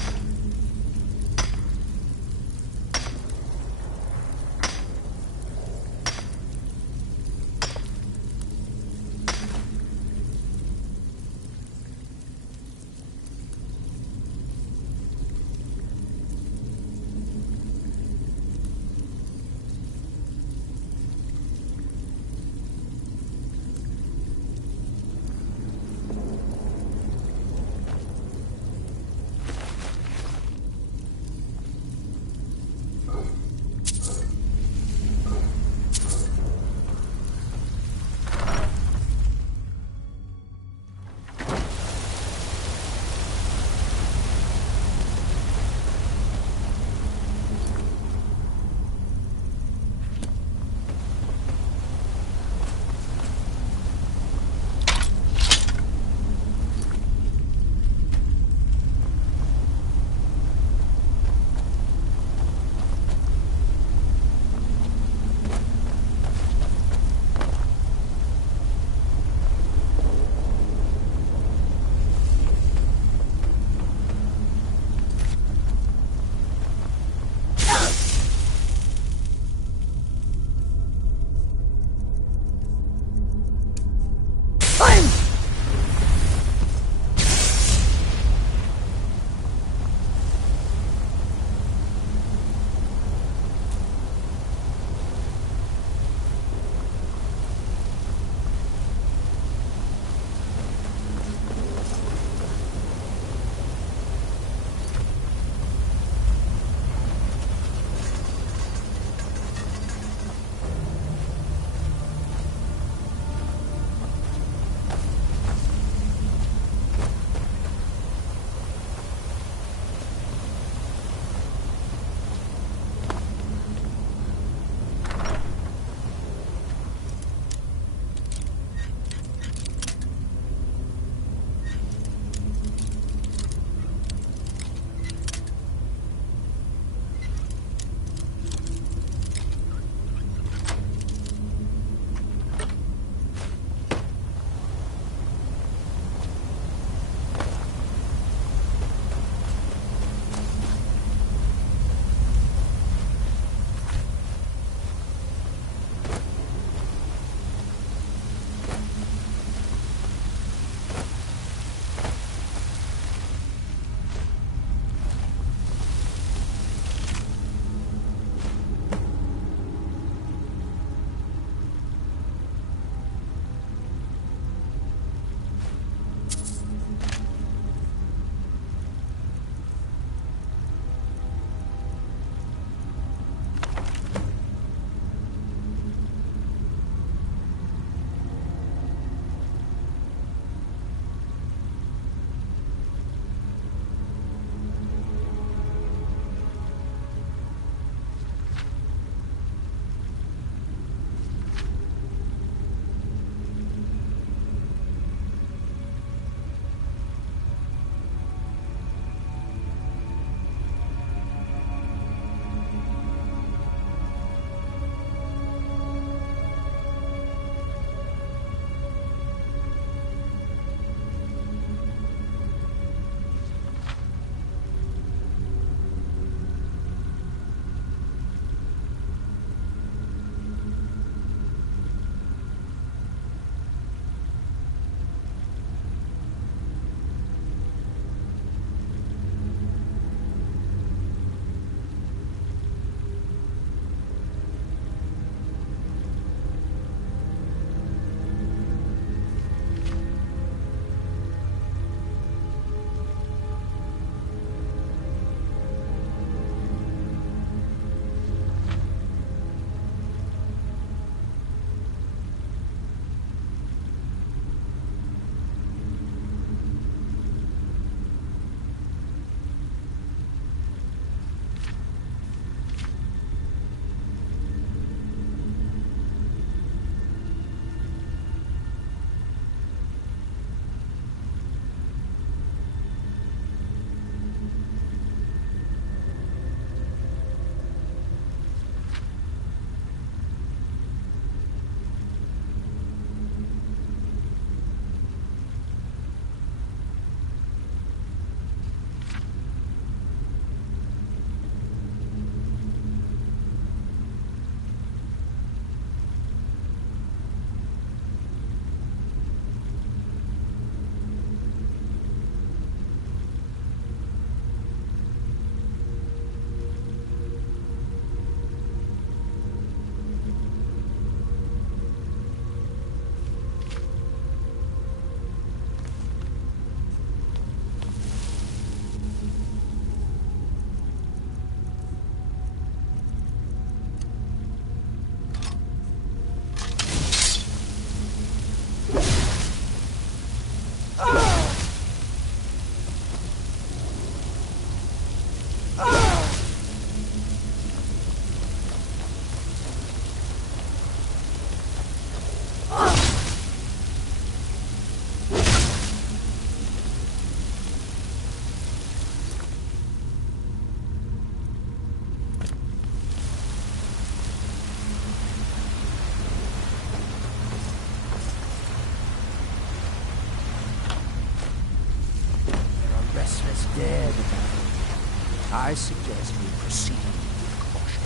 dared about it. I suggest we proceed with caution.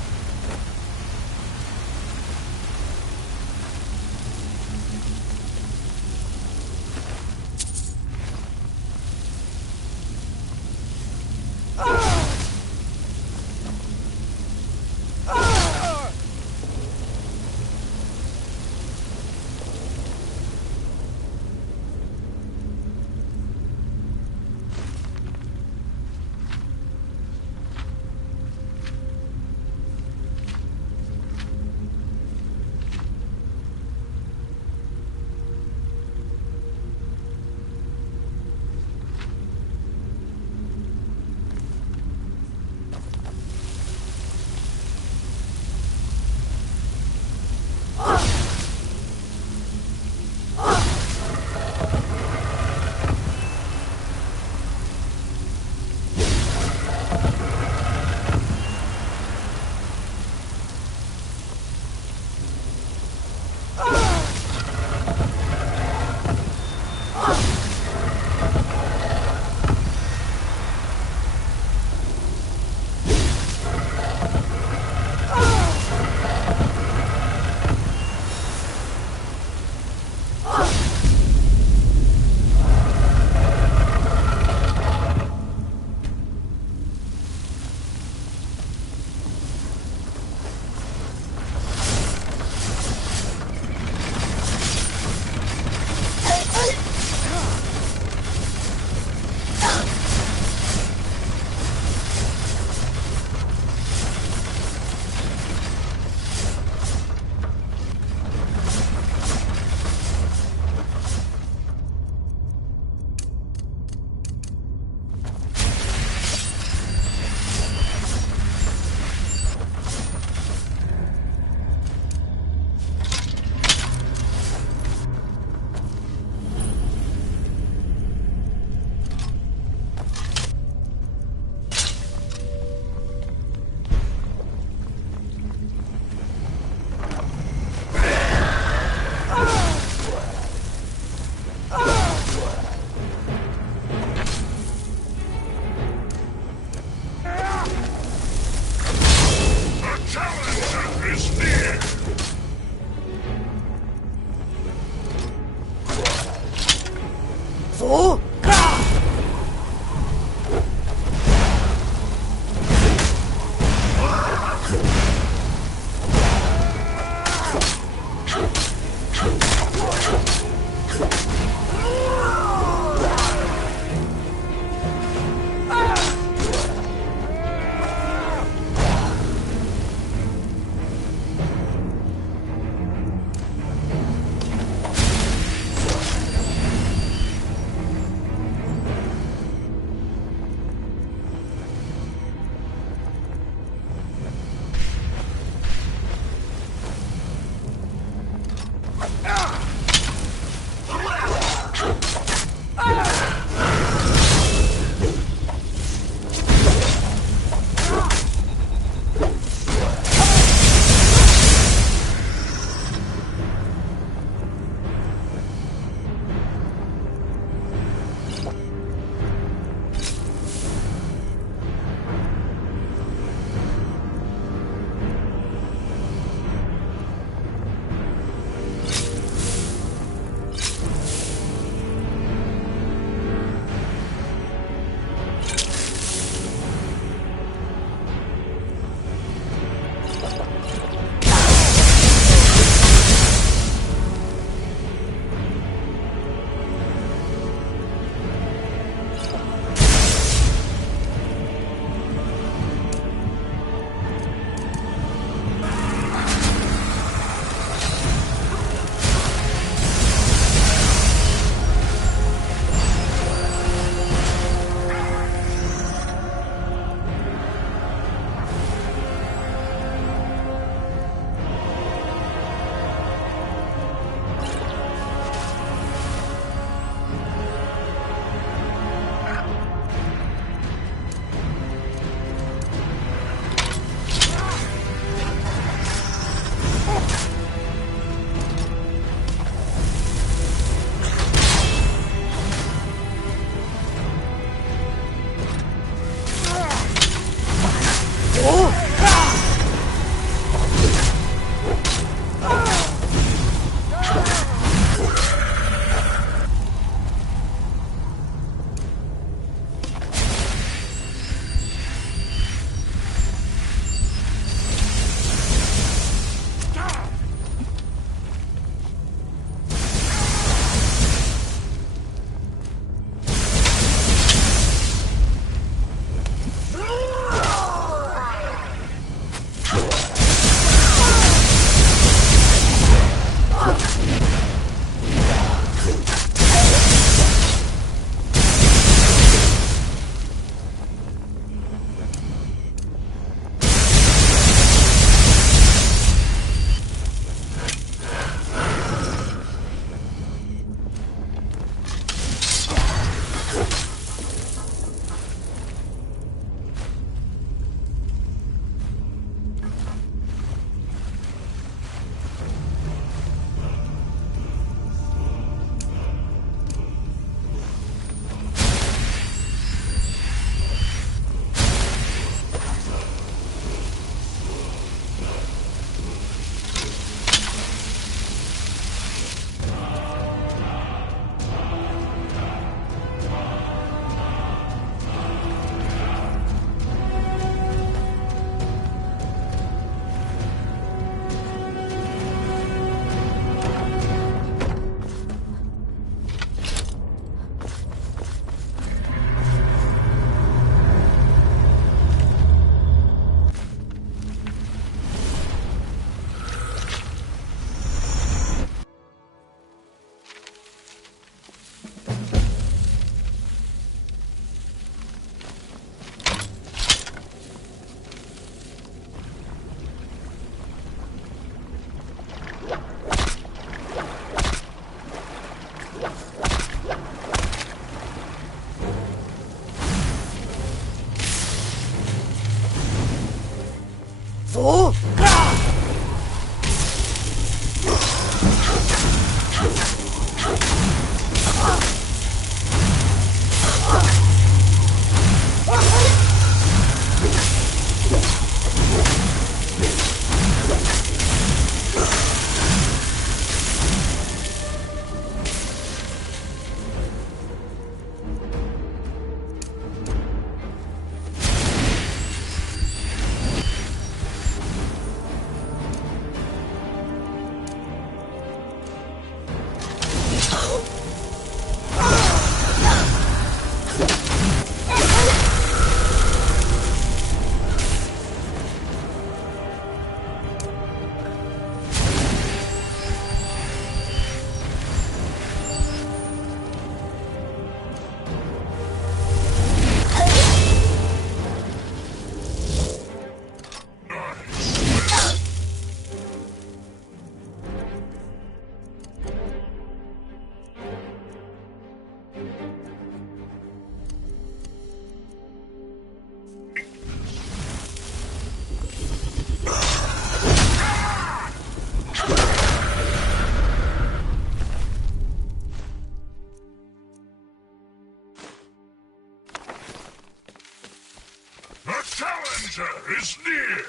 Challenger is near!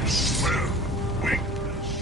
I smell weakness.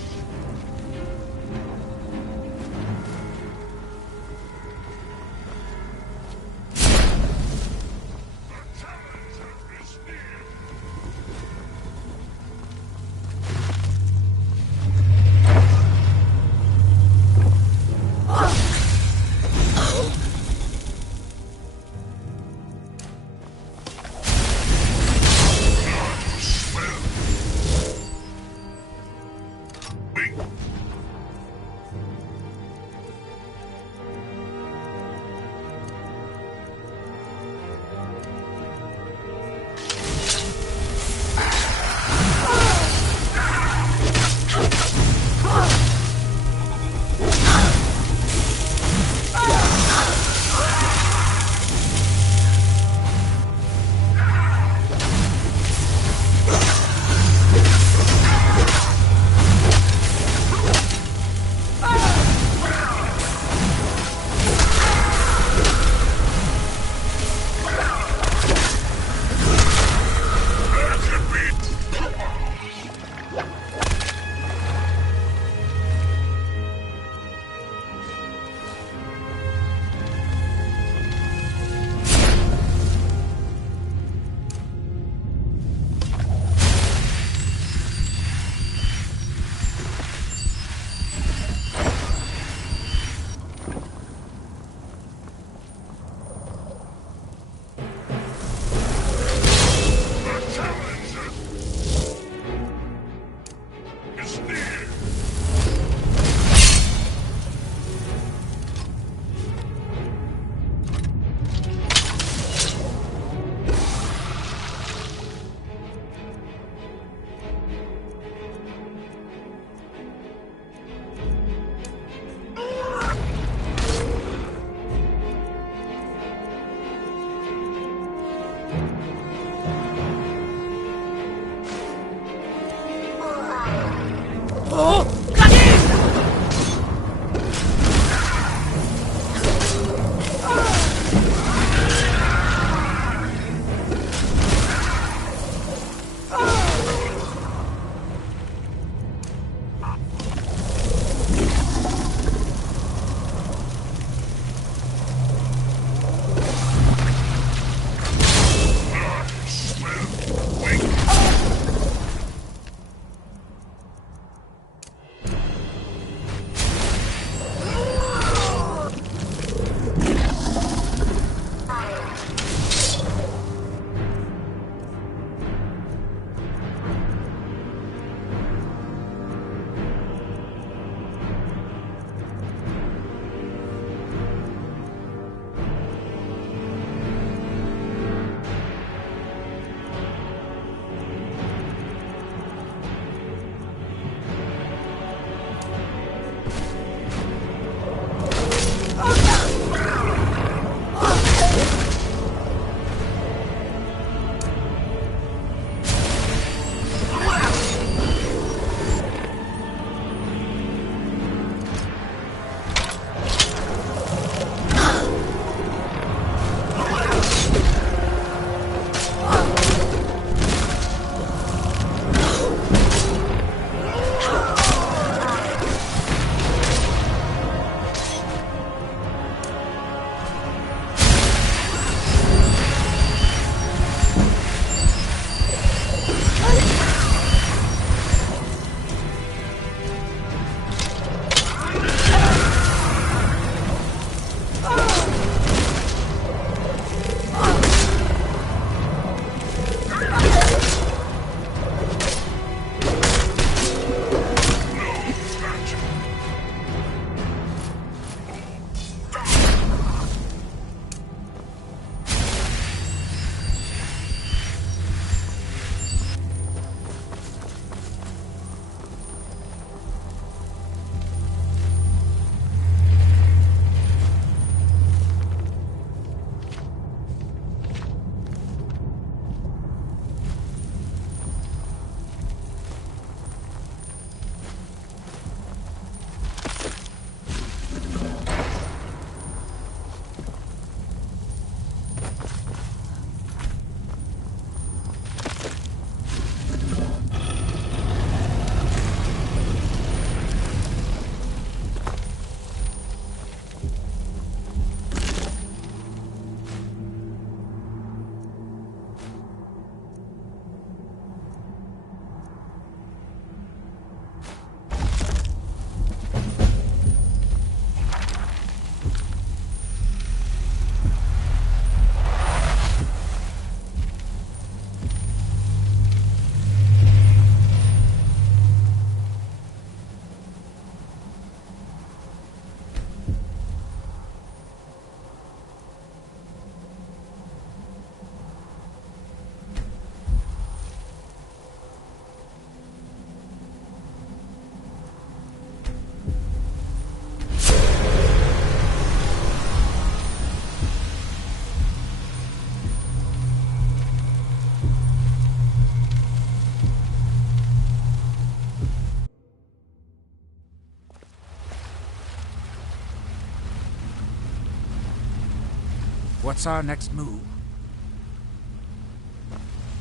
What's our next move?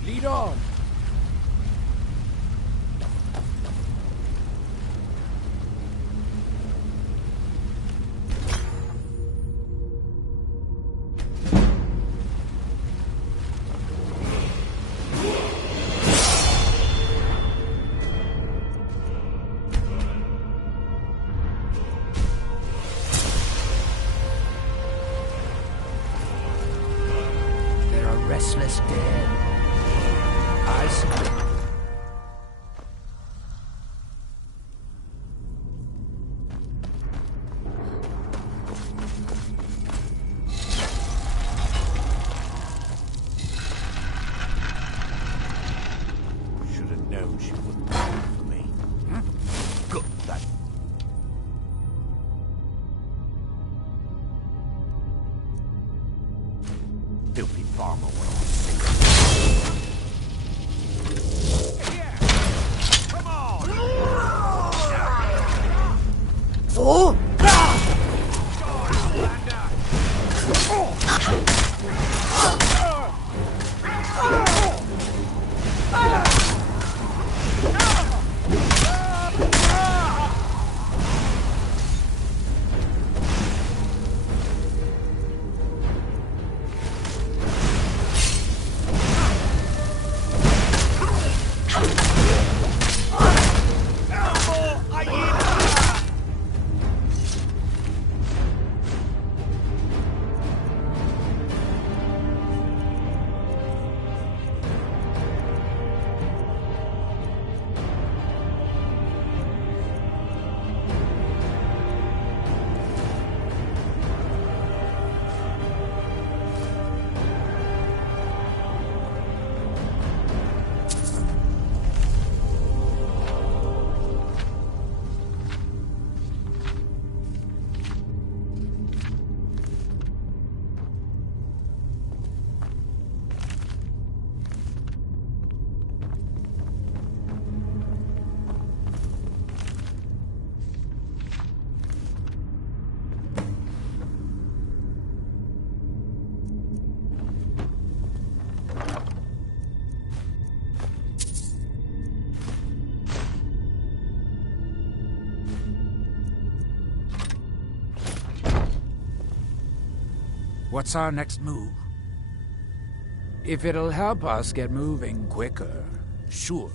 Lead on! Restless dead. I see. Should have known she wouldn't fall for me. Good, that. Filthy farmer went on single. Come on! Oh! What's our next move? If it'll help us get moving quicker, sure.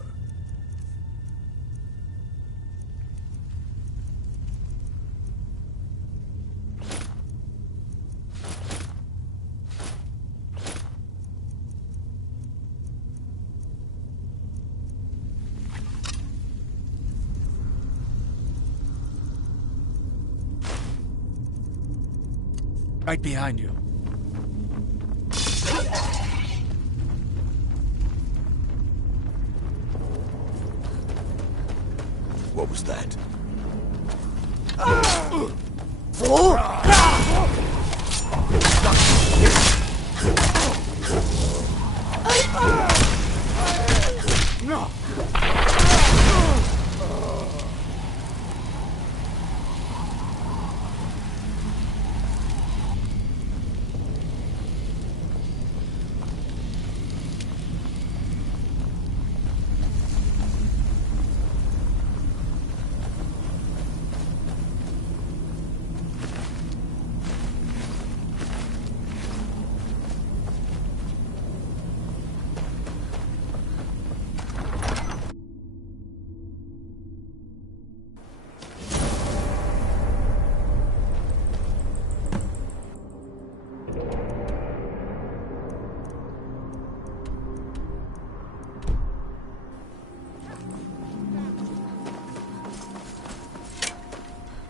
Right behind you. What was that? No!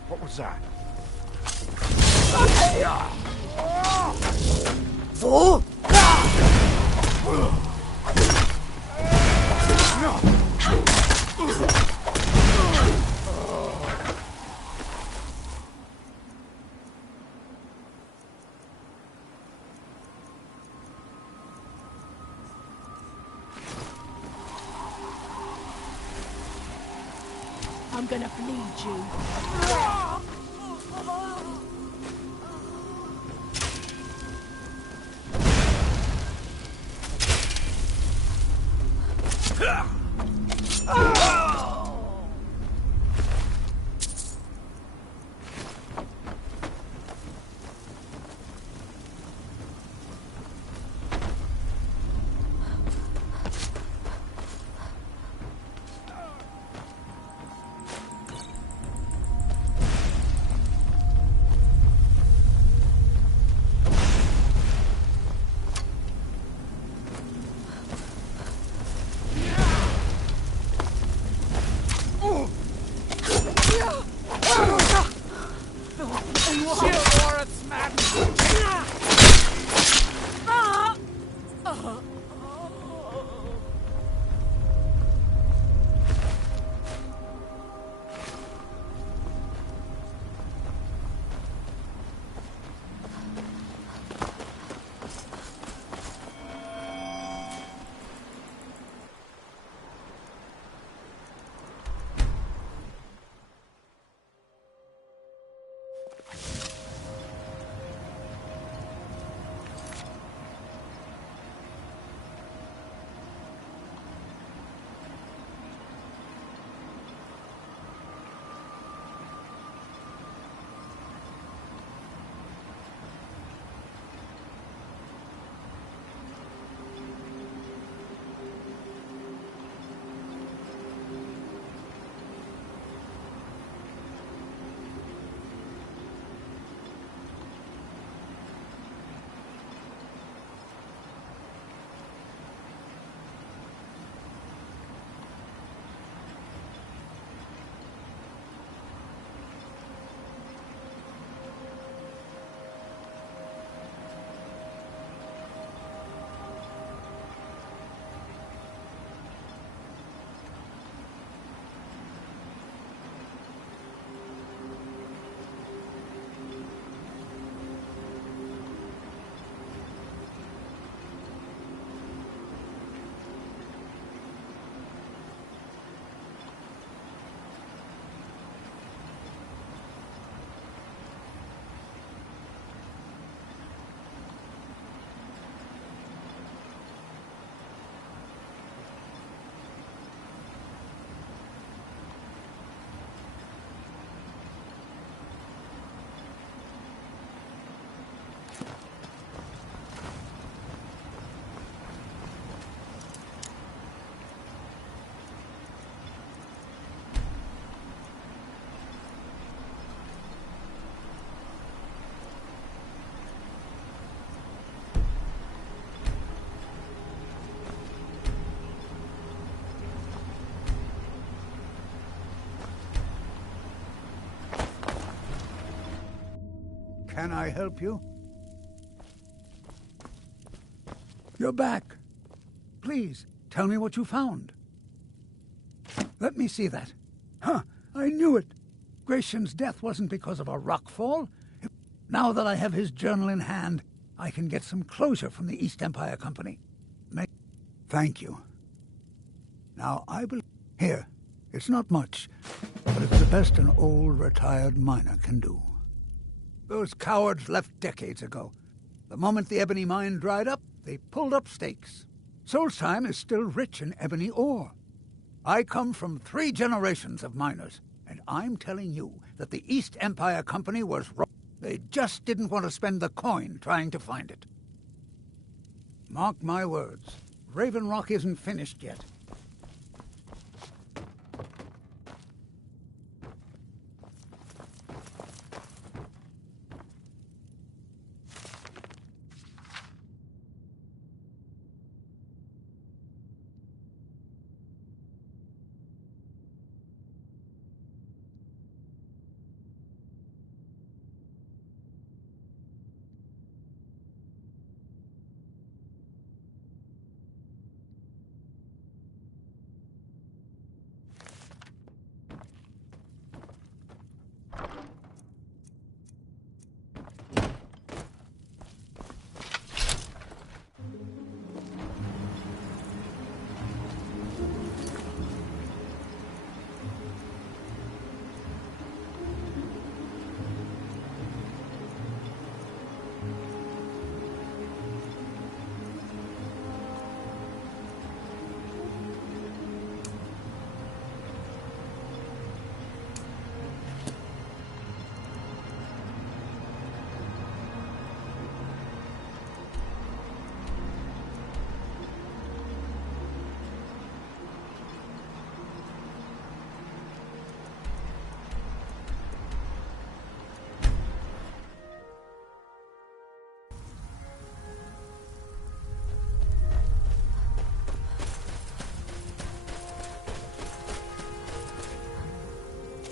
What was that? Fool! I'm gonna bleed you. Can I help you? You're back. Please, tell me what you found. Let me see that. Huh, I knew it. Gratian's death wasn't because of a rock fall. Now that I have his journal in hand, I can get some closure from the East Empire Company. Thank you. Now, I believe... Here, it's not much, but it's the best an old retired miner can do. Those cowards left decades ago. The moment the ebony mine dried up, they pulled up stakes. Solstheim is still rich in ebony ore. I come from 3 generations of miners, and I'm telling you that the East Empire Company was wrong. They just didn't want to spend the coin trying to find it. Mark my words, Raven Rock isn't finished yet.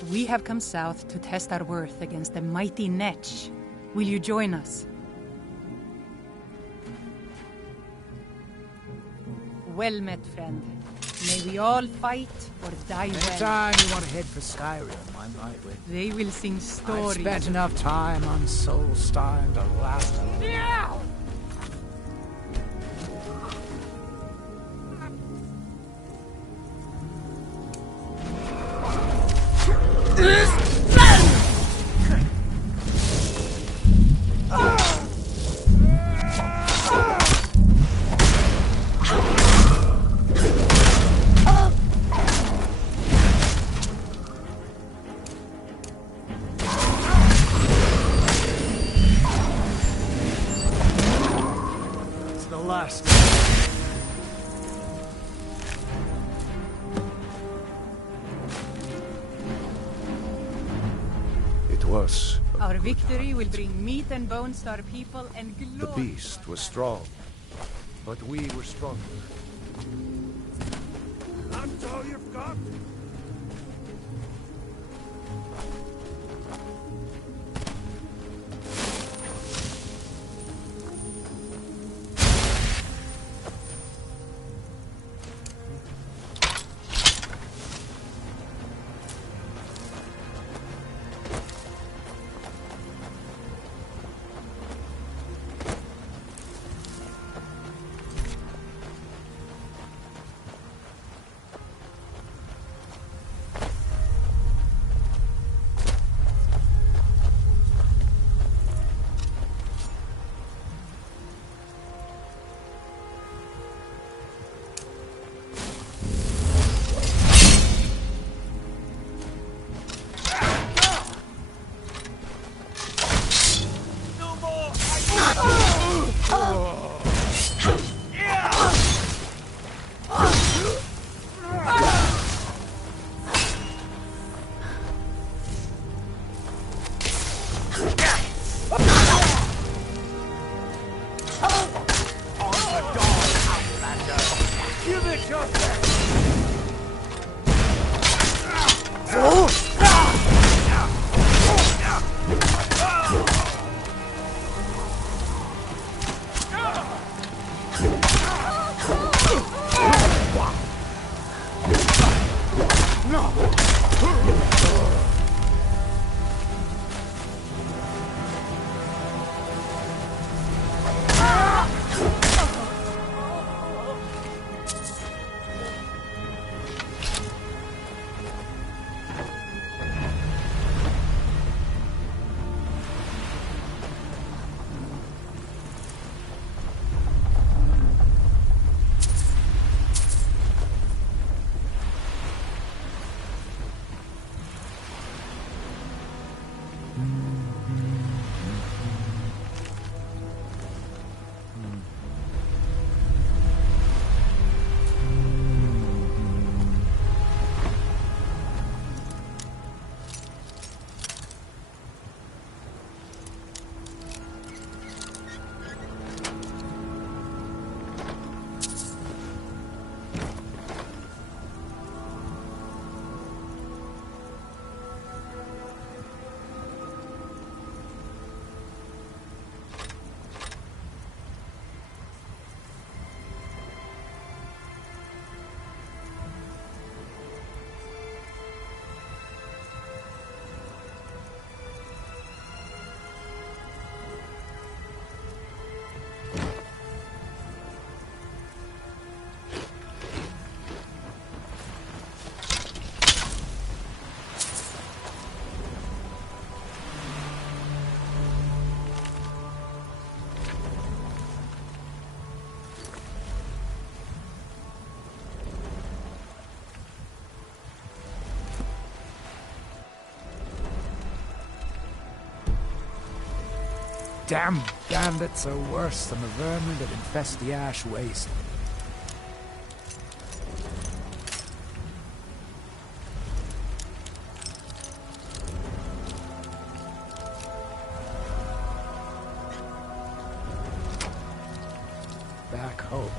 We have come south to test our worth against the mighty Netch. Will you join us? Well met, friend. May we all fight or die well. Anytime you want to head for Skyrim, I'm right with you. They will sing stories. I've spent enough time on Solstheim to last. Yeah! Our victory will bring meat and bones to our people and glory. The beast was strong, but we were stronger. That's all you've got? Damn bandits are worse than the vermin that infest the Ash Waste. Back home.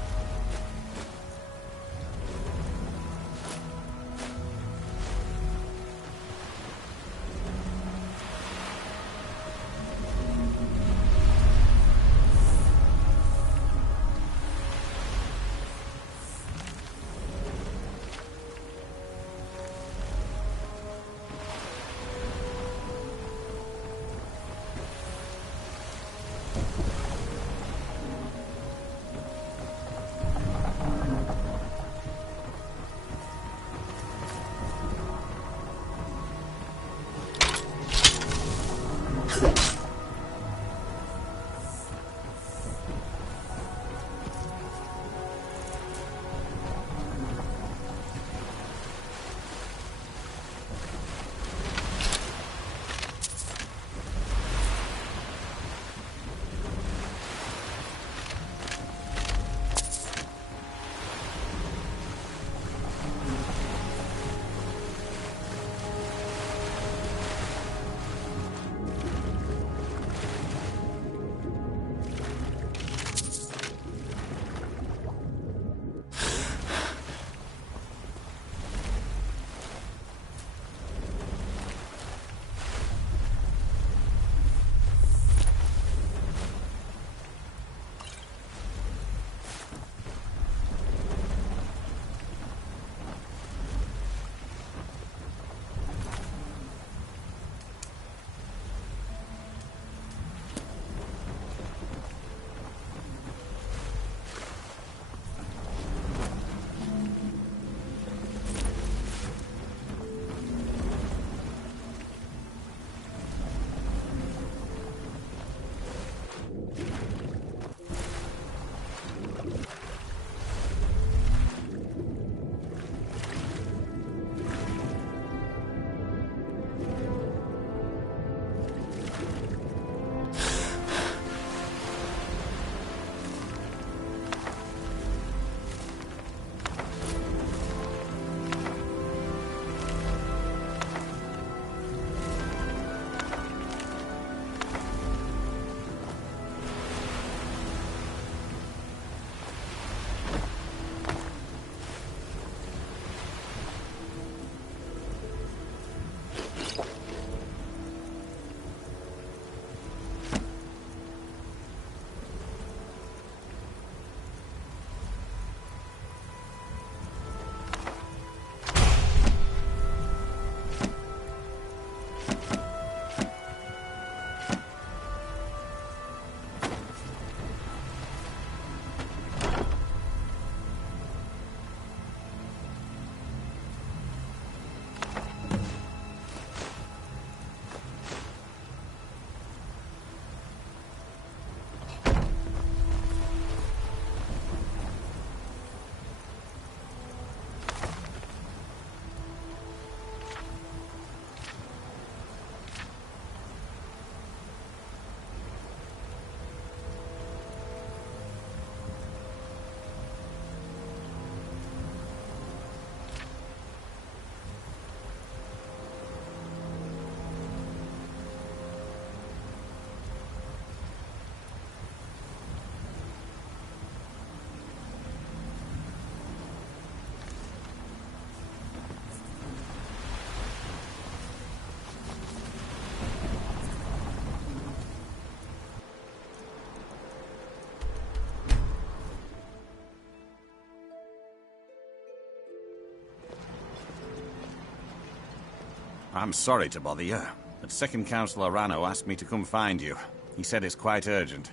I'm sorry to bother you, but Second Councillor Rano asked me to come find you. He said it's quite urgent.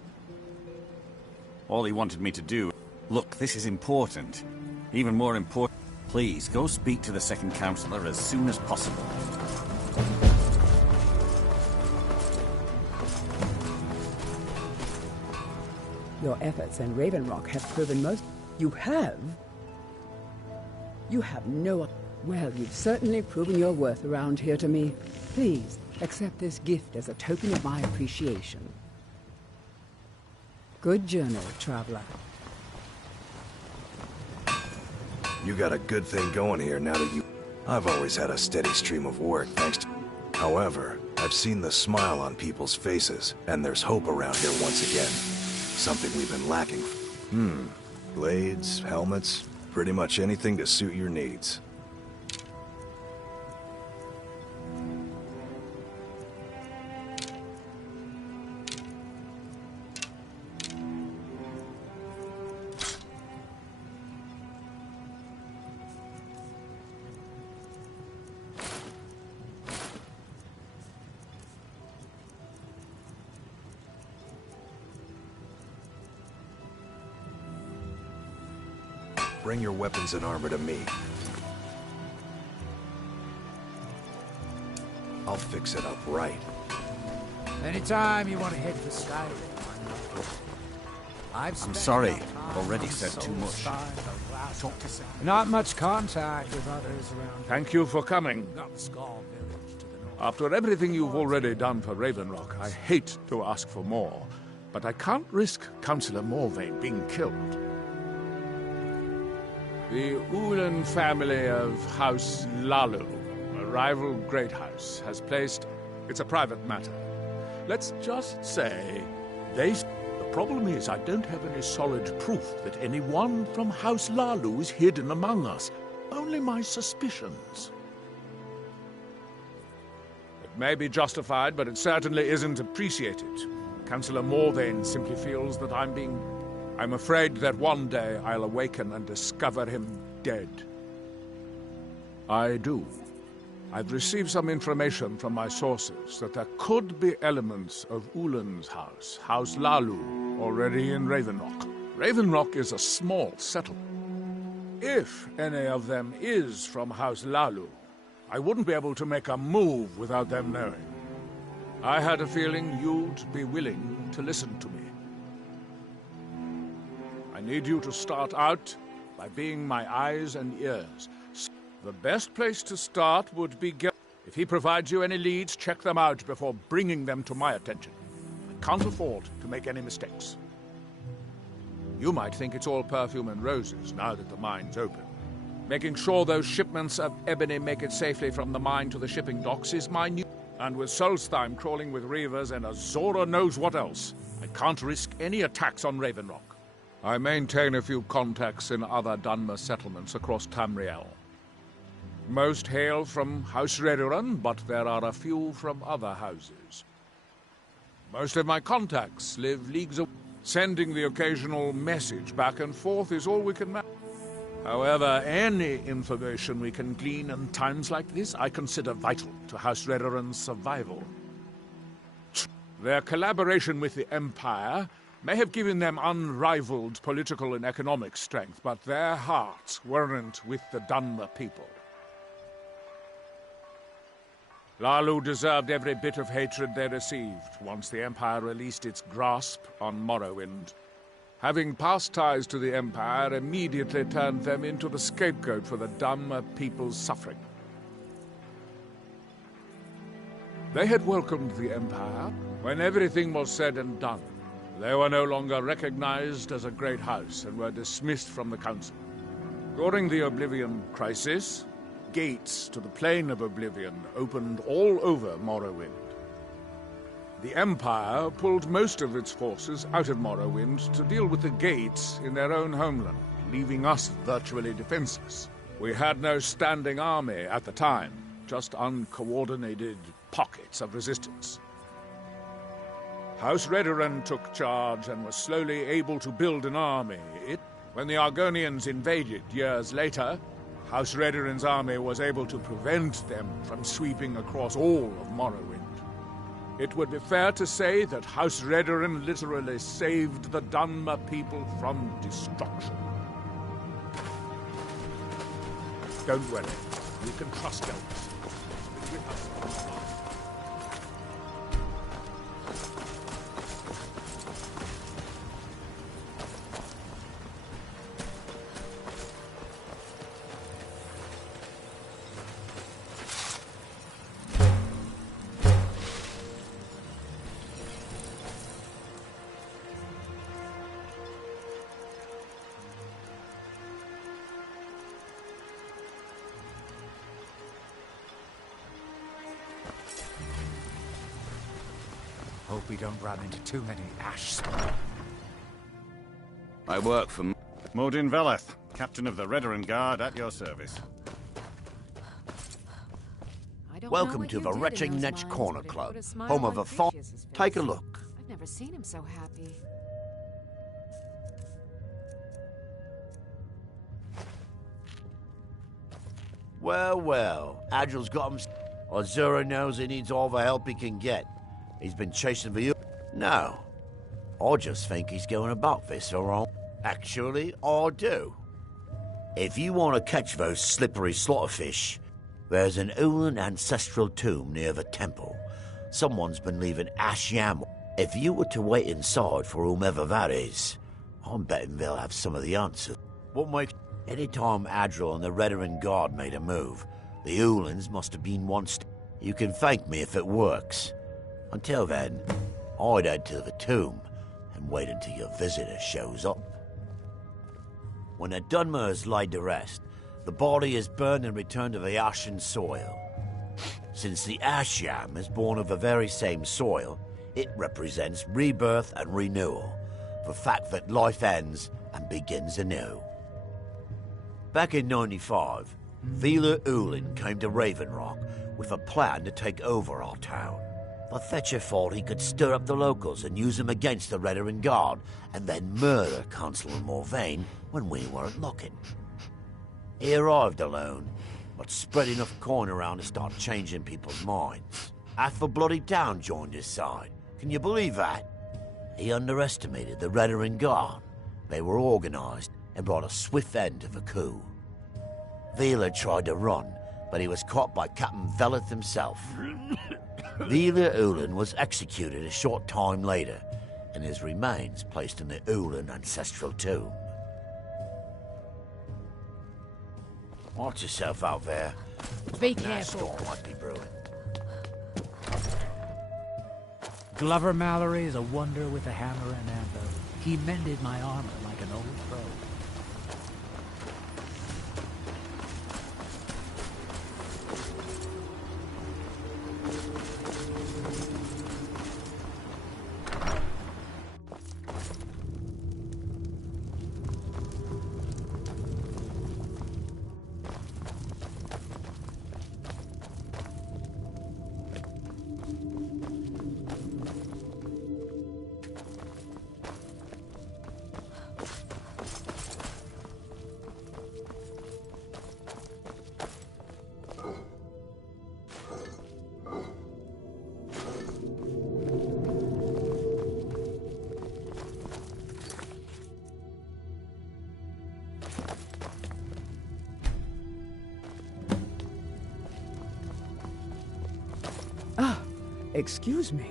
All he wanted me to do... Look, this is important. Even more important... Please, go speak to the Second Councillor as soon as possible. Your efforts in Raven Rock have proven most... You have? You have no... Well, you've certainly proven your worth around here to me. Please, accept this gift as a token of my appreciation. Good journey, traveler. You got a good thing going here now that you... I've always had a steady stream of work, thanks to... However, I've seen the smile on people's faces, and there's hope around here once again. Something we've been lacking. Blades, helmets, pretty much anything to suit your needs. Bring your weapons and armor to me. I'll fix it up right. Anytime you want to head for Skyrim. I'm sorry. I've already said too much. Not much contact with others around. Thank you for coming. After everything you've already done for Raven Rock, I hate to ask for more, but I can't risk Councillor Morvayn being killed. The Ulan family of House Lalu, a rival great house, has placed... It's a private matter. Let's just say they... The problem is I don't have any solid proof that anyone from House Lalu is hidden among us. Only my suspicions. It may be justified, but it certainly isn't appreciated. Councillor Morvayn simply feels that I'm afraid that one day I'll awaken and discover him dead. I do. I've received some information from my sources that there could be elements of Ulan's house, House Lalu, already in Raven Rock. Raven Rock is a small settlement. If any of them is from House Lalu, I wouldn't be able to make a move without them knowing. I had a feeling you'd be willing to listen to me. I need you to start out by being my eyes and ears. The best place to start would be... If he provides you any leads, check them out before bringing them to my attention. I can't afford to make any mistakes. You might think it's all perfume and roses now that the mine's open. Making sure those shipments of ebony make it safely from the mine to the shipping docks is my new... And with Solstheim crawling with reavers and Azora knows what else, I can't risk any attacks on Raven Rock. I maintain a few contacts in other Dunmer settlements across Tamriel. Most hail from House Redoran, but there are a few from other houses. Most of my contacts live leagues away. Sending the occasional message back and forth is all we can manage. However, any information we can glean in times like this I consider vital to House Redoran's survival. Their collaboration with the Empire may have given them unrivaled political and economic strength, but their hearts weren't with the Dunmer people. Lalu deserved every bit of hatred they received once the Empire released its grasp on Morrowind. Having past ties to the Empire immediately turned them into the scapegoat for the Dunmer people's suffering. They had welcomed the Empire when everything was said and done. They were no longer recognized as a great house and were dismissed from the Council. During the Oblivion Crisis, gates to the Plane of Oblivion opened all over Morrowind. The Empire pulled most of its forces out of Morrowind to deal with the gates in their own homeland, leaving us virtually defenseless. We had no standing army at the time, just uncoordinated pockets of resistance. House Redoran took charge and was slowly able to build an army. When the Argonians invaded years later, House Redoran's army was able to prevent them from sweeping across all of Morrowind. It would be fair to say that House Redoran literally saved the Dunmer people from destruction. Don't worry, you can trust Elvis. He's with us. Hope we don't run into too many ash. I work for... Modin Veleth, captain of the Redoran Guard, at your service. Welcome to the Retching Netch Corner Club, home of a font. Take a look. I've never seen him so happy. Well, well, Adril's got him. Azura knows he needs all the help he can get. He's been chasing for you. No. I just think he's going about this wrong. Actually, I do. If you want to catch those slippery slaughterfish, there's an Ulan ancestral tomb near the temple. Someone's been leaving ash yam. If you were to wait inside for whomever that is, I'm betting they'll have some of the answers. What makes... Anytime Adril and the Redoran Guard made a move, the Ulans must have been once... You can thank me if it works. Until then, I'd head to the tomb and wait until your visitor shows up. When a Dunmer is laid to rest, the body is burned and returned to the ashen soil. Since the ash yam is born of the very same soil, it represents rebirth and renewal, the fact that life ends and begins anew. Back in 95, Vila Ulin came to Raven Rock with a plan to take over our town. The Fetcher thought he could stir up the locals and use them against the Redoran Guard, and then murder Constable Morvain when we weren't looking. He arrived alone, but spread enough coin around to start changing people's minds. Half the bloody town joined his side. Can you believe that? He underestimated the Redoran Guard. They were organized and brought a swift end to the coup. Vila tried to run, but he was caught by Captain Veleth himself. Vila Ulan was executed a short time later, and his remains placed in the Ulan ancestral tomb. Watch yourself out there. Be That careful. storm might be brewing. Glover Mallory is a wonder with a hammer and anvil. He mended my armor like an old pro. Excuse me.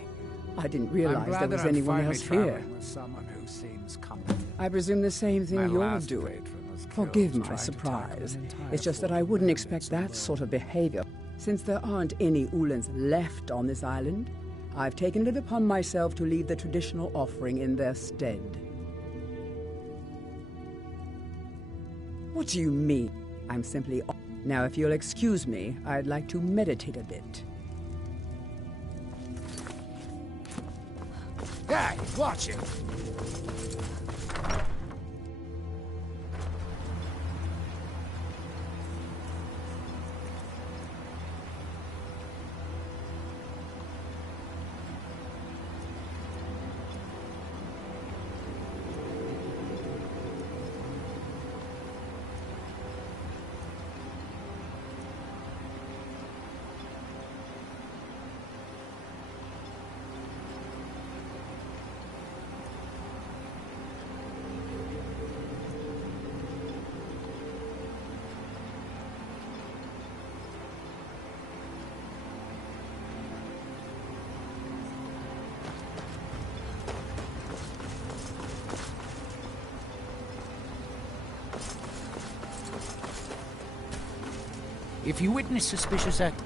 I didn't realize there was anyone else here. With someone who seems competent. I presume the same thing My you're last doing. patron was Forgive killed my trying to tackle surprise. an entire It's just that I wouldn't expect that sort of behavior. Since there aren't any Ulans left on this island, I've taken it upon myself to leave the traditional offering in their stead. What do you mean? I'm simply... Now, if you'll excuse me, I'd like to meditate a bit. Hey, watch it! If you witness suspicious act...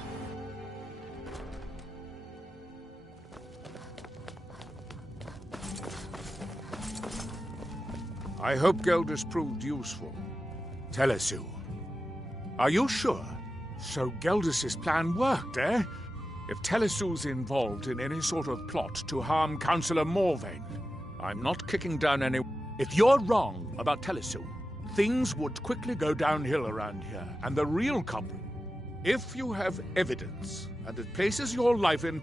I hope Geldis proved useful. Telesu. Are you sure? So Geldis's plan worked, eh? If Telesu's involved in any sort of plot to harm Councillor Morvain, I'm not kicking down any... If you're wrong about Telesu, things would quickly go downhill around here, and the real culprit... If you have evidence, and it places your life in...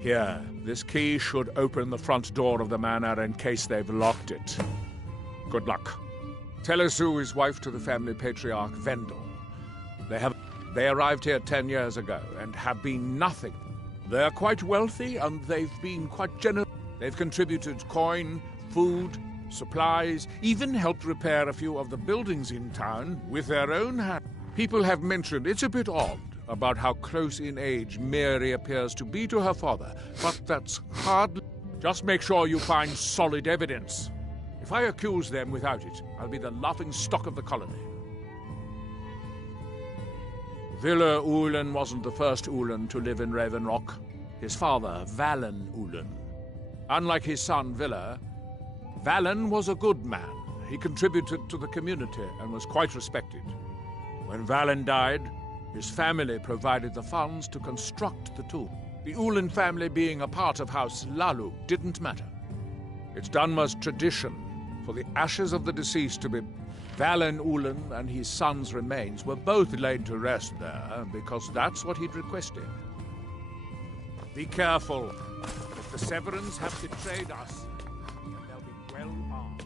Here, this key should open the front door of the manor in case they've locked it. Good luck. Telesu is wife to the family patriarch Vendel. They arrived here 10 years ago and have been nothing. They're quite wealthy and they've been quite generous. They've contributed coin, food, supplies, even helped repair a few of the buildings in town with their own hands. People have mentioned it's a bit odd about how close in age Mary appears to be to her father, but that's hardly... Just make sure you find solid evidence. If I accuse them without it, I'll be the laughing stock of the colony. Villa Ulen wasn't the first Ulen to live in Raven Rock. His father, Valen Ulen. Unlike his son, Villa, Valen was a good man. He contributed to the community and was quite respected. When Valen died, his family provided the funds to construct the tomb. The Ulen family being a part of House Lalu didn't matter. It's Dunmer's tradition for the ashes of the deceased to be... Valen Ulen and his son's remains were both laid to rest there because that's what he'd requested. Be careful. If the Severans have betrayed us, they'll be well armed.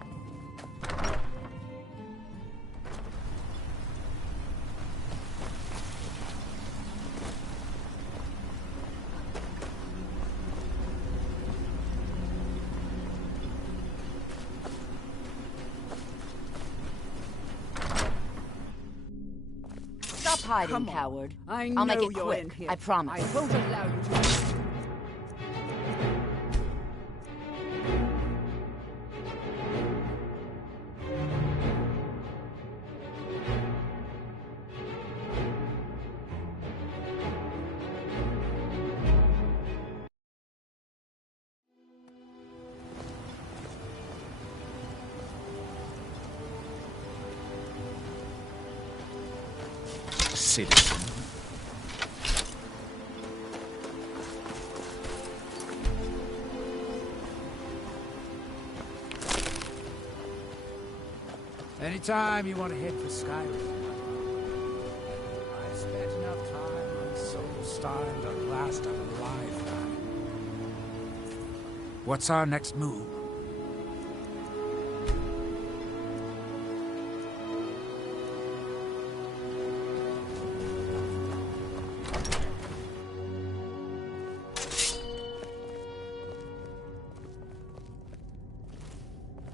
Stop hiding, coward. I'll make it quick. I promise. I won't allow you to... Citizen. Anytime you want to head for Skyrim. I spent enough time on Soul Star to last a lifetime. What's our next move?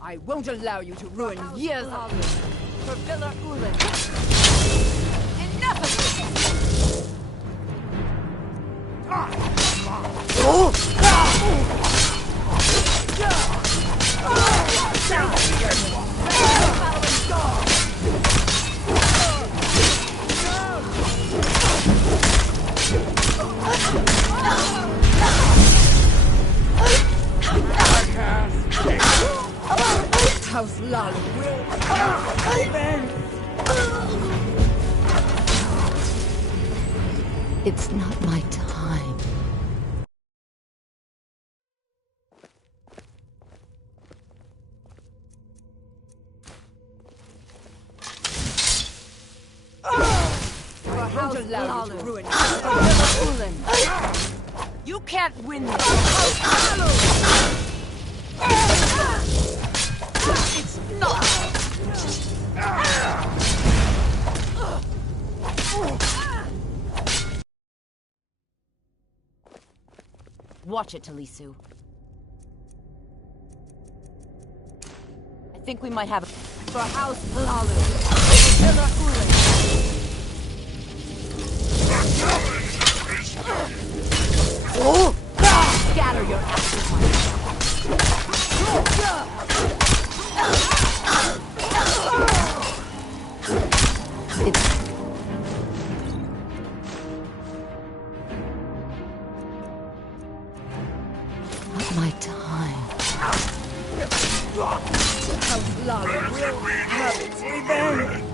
I won't allow you to ruin years of it. For Villa Ulen. Enough of this! House Lalu will It's not my time. House Lalu to ruin You can't win this. It's not. Watch it, Talisu. I think we might have for House Lalu. Villa Ulen. Scatter your ashes, my will have its revenge.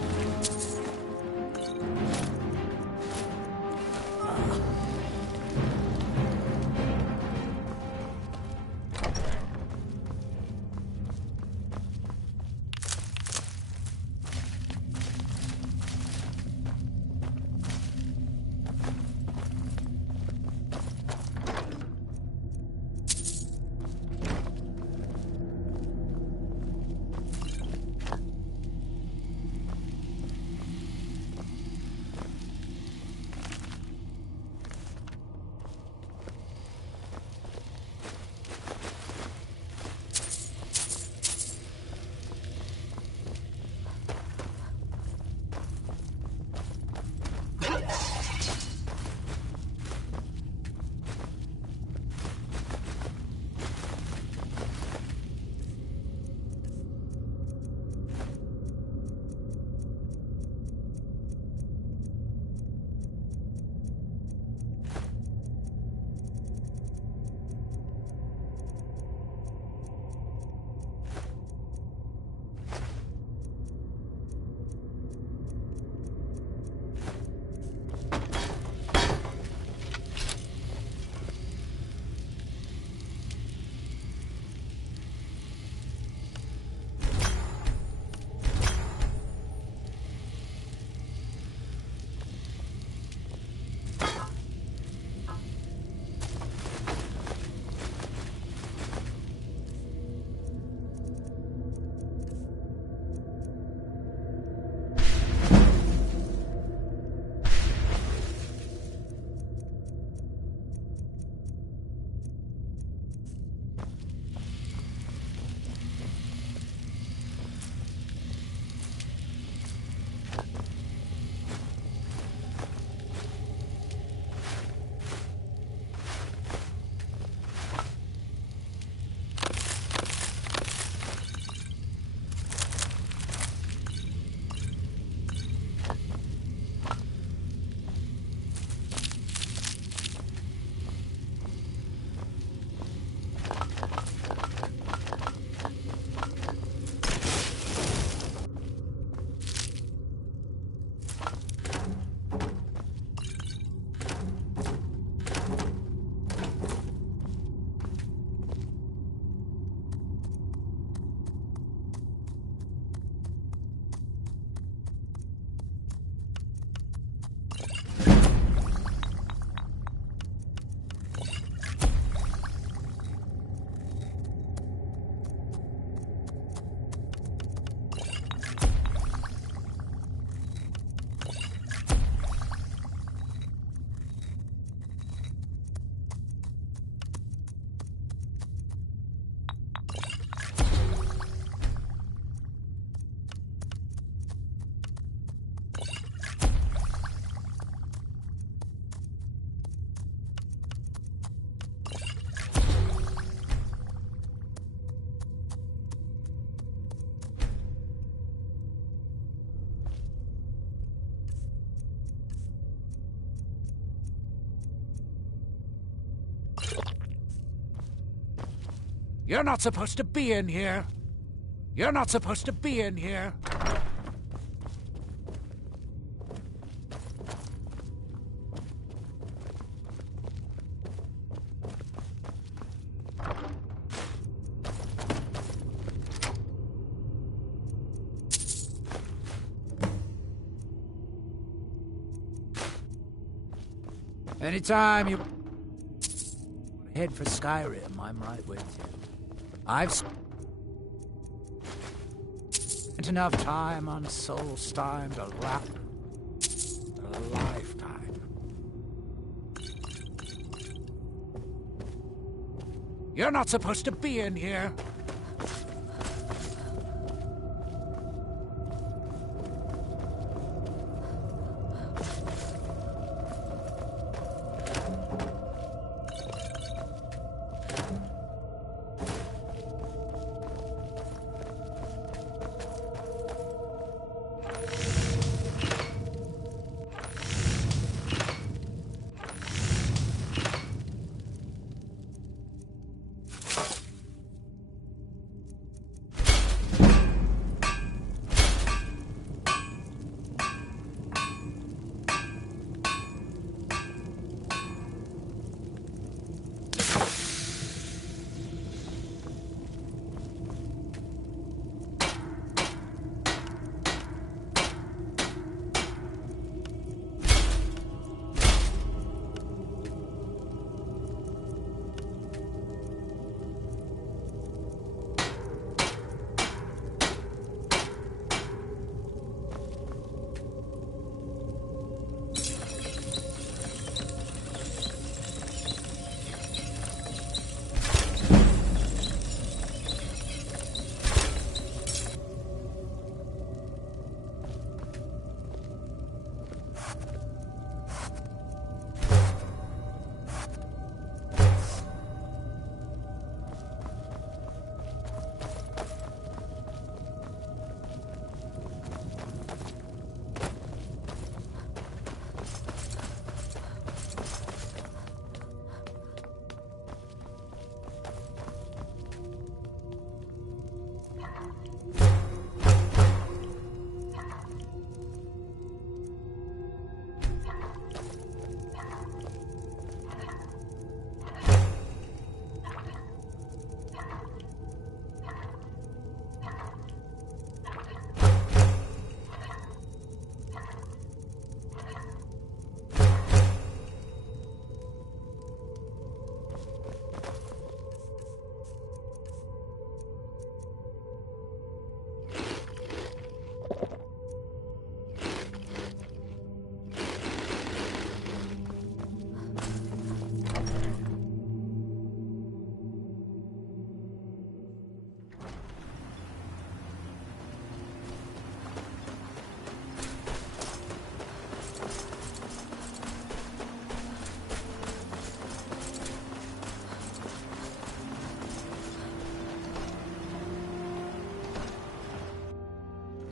You're not supposed to be in here. You're not supposed to be in here. Anytime you head for Skyrim, I'm right with you. I've spent enough time on Solstheim to lap a lifetime. You're not supposed to be in here.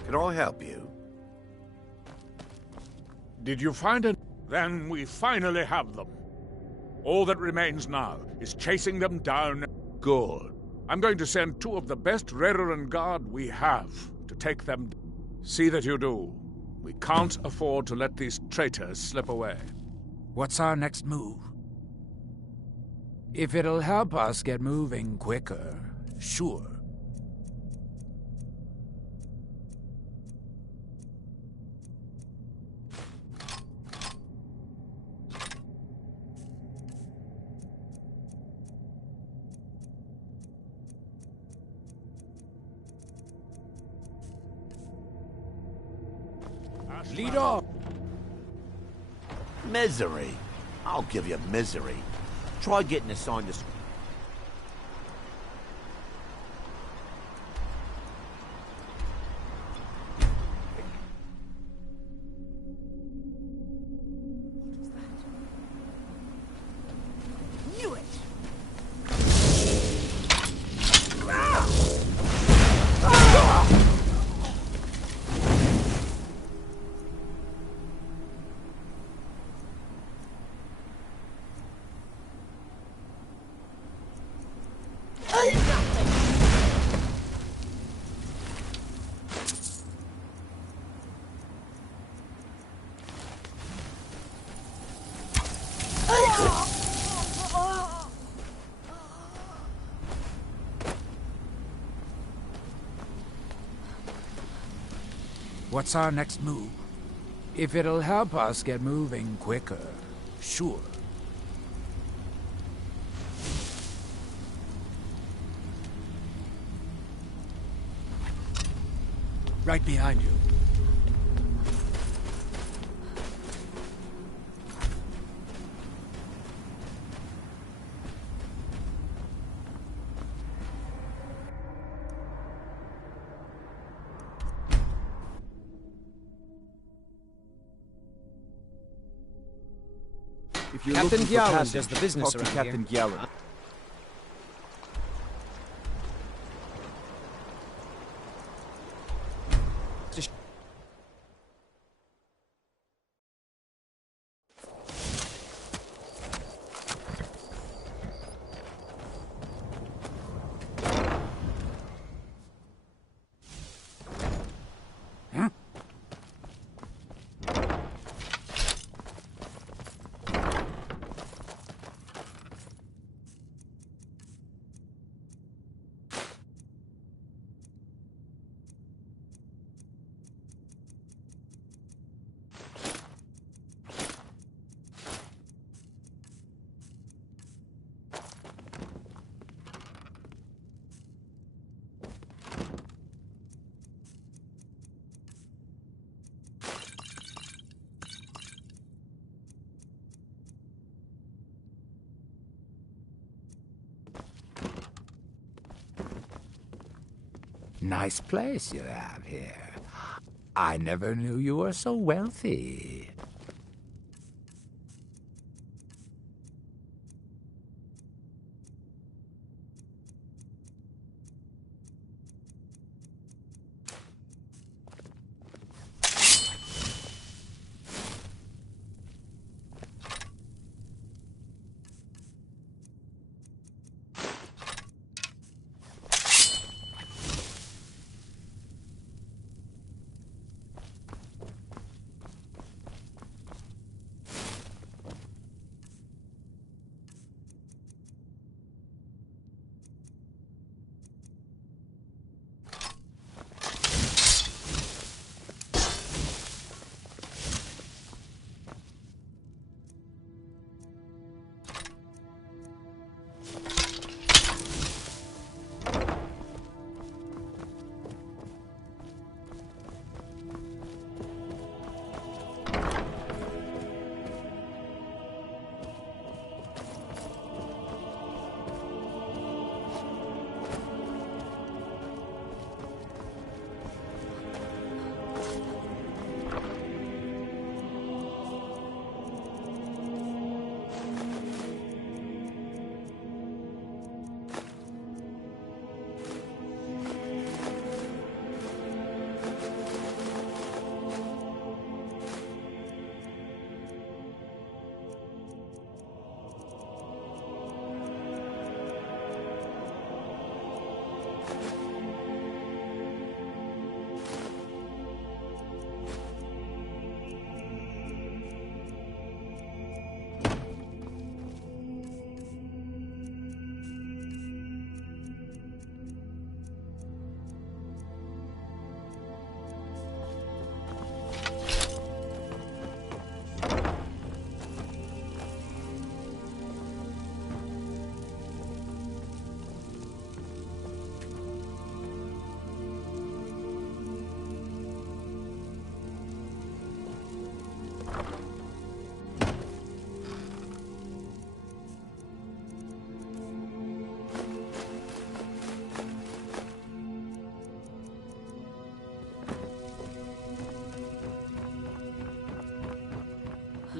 Can I help you? Did you find it? Then we finally have them. All that remains now is chasing them down. Good. I'm going to send 2 of the best Reverend Guard we have to take them. See that you do. We can't afford to let these traitors slip away. What's our next move? If it'll help us get moving quicker, sure. Lead off! Misery. I'll give you misery. Try getting assigned to... Knew it! What's our next move? If it'll help us get moving quicker, sure. Right behind you. If you're Captain looking for Gjallan passage, does the business talk to around Captain here. Gjallan. Nice place you have here. I never knew you were so wealthy.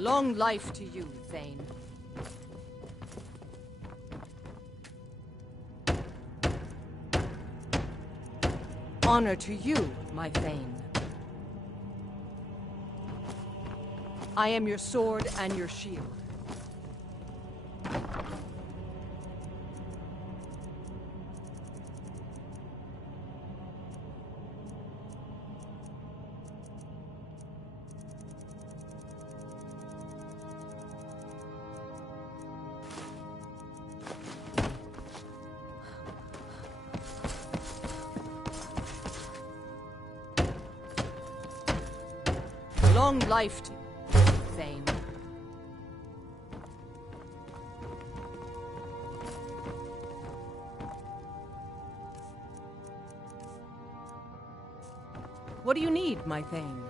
Long life to you, Thane. Honor to you, my Thane. I am your sword and your shield. Long life to Thane. What do you need, my Thane?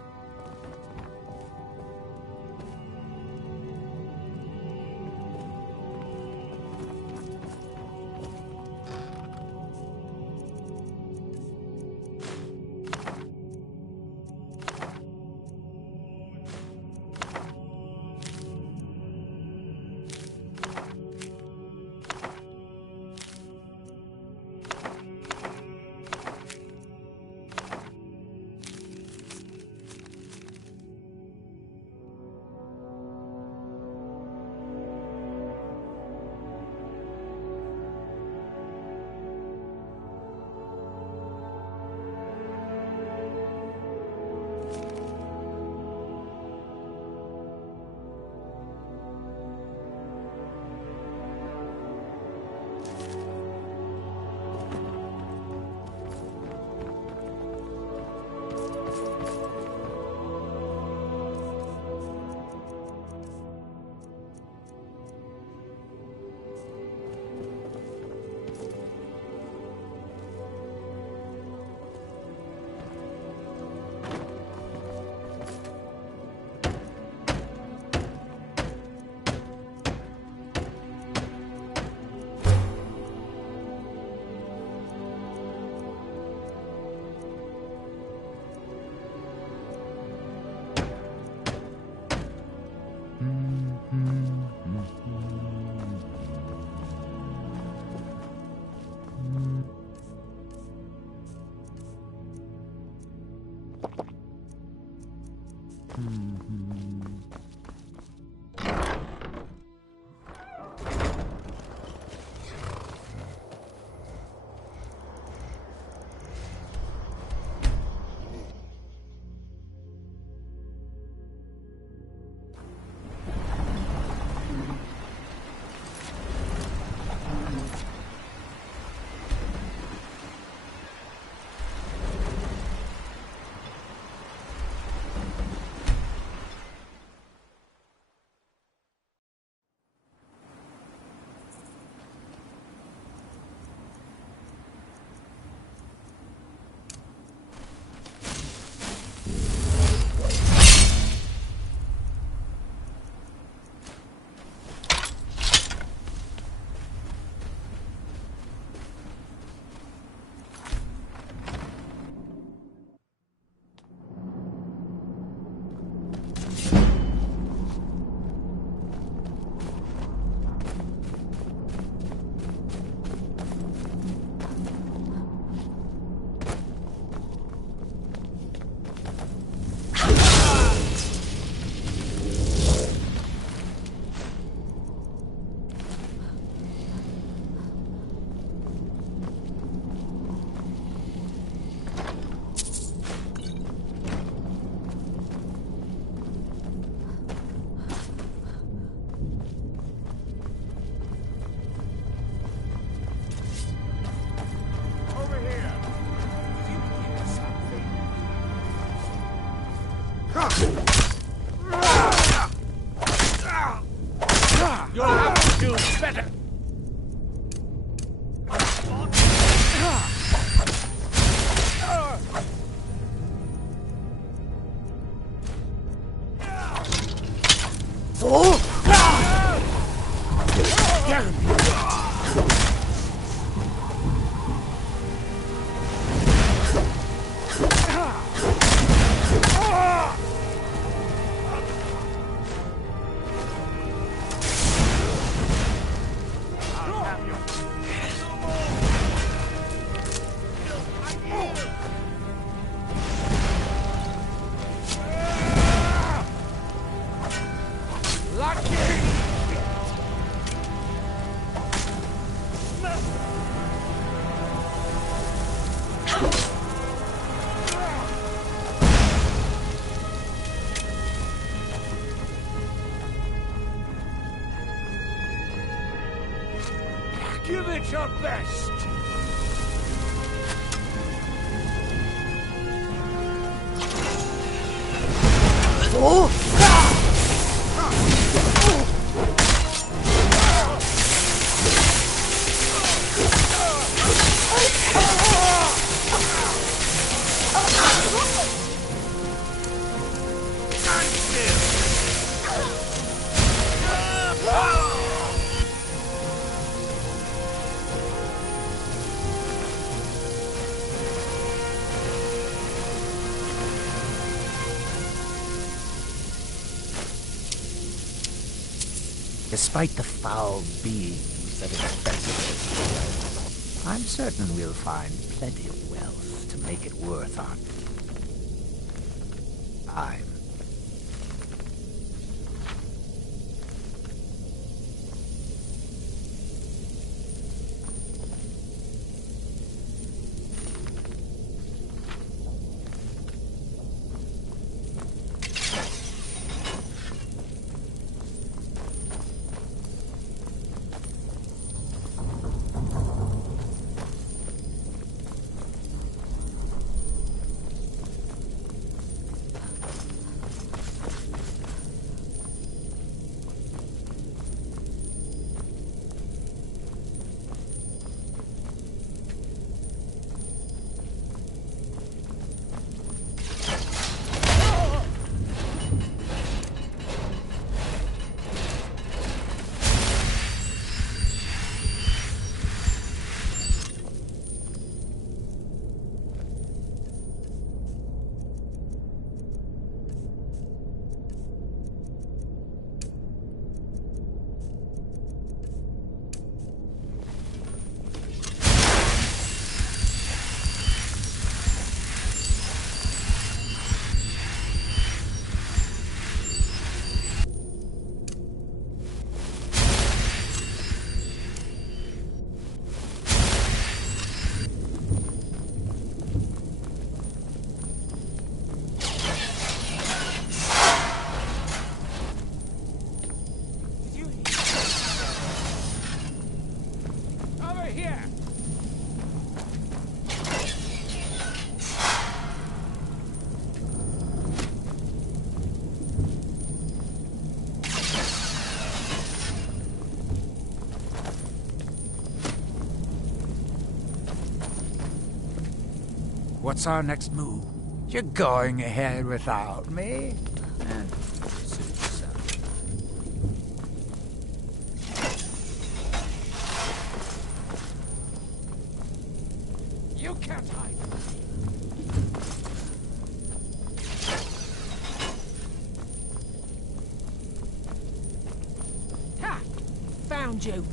You'll have to do better. at your best! Despite the foul beings that infest us, I'm certain we'll find plenty of wealth to make it worth our time. What's our next move? You're going ahead without me? You can't hide! Ha! Found you!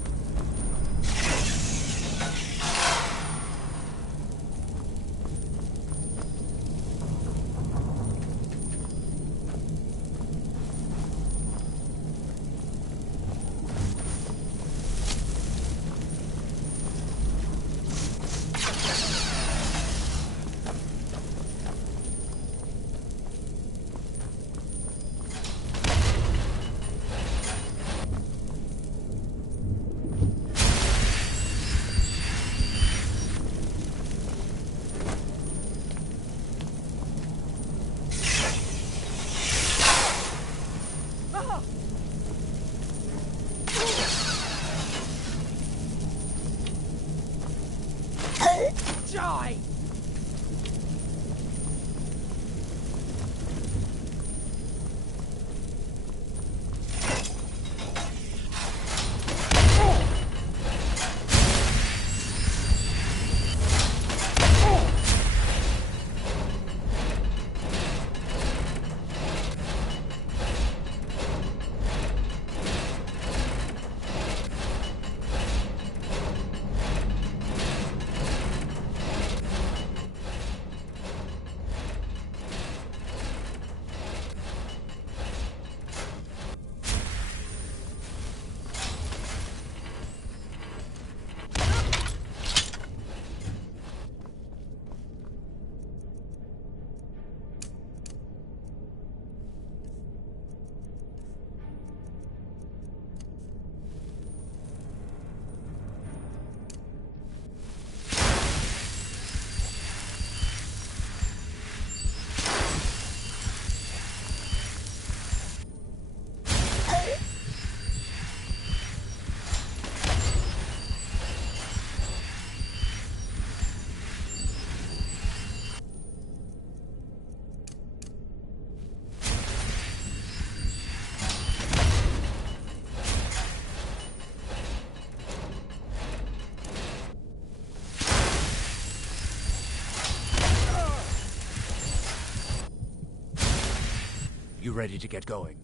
You ready to get going?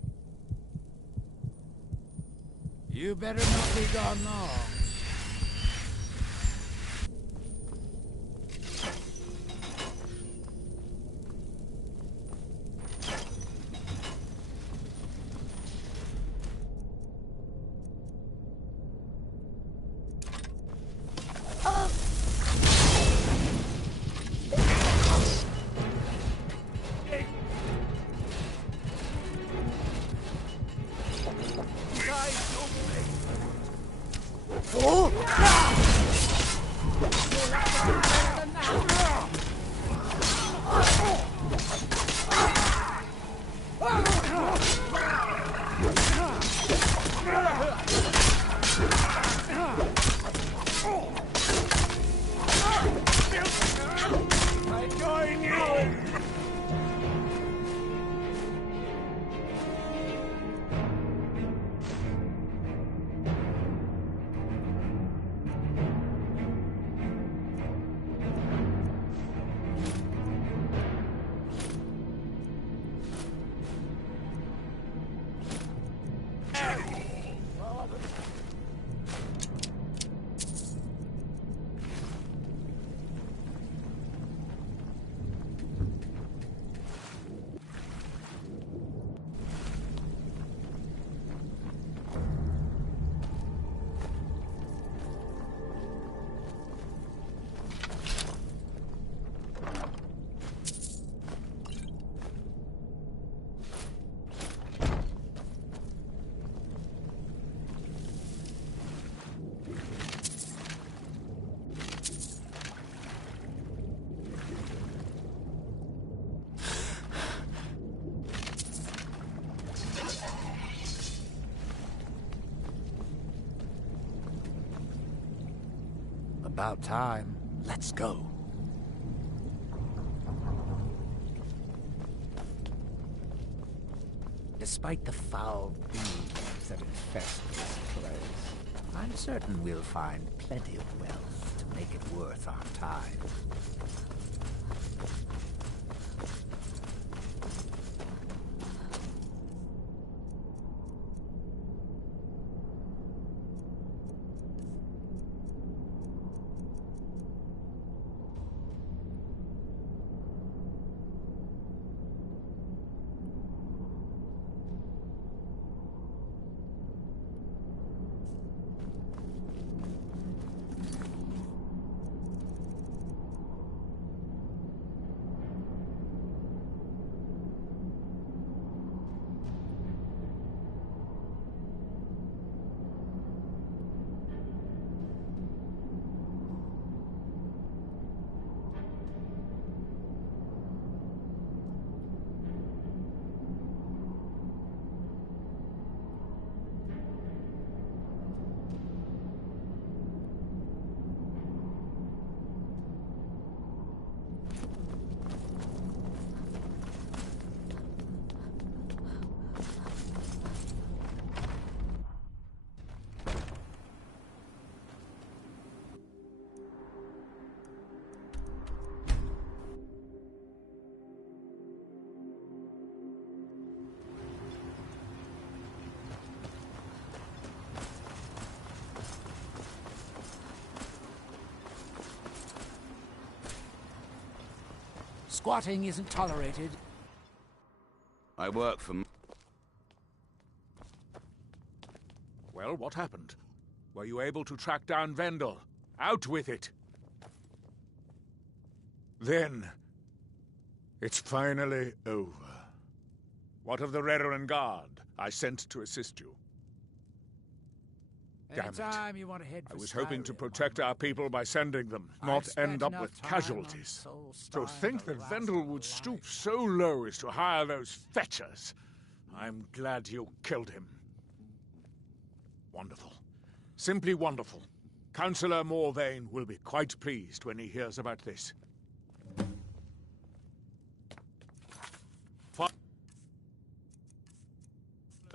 You better not be gone long. About time. Let's go. Despite the foul fiends that infest this place, I'm certain we'll find plenty of wealth to make it worth our time. Squatting isn't tolerated. I work for... Well, what happened? Were you able to track down Vendel? Out with it! Then... it's finally over. What of the Reverend Guard I sent to assist you? Damn it. You want to head for I was hoping to Skyrim, protect our people by sending them, not end up with casualties. To think that Vendel would stoop so low as to hire those fetchers. I'm glad you killed him. Wonderful. Simply wonderful. Councillor Morvain will be quite pleased when he hears about this. Follow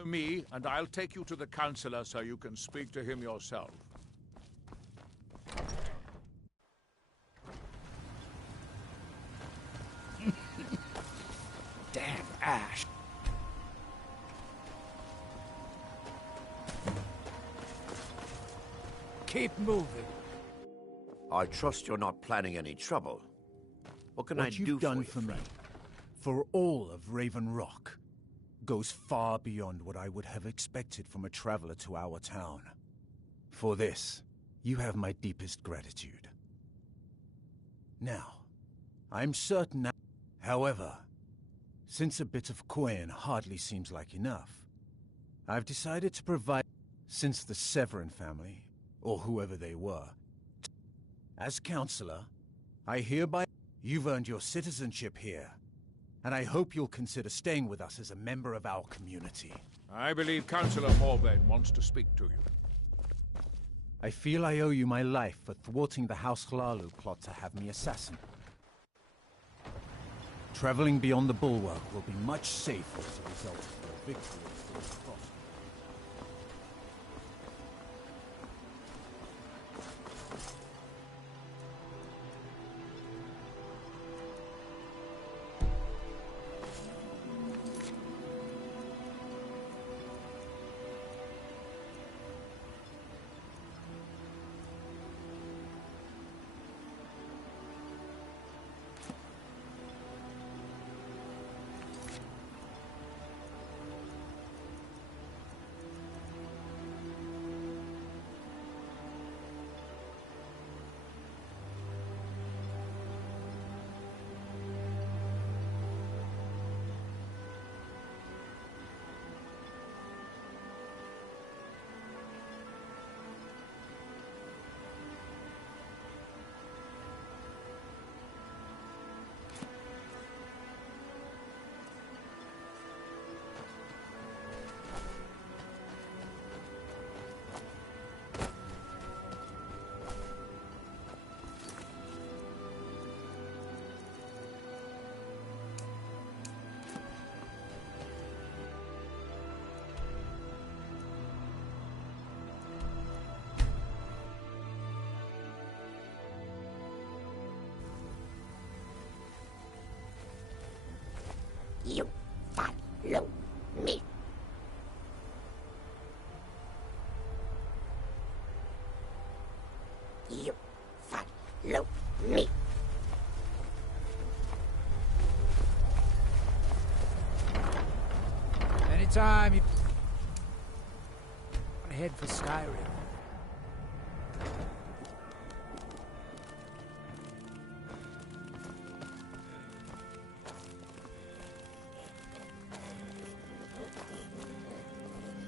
me, and I'll take you to the Councillor so you can speak to him yourself. Damn Ash. keep moving. I trust you're not planning any trouble. What can I do you've done for for me, for all of Raven Rock, goes far beyond what I would have expected from a traveler to our town. For this, you have my deepest gratitude. Now, I'm certain now. However, since a bit of coin hardly seems like enough, I've decided to provide, since the Severin family, or whoever they were, as counselor, I hereby... You've earned your citizenship here, and I hope you'll consider staying with us as a member of our community. I believe Councillor Morvain wants to speak to you. I feel I owe you my life for thwarting the House Hlalu plot to have me assassinated. Traveling beyond the bulwark will be much safer as a result of your victory at Fort Cross. You follow me. You follow me. Anytime you head for Skyrim.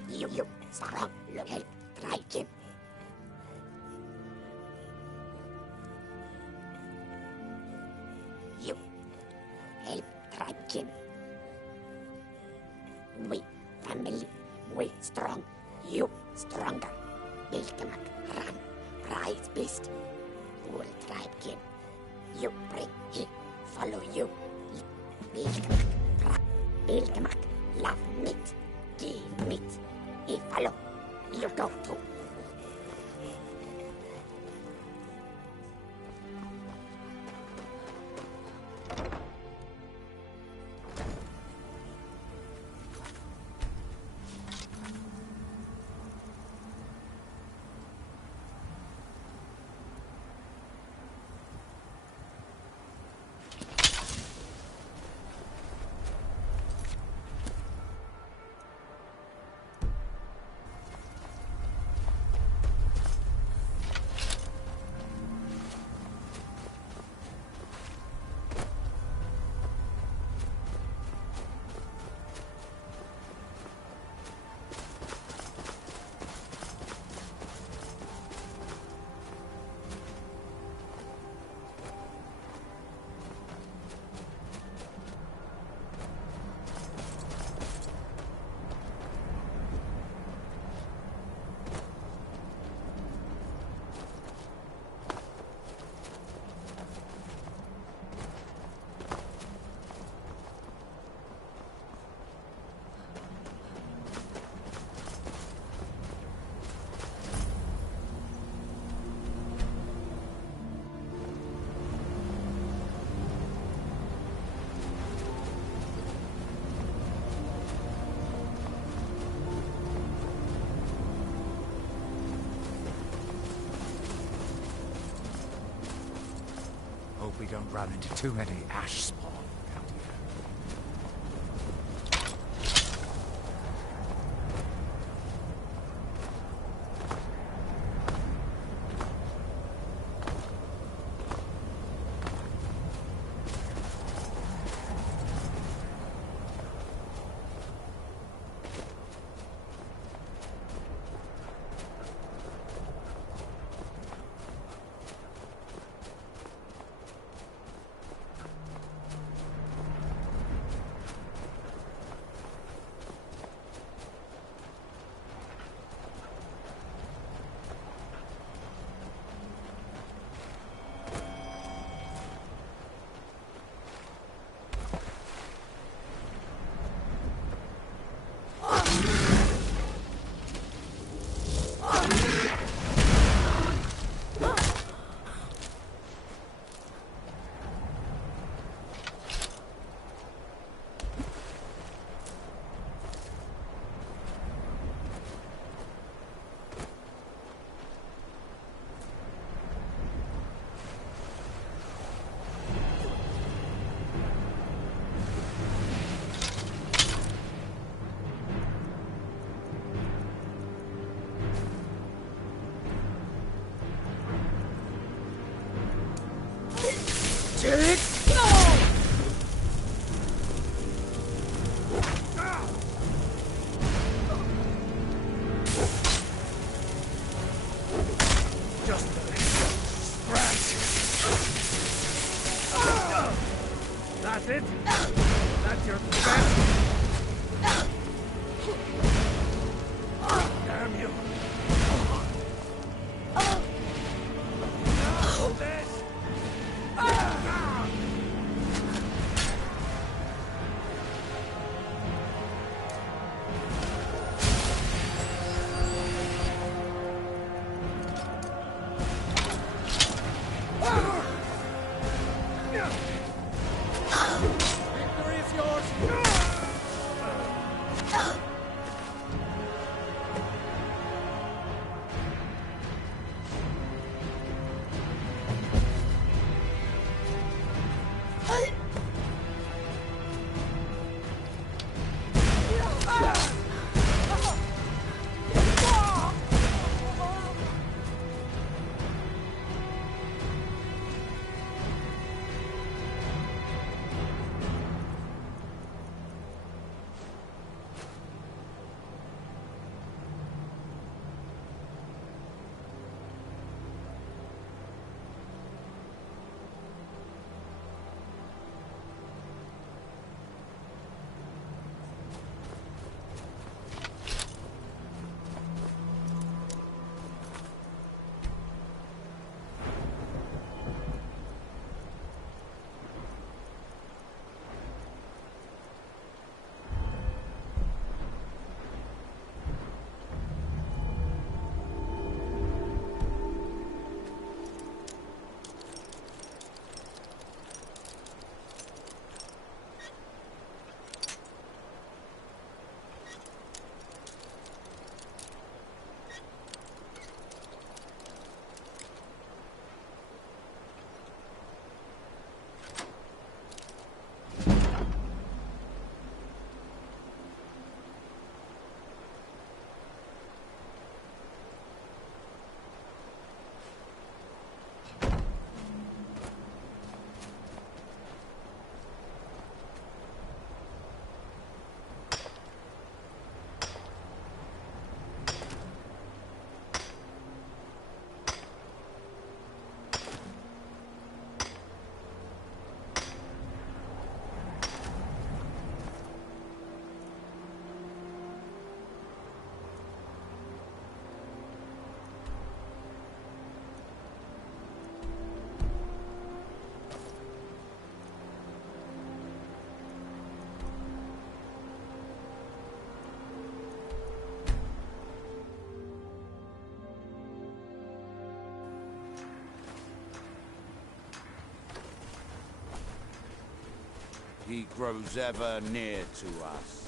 You, Sarah, help, right him. You, help, right him. We, family, we strong. You, stronger. Bilkamak, run, prize beast. Will tribe kin. You bring, he, follow you. Bilkamak, love meat, give meat. He follow. You go too. don't run into too many ash spawn out here. That's it? That's your threat? Damn you. Victory is yours! He grows ever near to us.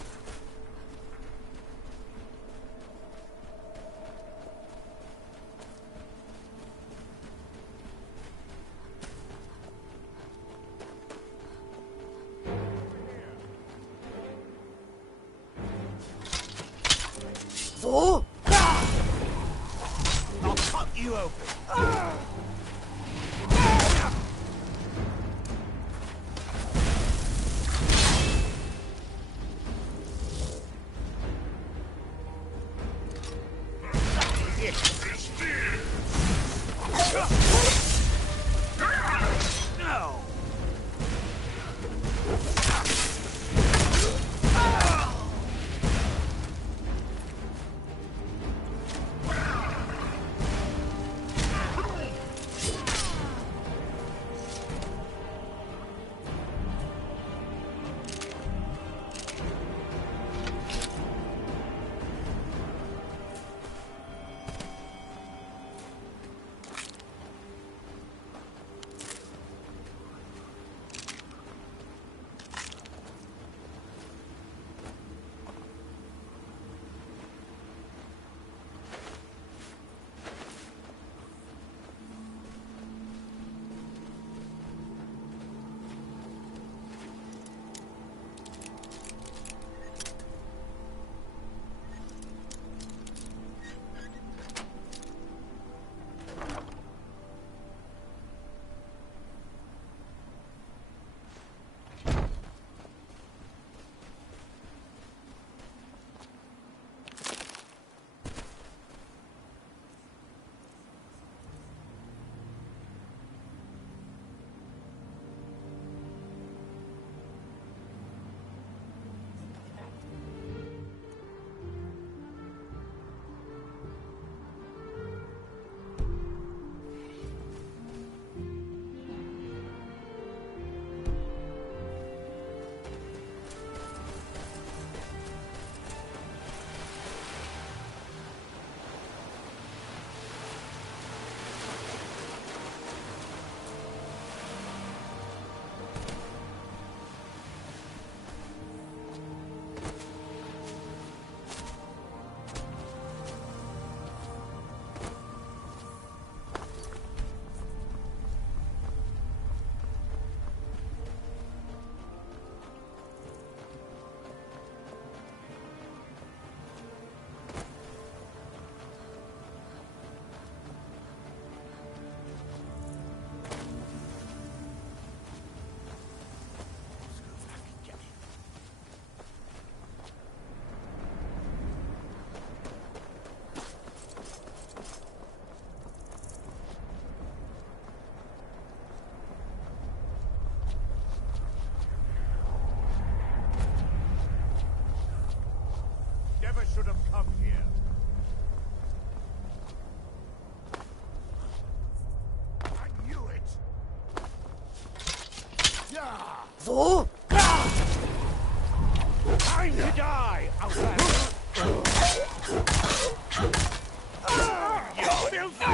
Four? I'll cut you open. Should have come here. I knew it. Yeah. Four? Time to die, outlander. You filthy!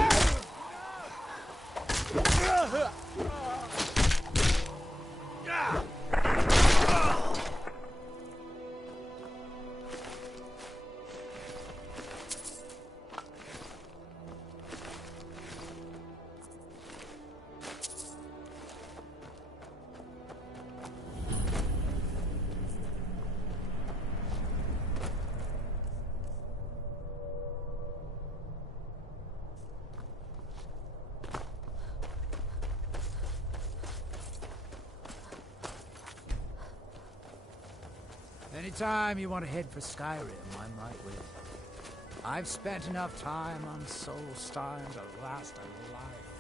Anytime you want to head for Skyrim, I'm right with you. I've spent enough time on Soulstein to last a life.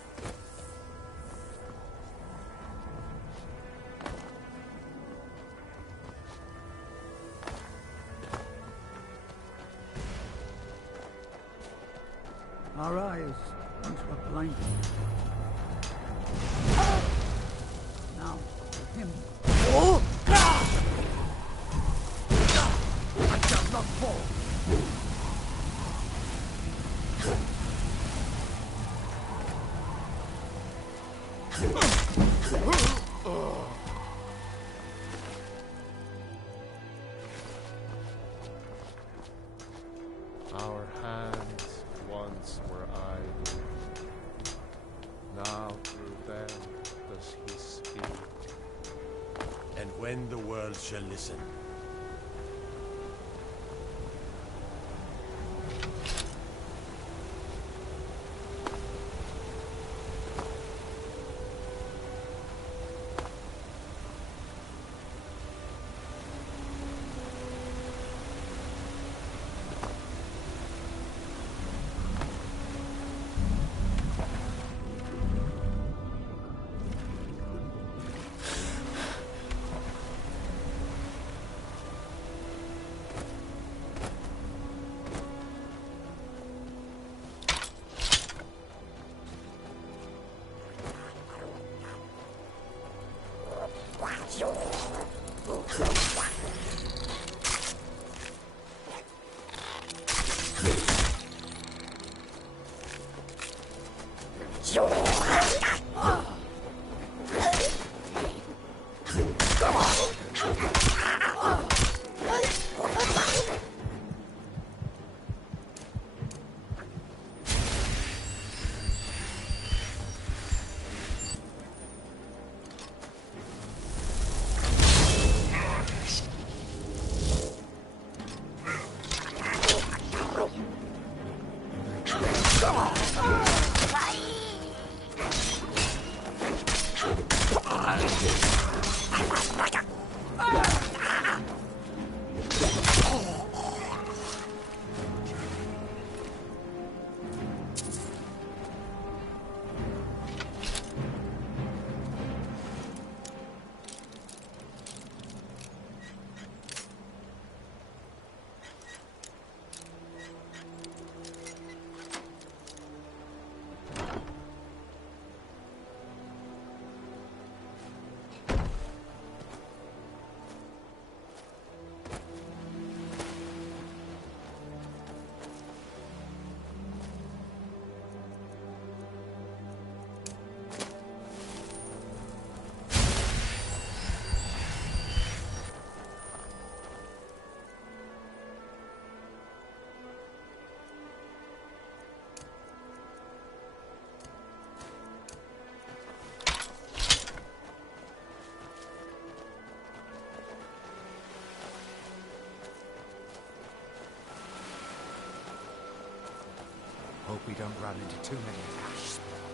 Our eyes once were blinded. Now, with him. Oh! I shall not fall. Our hands once were idle. Now through them does he speak. And when the world shall listen, hope we don't run into too many ash spawns.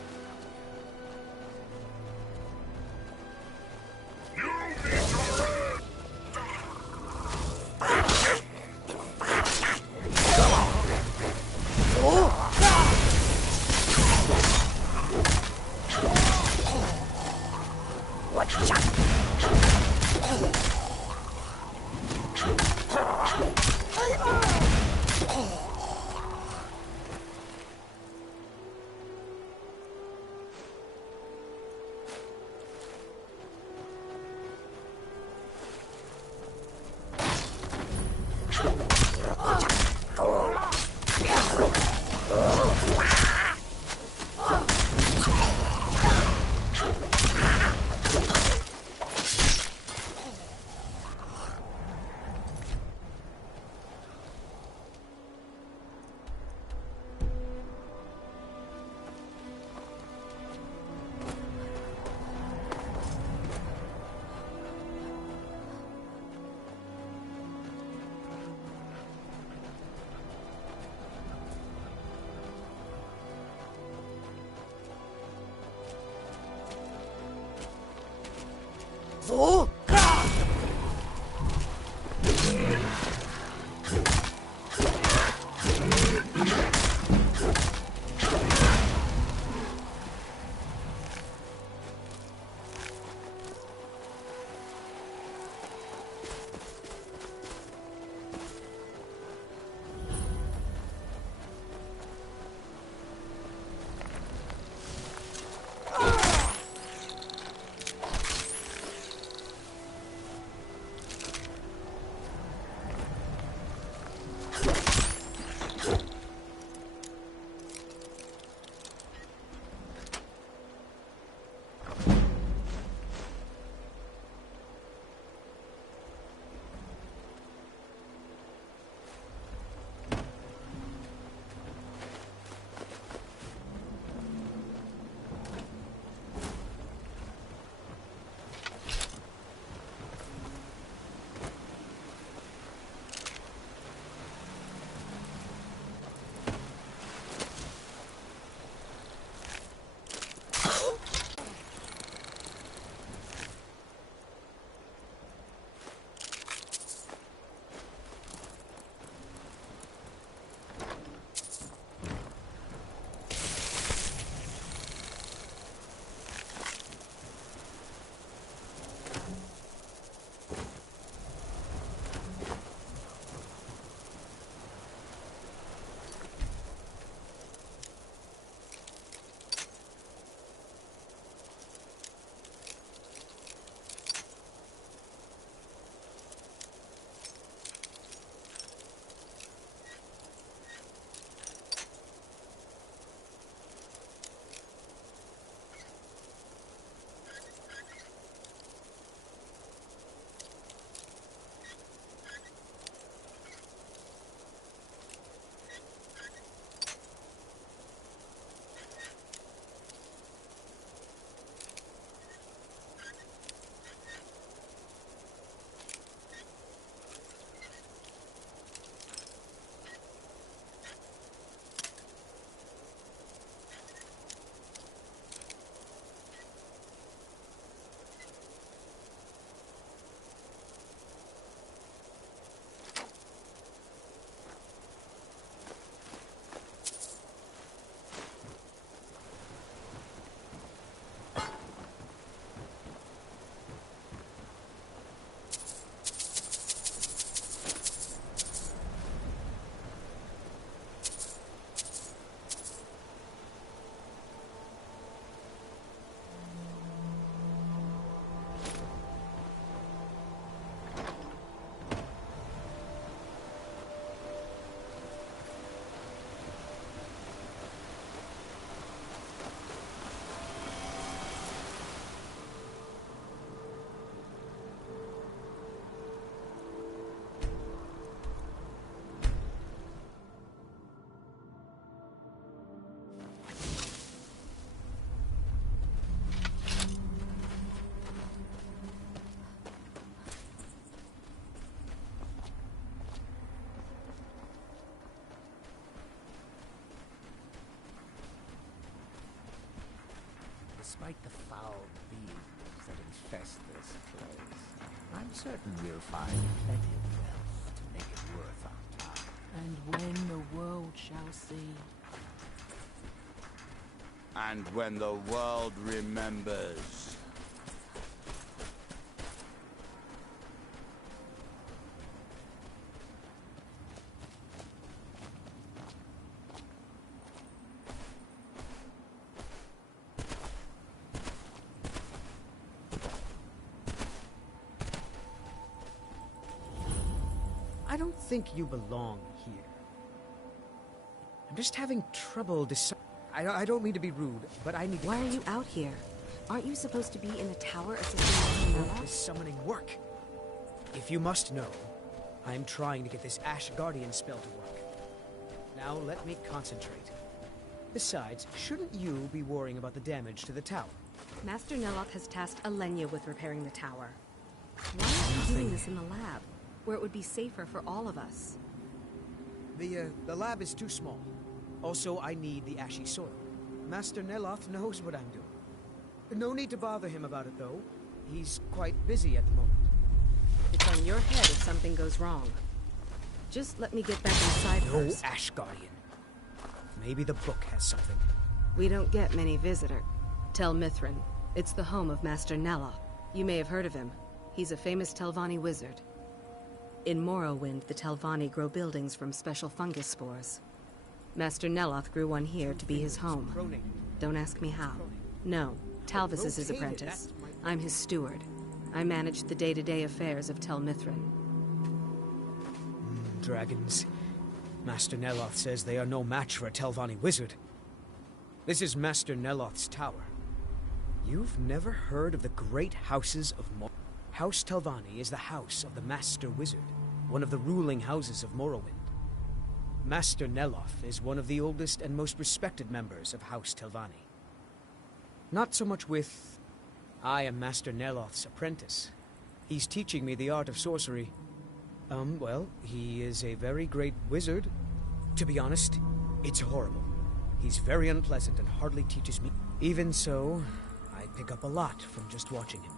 So? despite the foul beings that infest this place, I'm certain we'll find plenty of wealth to make it worth our time. And when the world shall see. And when the world remembers. I don't think you belong here. I'm just having trouble deciding. I don't mean to be rude, but I need. Why are you out here? Aren't you supposed to be in the tower assisting What is summoning work? If you must know, I'm trying to get this Ash Guardian spell to work. Now let me concentrate. Besides, shouldn't you be worrying about the damage to the tower? Master Neloth has tasked Alenia with repairing the tower. Why aren't you doing this in the lab, where it would be safer for all of us? The lab is too small. Also, I need the ashy soil. Master Neloth knows what I'm doing. No need to bother him about it, though. He's quite busy at the moment. It's on your head if something goes wrong. Just let me get back inside first. No Ash Guardian. Maybe the book has something. We don't get many visitors. Tel Mithrin. It's the home of Master Neloth. You may have heard of him. He's a famous Telvanni wizard. In Morrowind, the Telvanni grow buildings from special fungus spores. Master Neloth grew one here to be his home. Don't ask me how. No, Talvis is his apprentice. I'm his steward. I manage the day-to-day affairs of Tel Mithrin. Dragons. Master Neloth says they are no match for a Telvanni wizard. This is Master Neloth's tower. You've never heard of the great houses of Morrowind? House Telvanni is the house of the Master Wizard, one of the ruling houses of Morrowind. Master Neloth is one of the oldest and most respected members of House Telvanni. Not so much with... I am Master Neloth's apprentice. He's teaching me the art of sorcery. Well, he is a very great wizard. To be honest, it's horrible. He's very unpleasant and hardly teaches me. Even so, I pick up a lot from just watching him.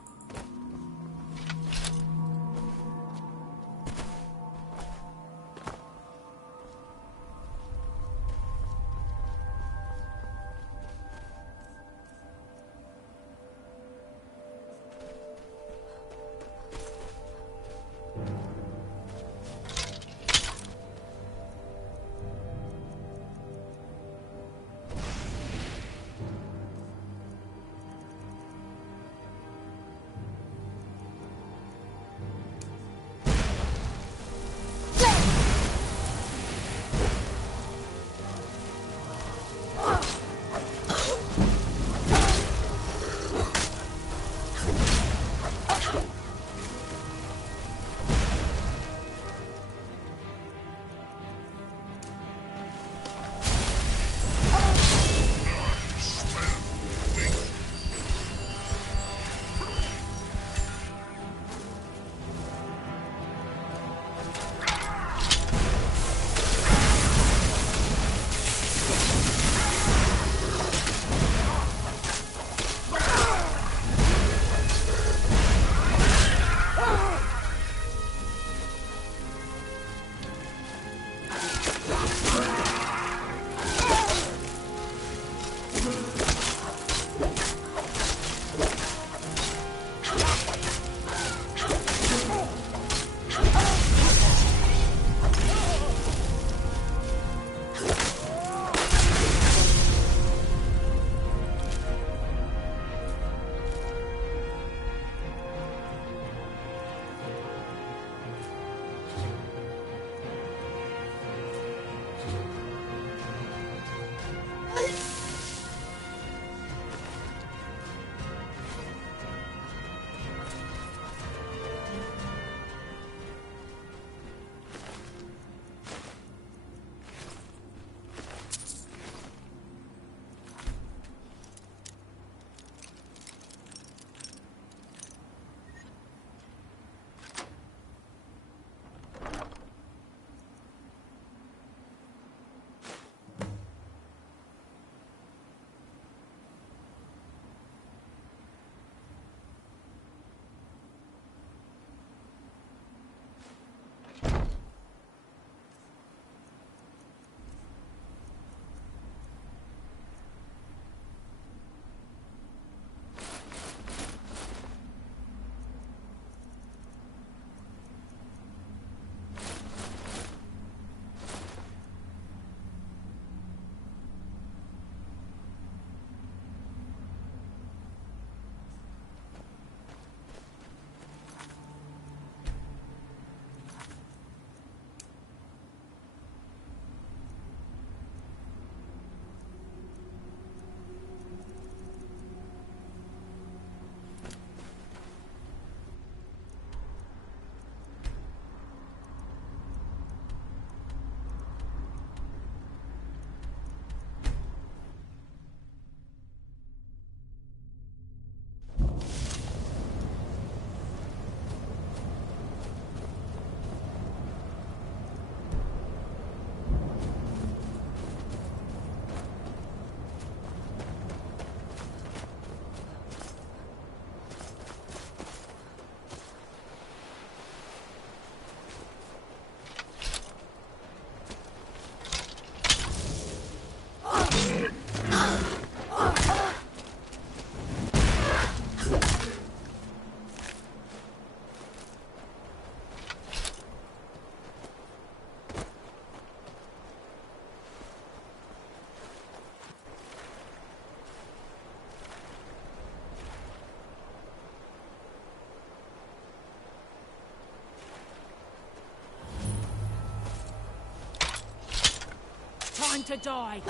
time to die.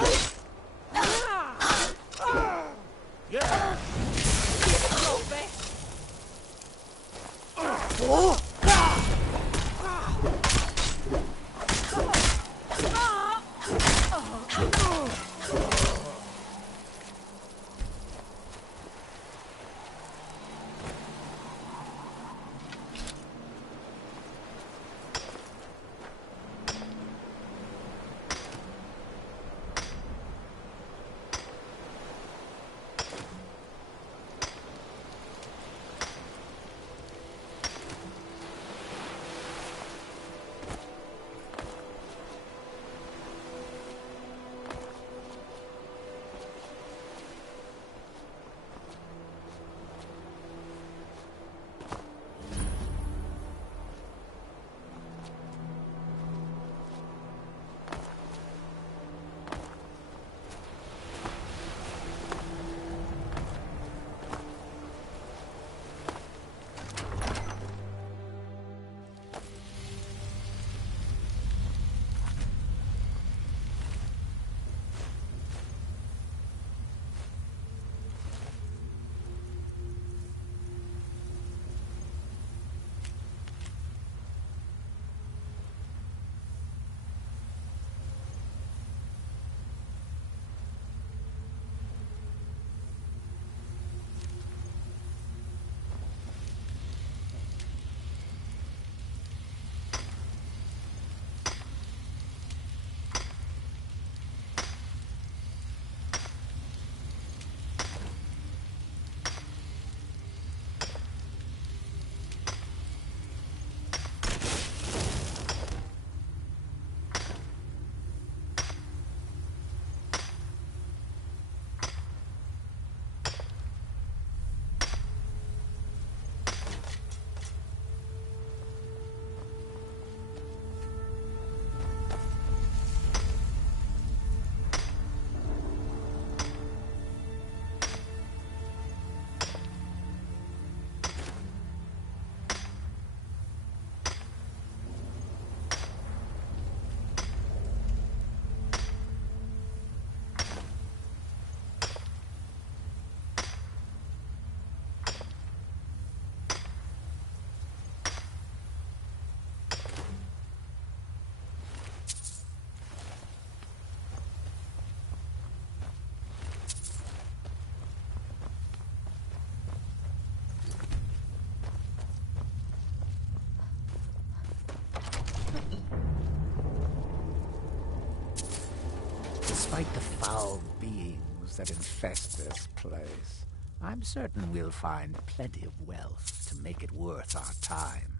Yeah. Your best. Despite the foul beings that infest this place, I'm certain we'll find plenty of wealth to make it worth our time.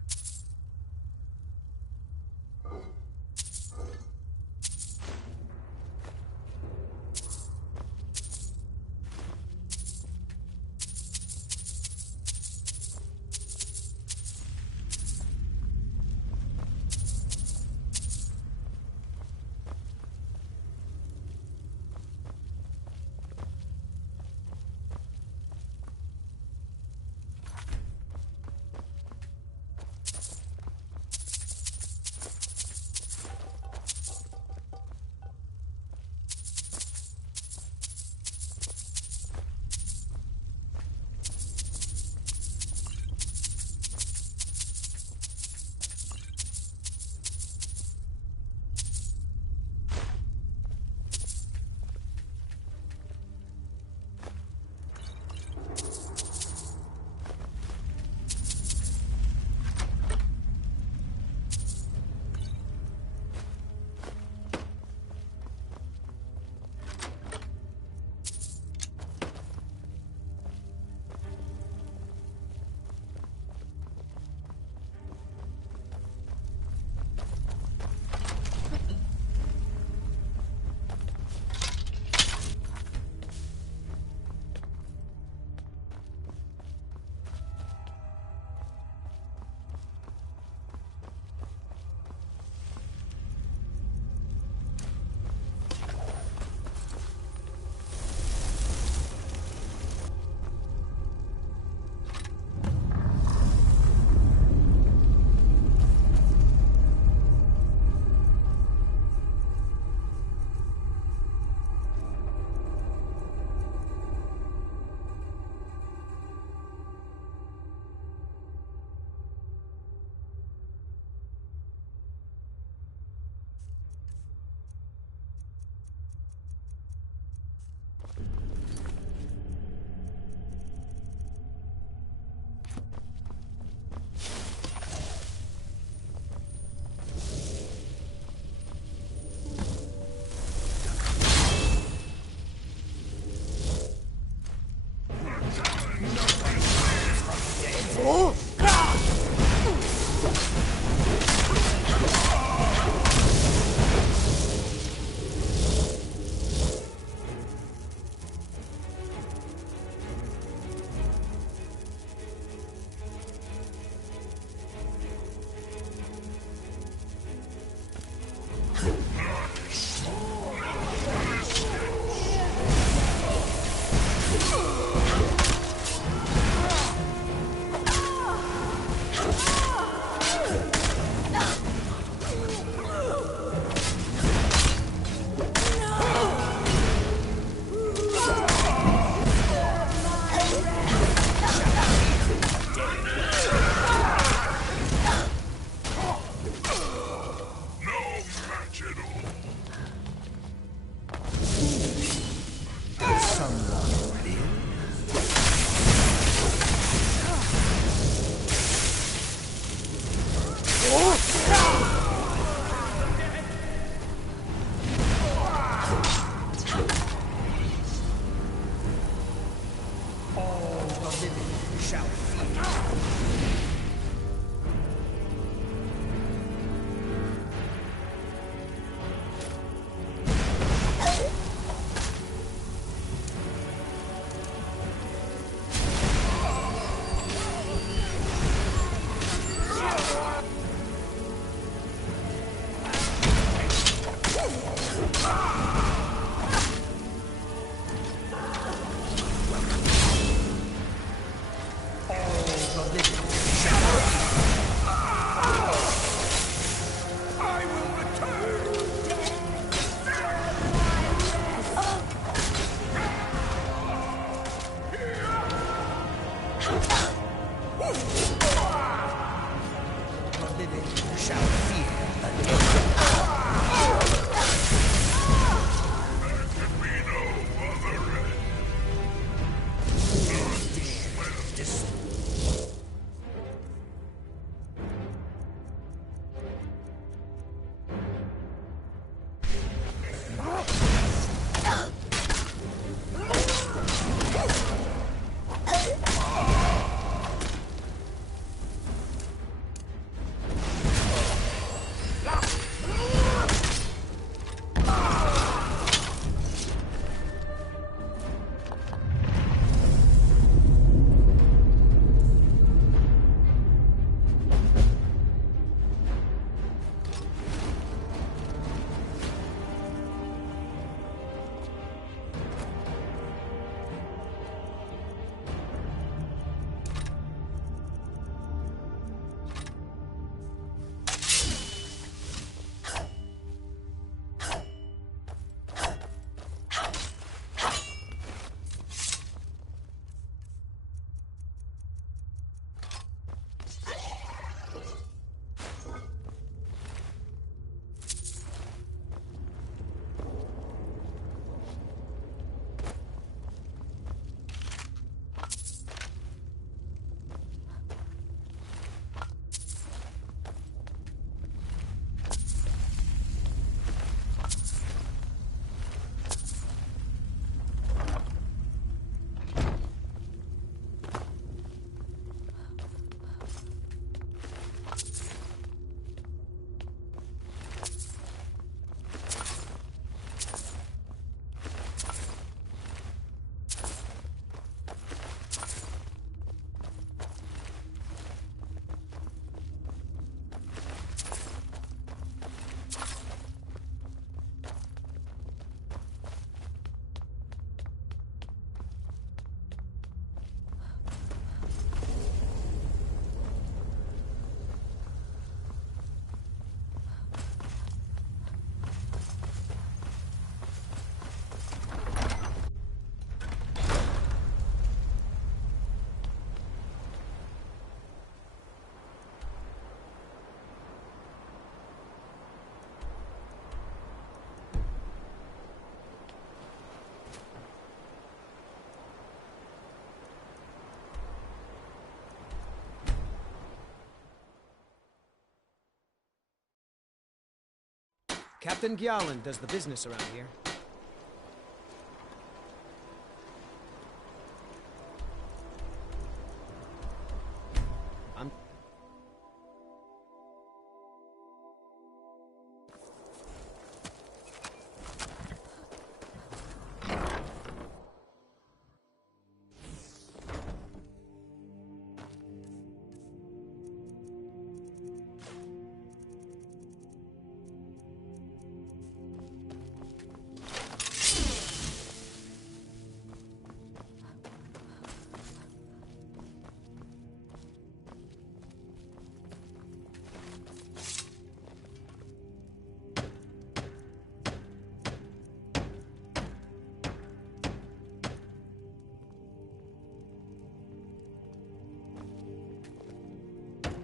Captain Gjalland does the business around here.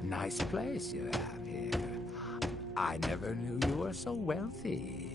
Nice place you have here. I never knew you were so wealthy.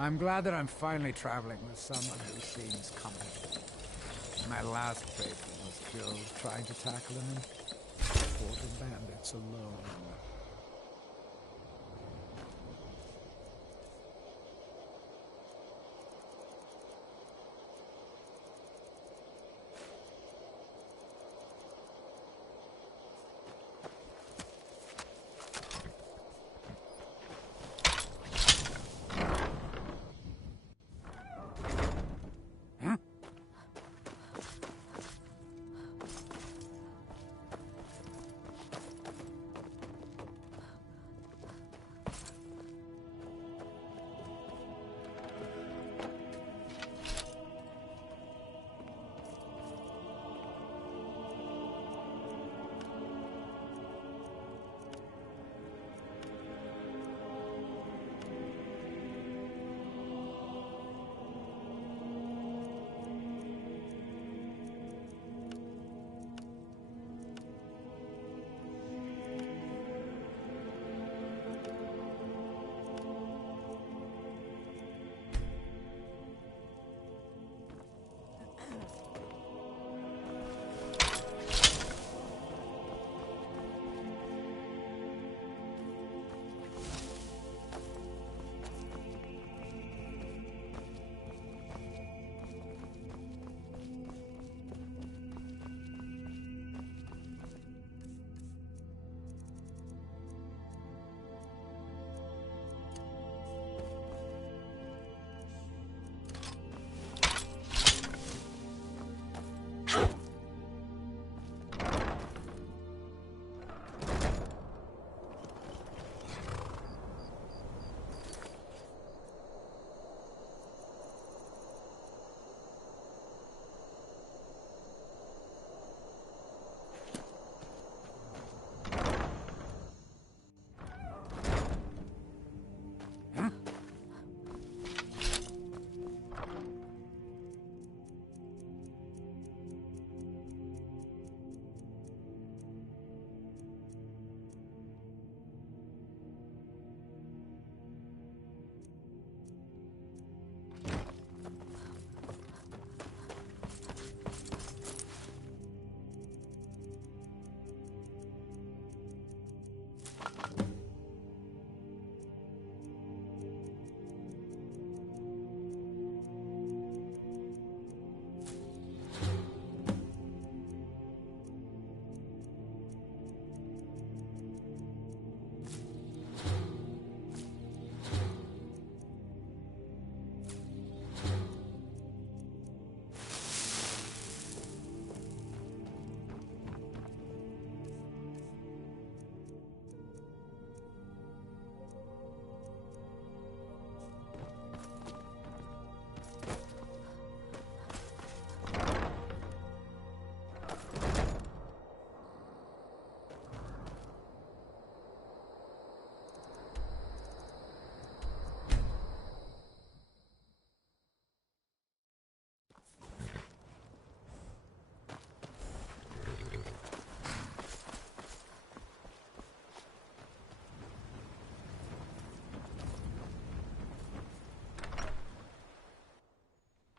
I'm glad that I'm finally traveling with someone who seems competent. My last patron was killed trying to tackle him and fought the bandits alone.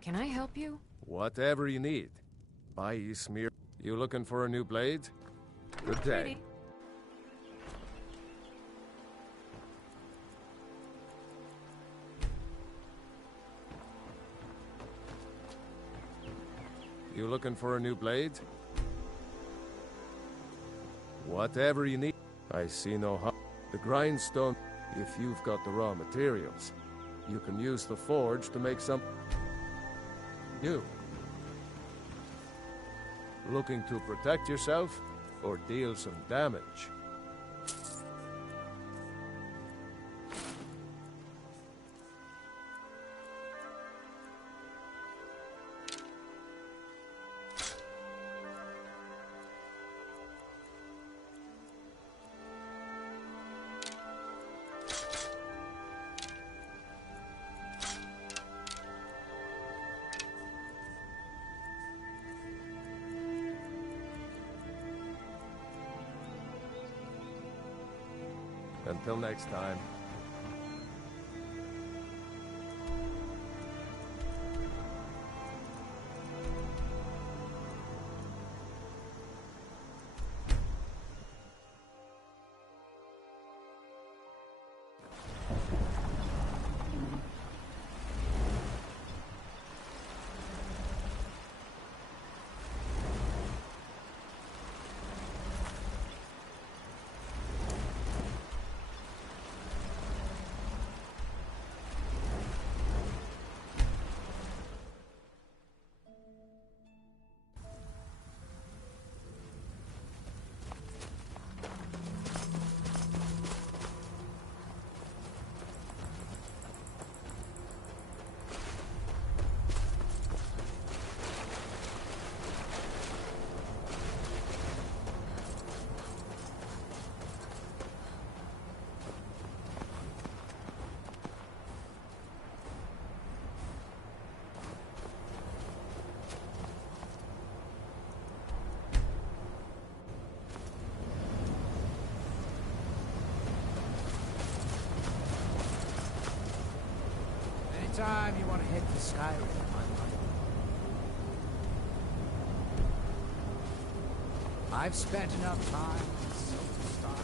Can I help you? Whatever you need. Buy you smear. You looking for a new blade? Good day. Pretty. You looking for a new blade? Whatever you need. I see no harm. The grindstone, if you've got the raw materials. You can use the forge to make some new. Looking to protect yourself or deal some damage? Until next time. time you want to head to Skyrim, I've spent enough time on Silver Star.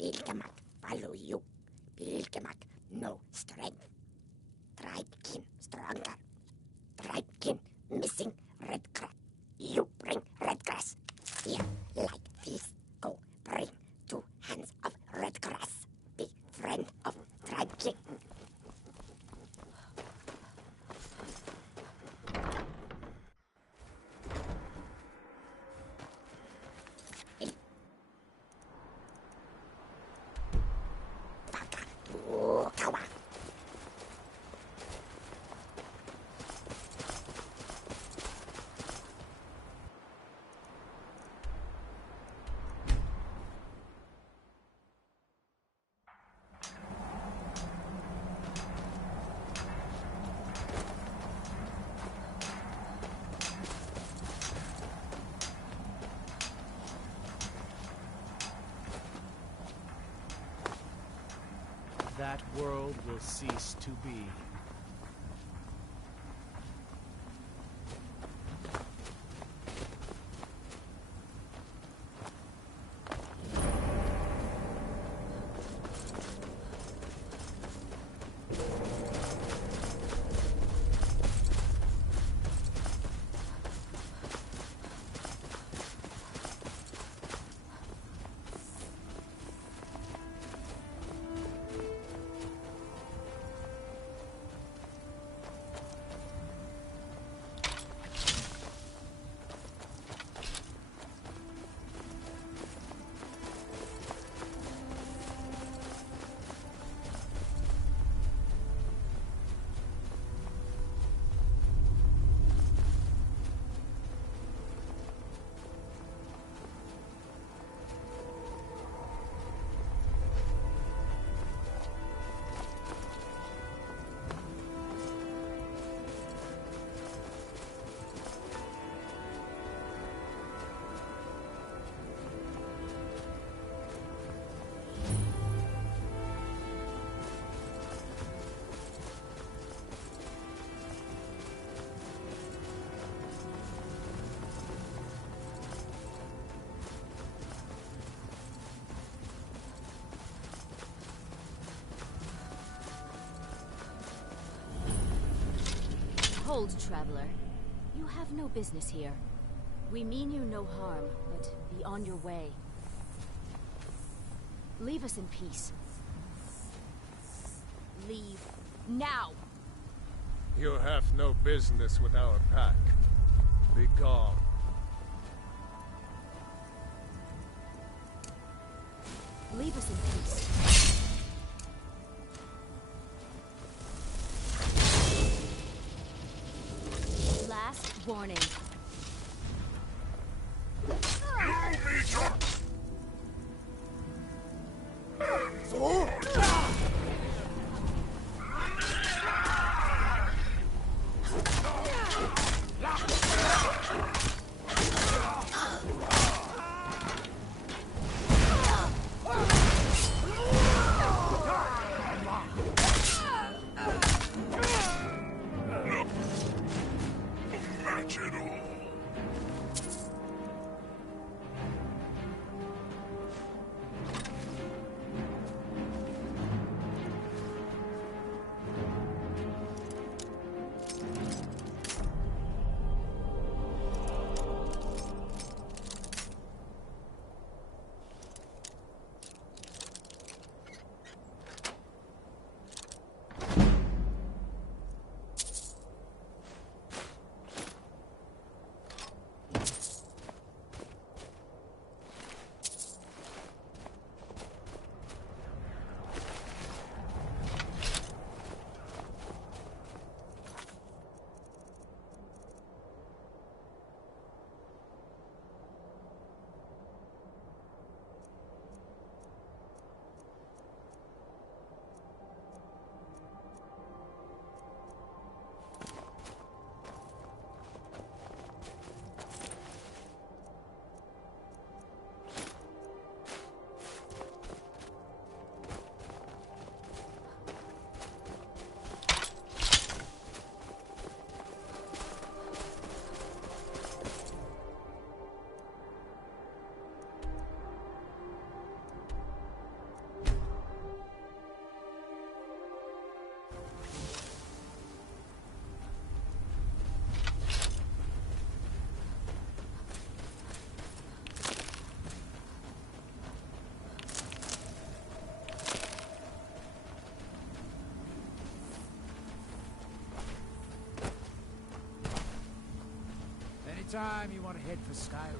Pilkemak, follow you. Pilkemak, no strength. Tribekin, stronger. Tribekin, missing red grass. You bring red grass. Here, like this. Go, bring 2 hands of red grass. Be friend of Tribekin. That world will cease to be. Hold, traveler. You have no business here. We mean you no harm, but be on your way. Leave us in peace. Leave now! You have no business with our pack. Be gone. Leave us in peace. Last warning. Anytime you want to head for Skyrim.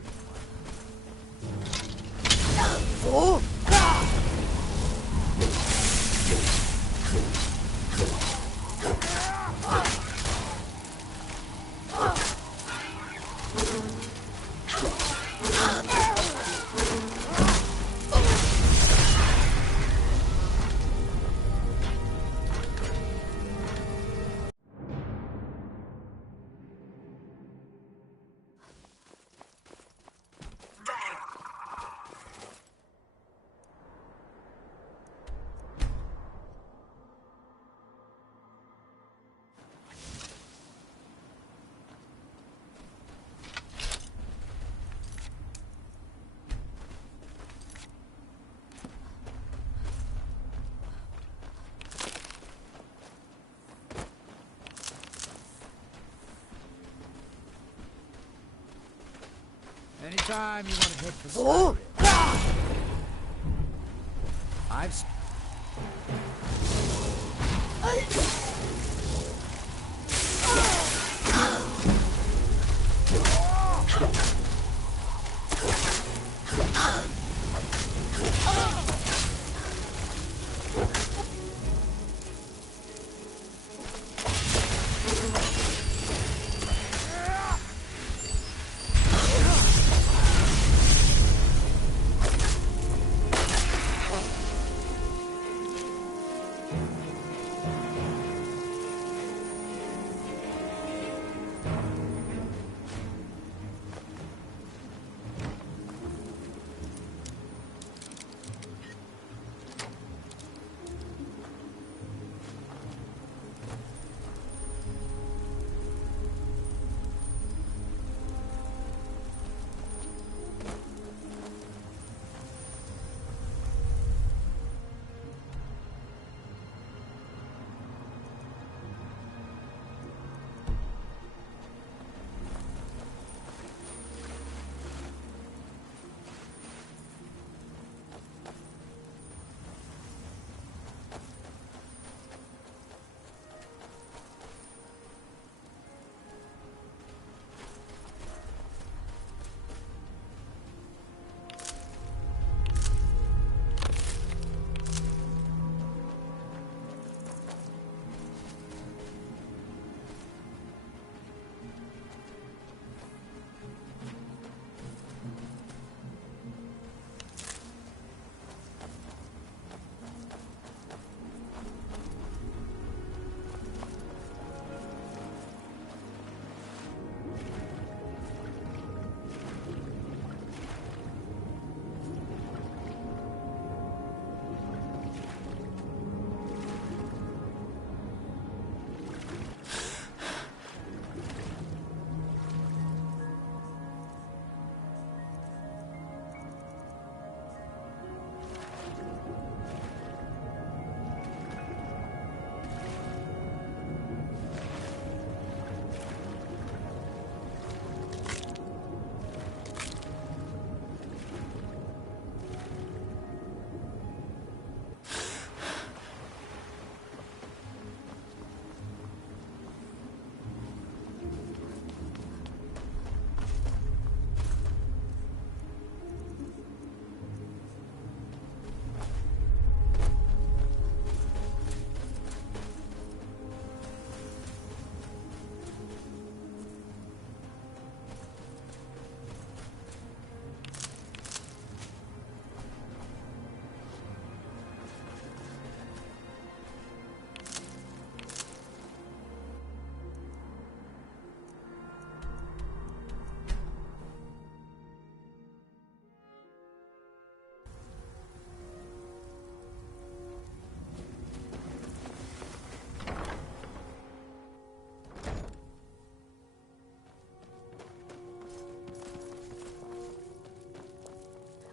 Oh! Anytime you want to head for Skyrim. I've...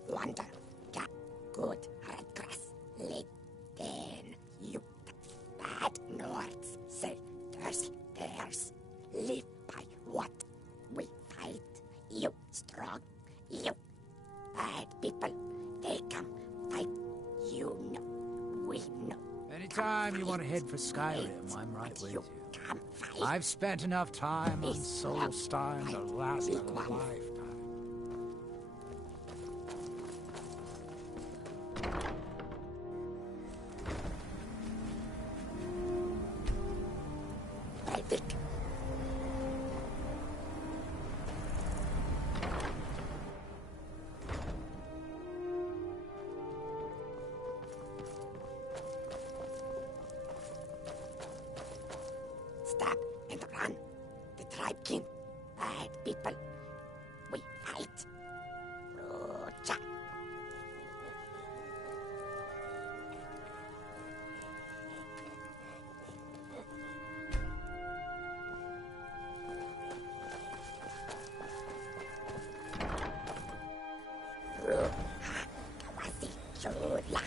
Wander, cat, good, red grass, lit, then you, bad nords, say, there's, live by what we fight, you, strong, you, bad people, they come fight, you know, we know. Anytime you want to head for Skyrim, I'm right with you. Come fight. I've spent enough time on Solstein to last a lifetime. Stop and run. The tribe king. Bad people. We fight. Rocha. Kawasi Chula.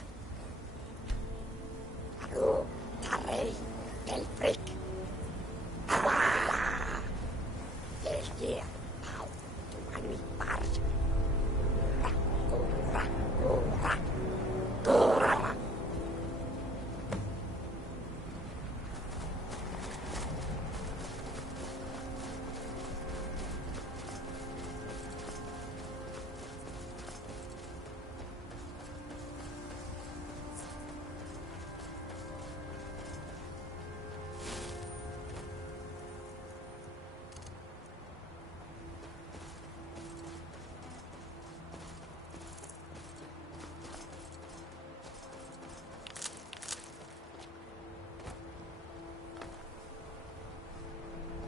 Aru Tarei Del Freak. Yeah, how do I mean bars?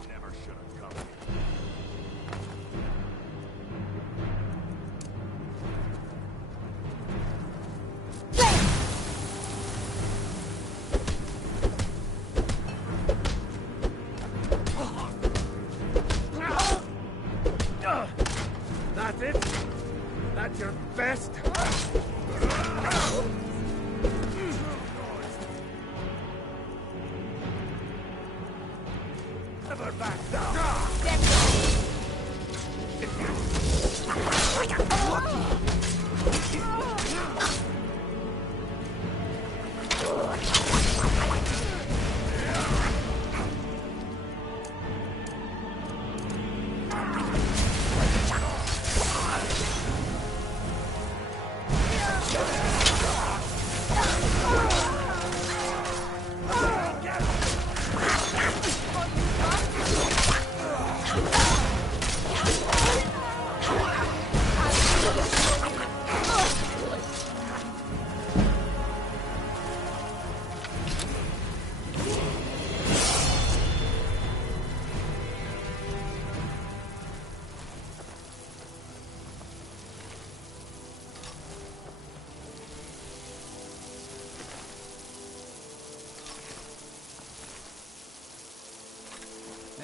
Never should have come here. That's it? That's your best? Never back down.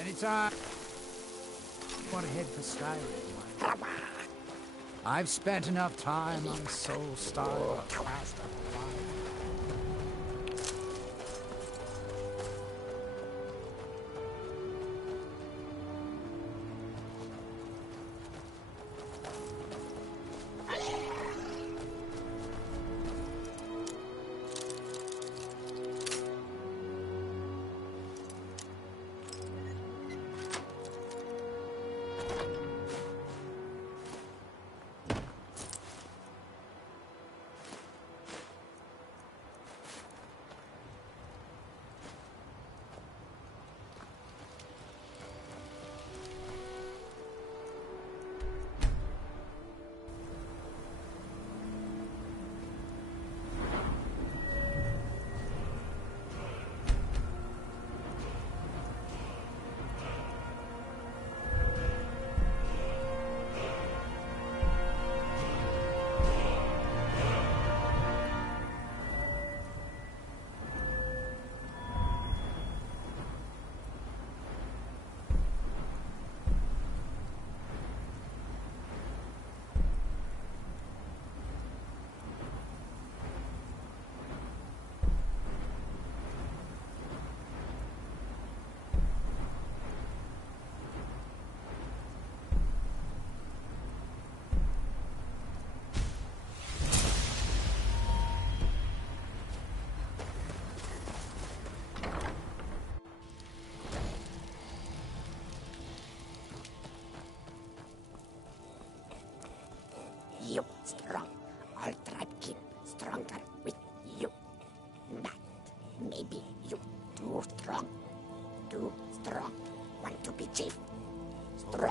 Anytime. Want to head for Skyrim? I've spent enough time on Solstein to last a lifetime.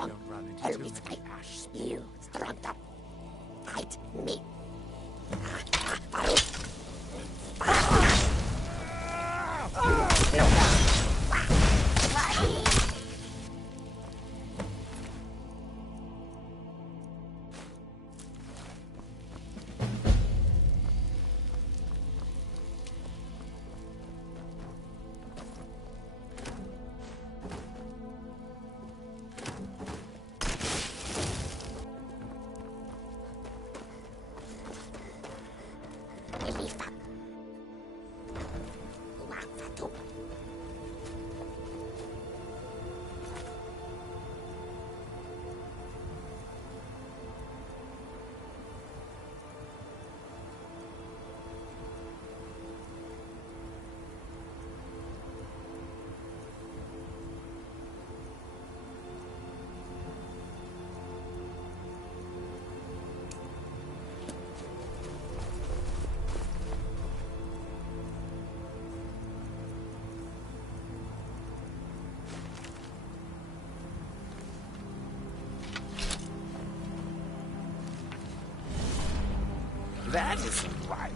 strong. Always fight. You stronger. Fight me. That isn't right.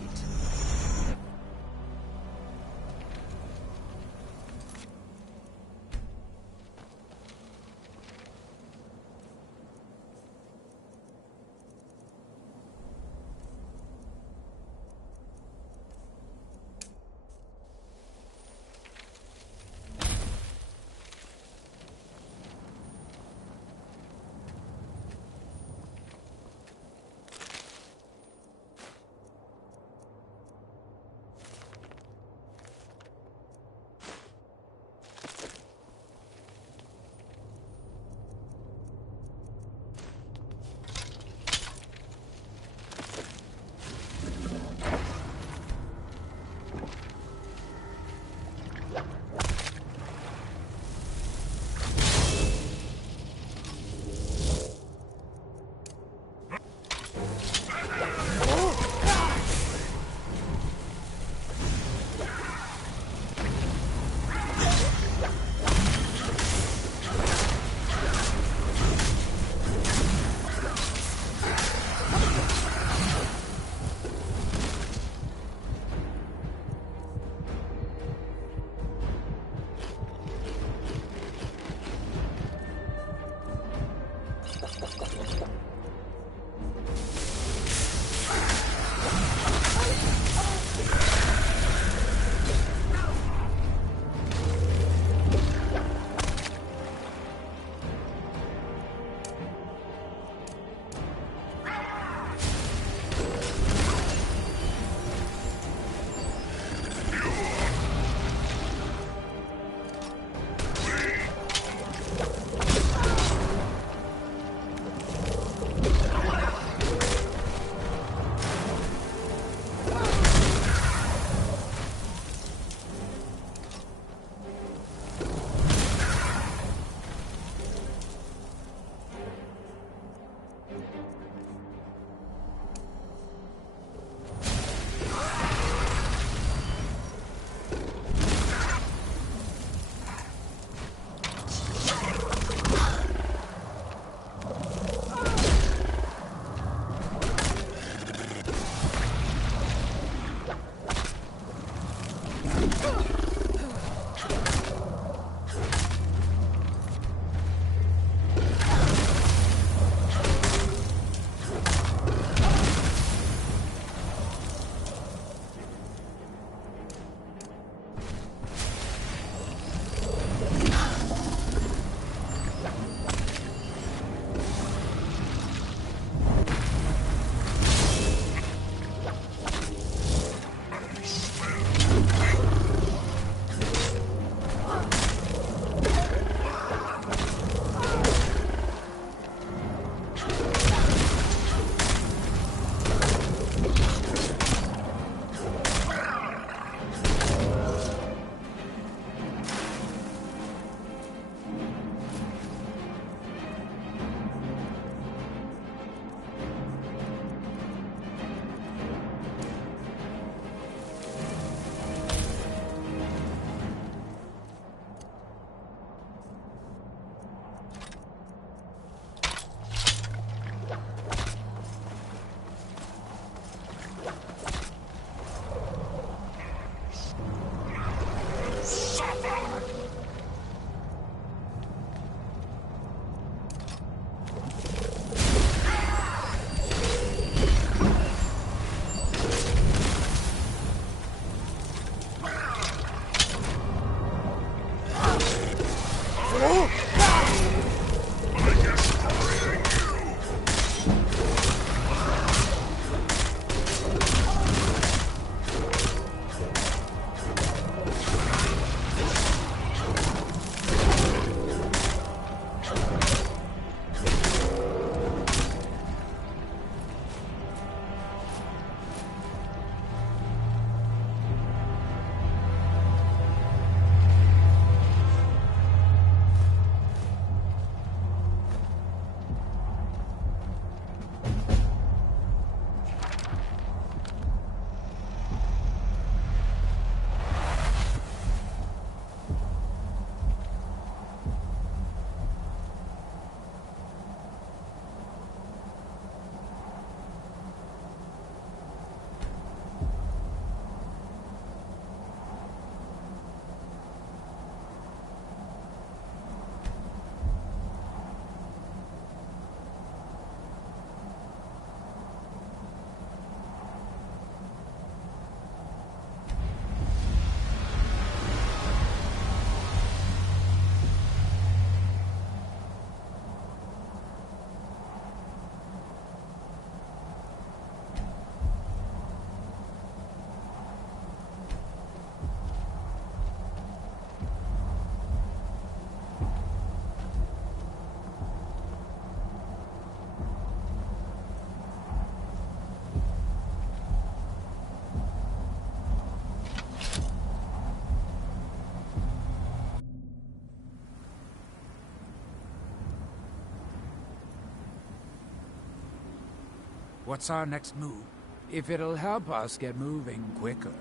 What's our next move? If it'll help us get moving quicker,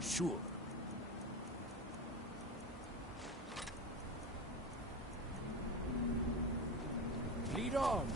sure. Lead on!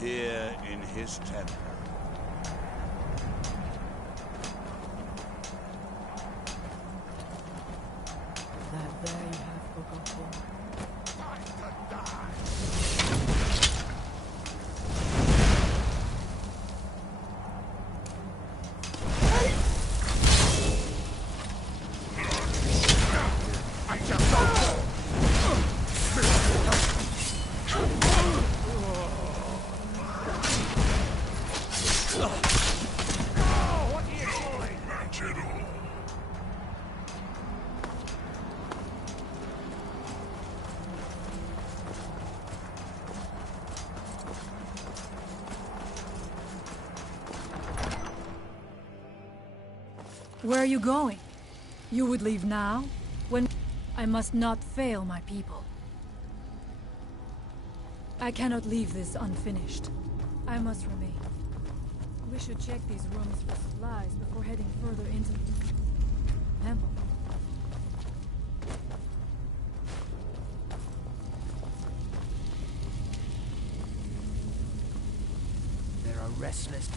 Here in his temple. That there you have forgotten. Where are you going? You would leave now? When I must not fail my people. I cannot leave this unfinished. I must remain. We should check these rooms for supplies before heading further into the temple. There are restless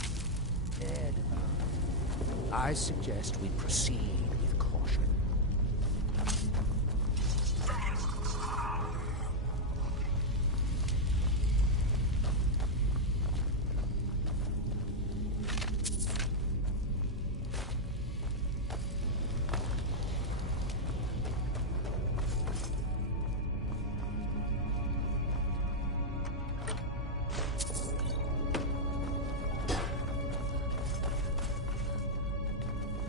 dead. I suggest we proceed with caution.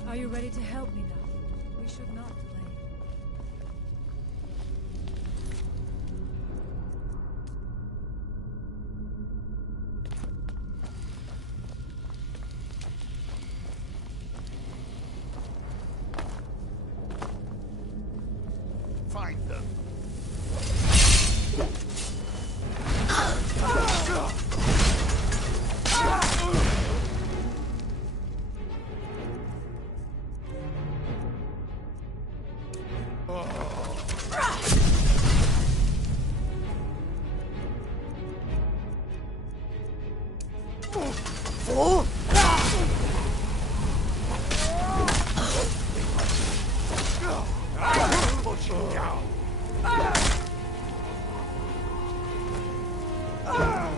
Are you ready to help me now? We should not delay. Find them.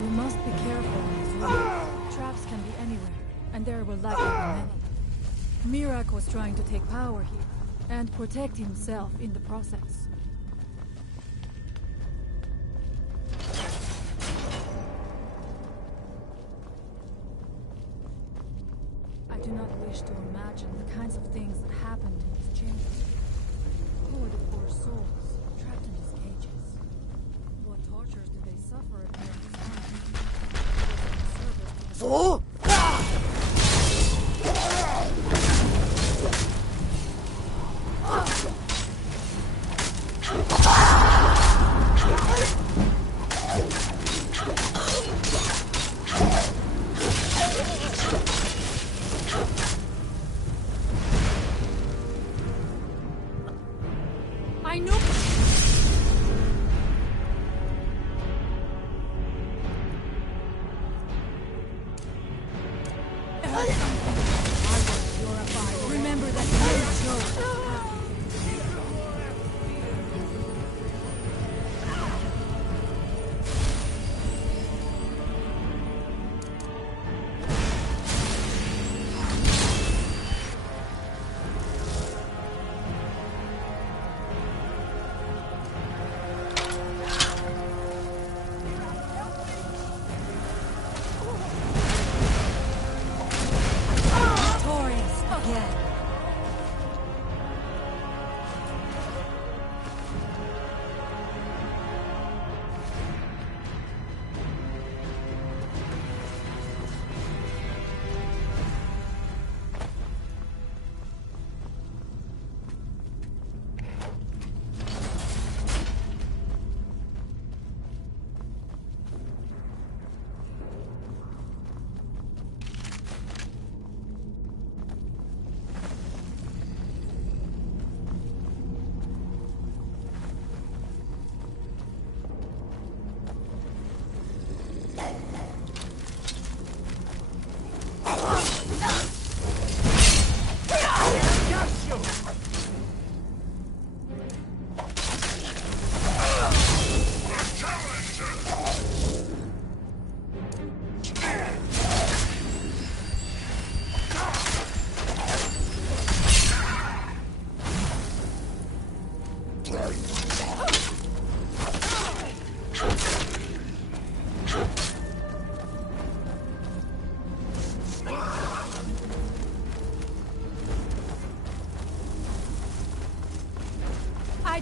We must be careful in this room. Traps can be anywhere, and there will likely be many. Mirak was trying to take power here, and protect himself in the process. I do not wish to imagine the kinds of things that happened in this chamber. Who are the poor souls trapped in these cages? What tortures do they suffer at their Fool! I know. Remember that no joke. Victorious.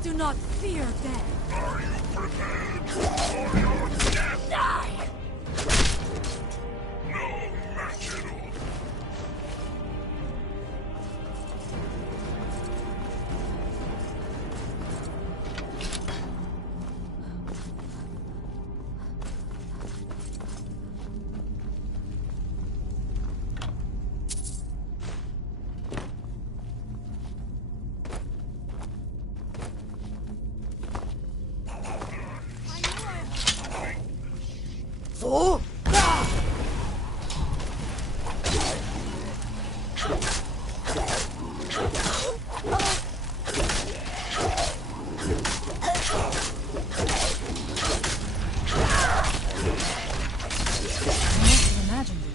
do not fear death. Are you prepared for your death? Die! No match at all. So? Imagined it.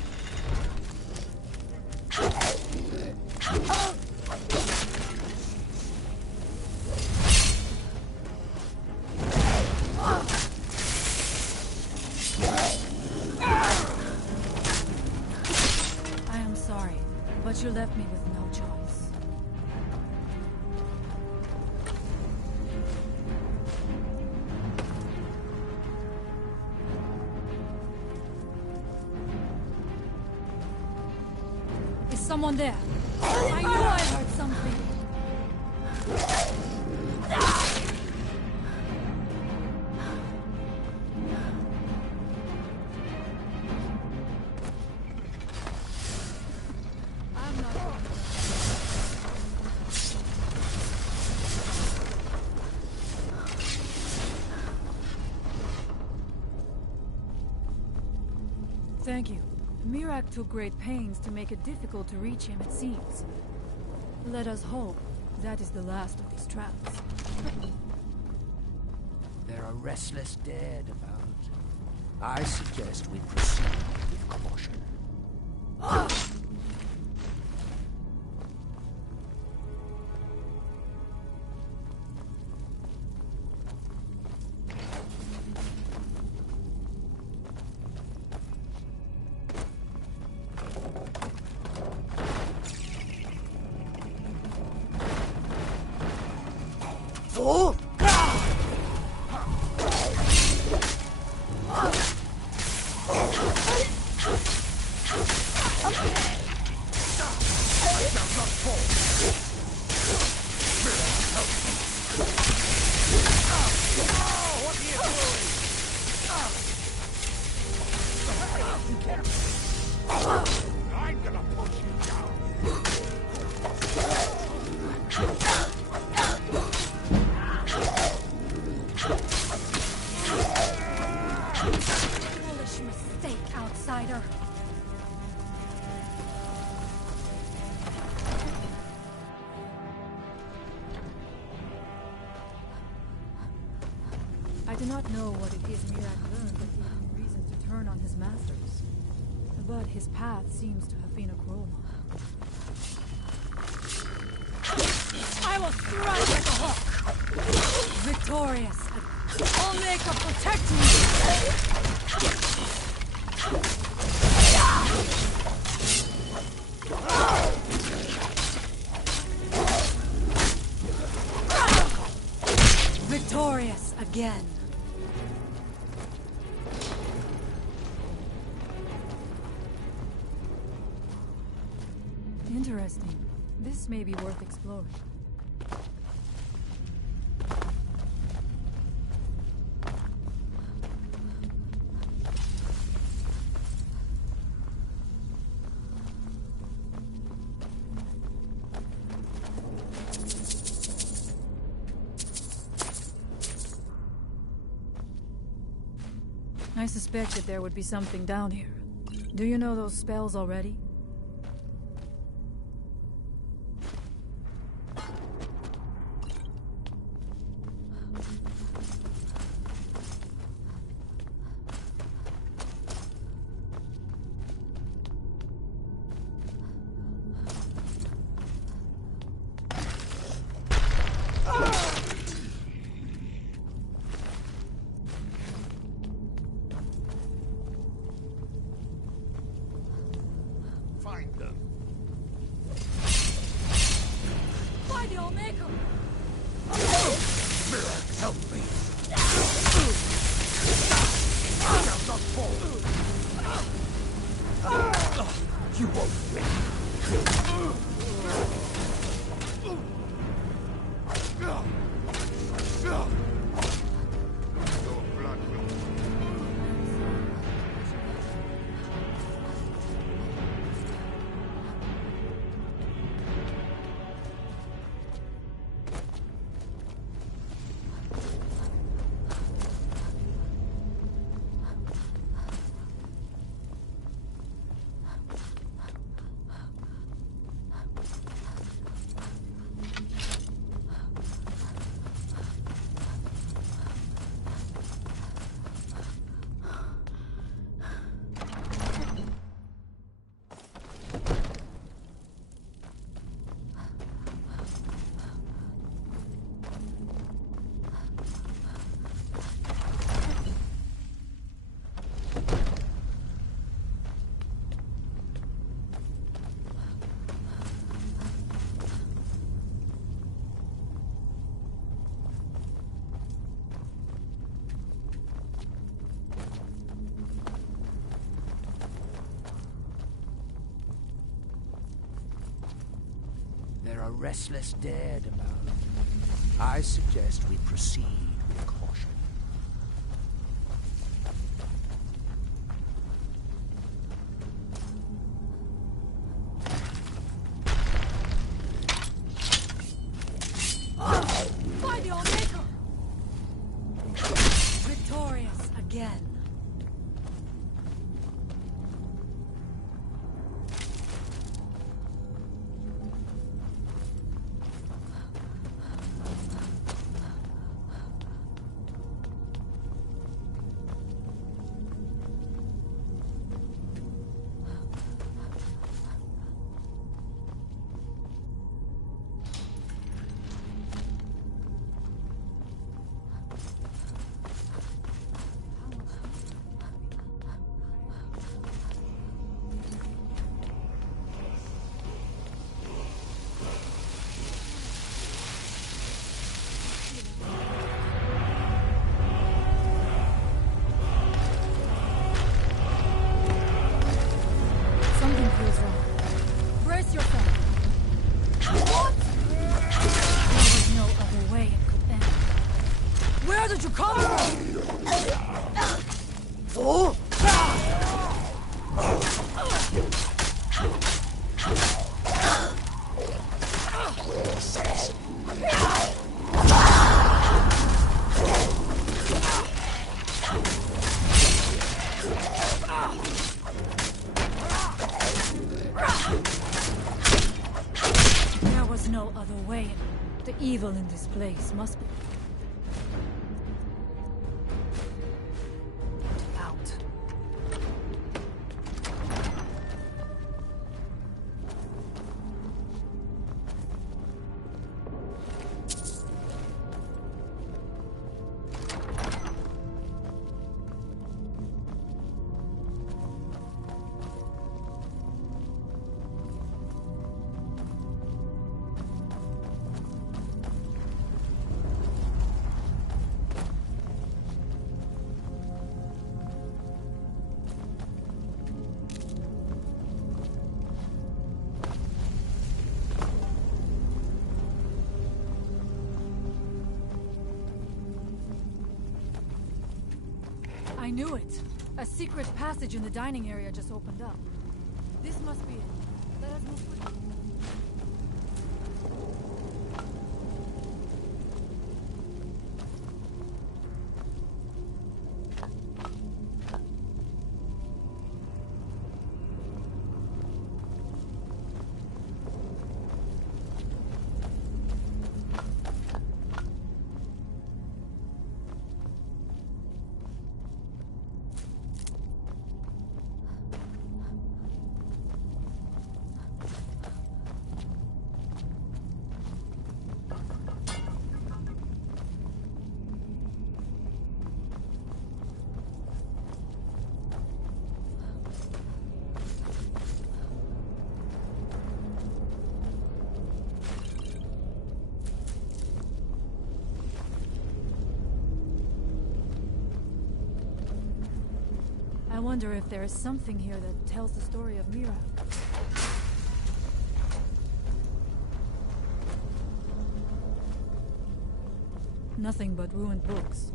I am sorry, but you left me with no choice. Is someone there? I knew I heard something. I'm not wrong. Thank you. Mirak took great pains to make it difficult to reach him, it seems. Let us hope that is the last of these traps. There are restless dead about. I suggest we proceed with caution. So? I'm gonna push you down. Foolish mistake, outsider. I do not know what it is Mirak learned that gave him reason to turn on his masters. But his path seems to have been a cruel one. I will strike like a hawk! Victorious! I'll make a protect me! Victorious again! Interesting. This may be worth exploring. I suspected there would be something down here. Do you know those spells already? Find them. By the Omega! Help me. You won't win. There are restless dead about. I suggest we proceed with caution. Find your maker! Victorious again. Something feels wrong. Brace yourself. What? There was no other way it could end. Where did you come from? Fool! There was no other way. The evil in this place must be out. I knew it. A secret passage in the dining area just opened up. This must be it. Let us move quickly. wonder if there is something here that tells the story of Mira. Nothing but ruined books.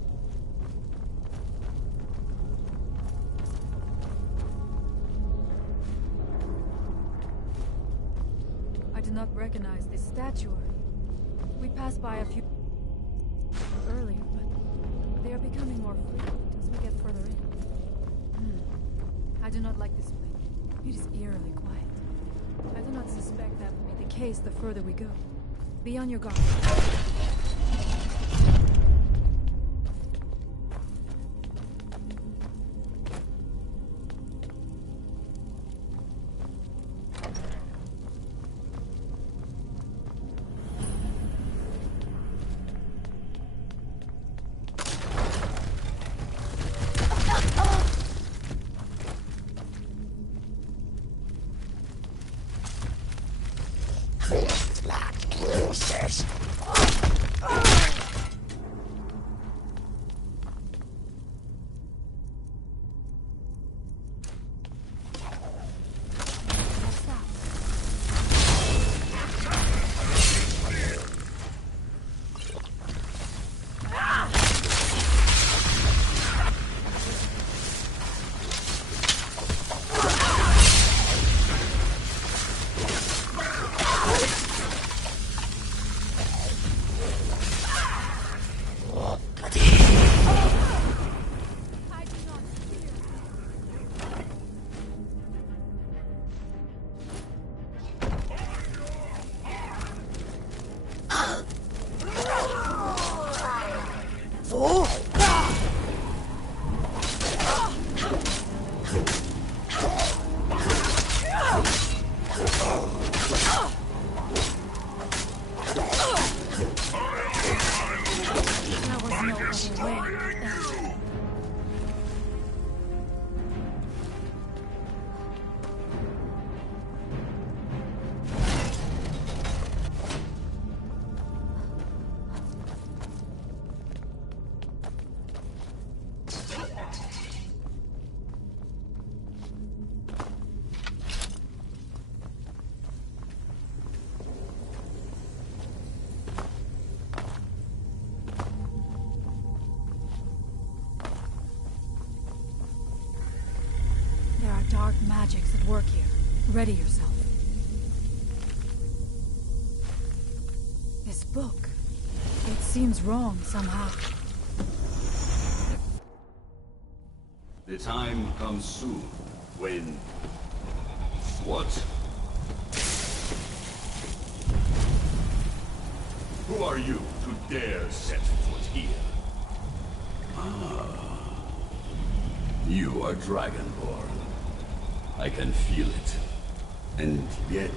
I do not recognize this statuary. We passed by a few earlier, but they are becoming more frequent as we get further in. I do not like this place. It is eerily quiet. I do not suspect that will be the case the further we go. Be on your guard. Dark magics at work here. Ready yourself. This book. It seems wrong somehow. The time comes soon when... What? Who are you to dare set foot here? Ah. You are Dragonborn. I can feel it. And yet...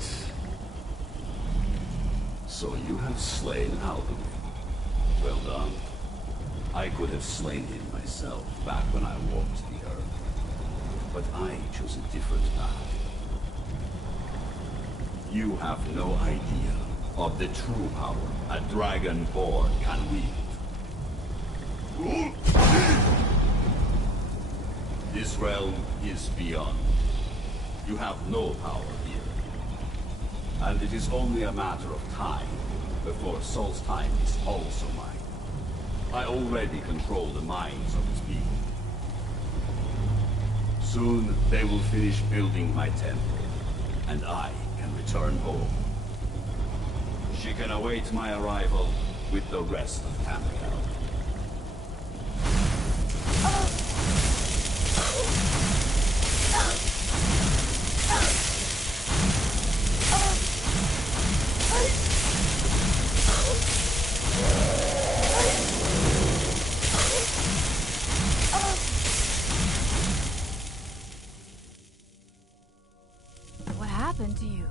So you have slain Alduin. Well done. I could have slain him myself back when I walked the earth. But I chose a different path. You have no idea of the true power a Dragonborn can wield. This realm is beyond. You have no power here. And it is only a matter of time before Solstheim is also mine. I already control the minds of its people. Soon they will finish building my temple, and I can return home. She can await my arrival with the rest of Tamriel. What happened to you?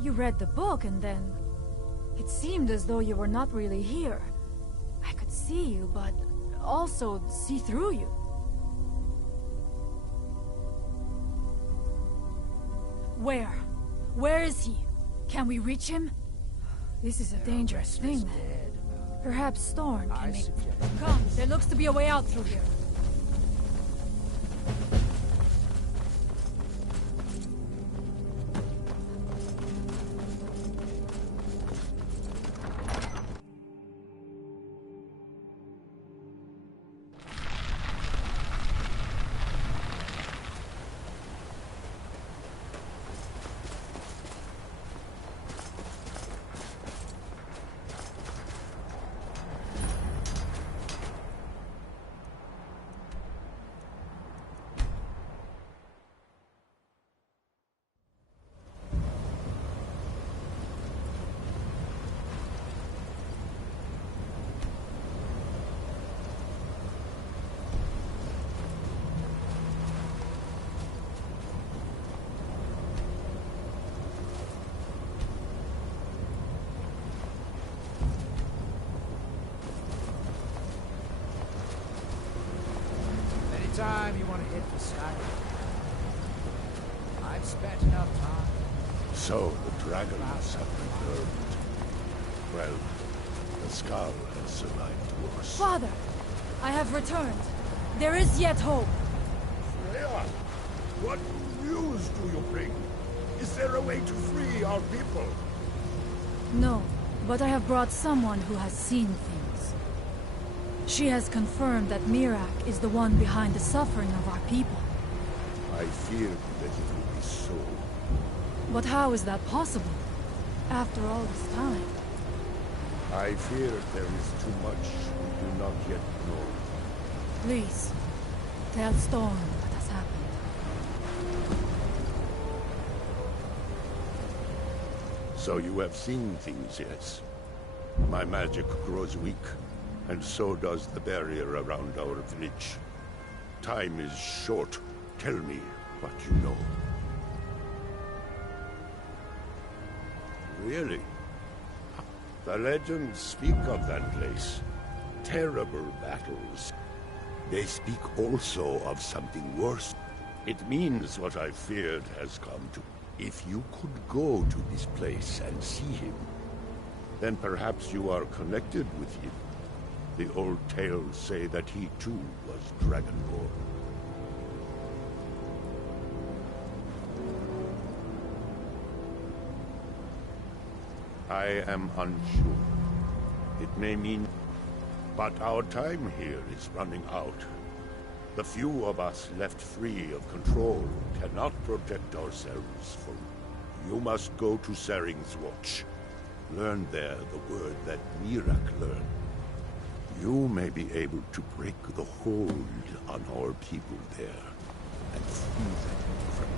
You read the book and then... It seemed as though you were not really here. I could see you, but also see through you. Where? Where is he? Can we reach him? This is a dangerous thing, then. Perhaps Thorn can make... Come, there looks to be a way out through here. time you want to hit the Skyrim. I've spent enough time. So the dragons have returned. Well, the skull has survived worse. Father, I have returned. There is yet hope. Freya, what news do you bring? Is there a way to free our people? No, but I have brought someone who has seen things. She has confirmed that Mirak is the one behind the suffering of our people. I feared that it would be so. But how is that possible? After all this time. I fear there is too much we do not yet know. Please, tell Storm what has happened. So you have seen things, yes? My magic grows weak, and so does the barrier around our village. Time is short. Tell me what you know. Really? The legends speak of that place. Terrible battles. They speak also of something worse. It means what I feared has come to. If you could go to this place and see him, then perhaps you are connected with him. The old tales say that he too was Dragonborn. I am unsure. It may mean... But our time here is running out. The few of us left free of control cannot protect ourselves for... You must go to Saring's Watch. Learn there the word that Mirak learned. You may be able to break the hold on our people there and free them from...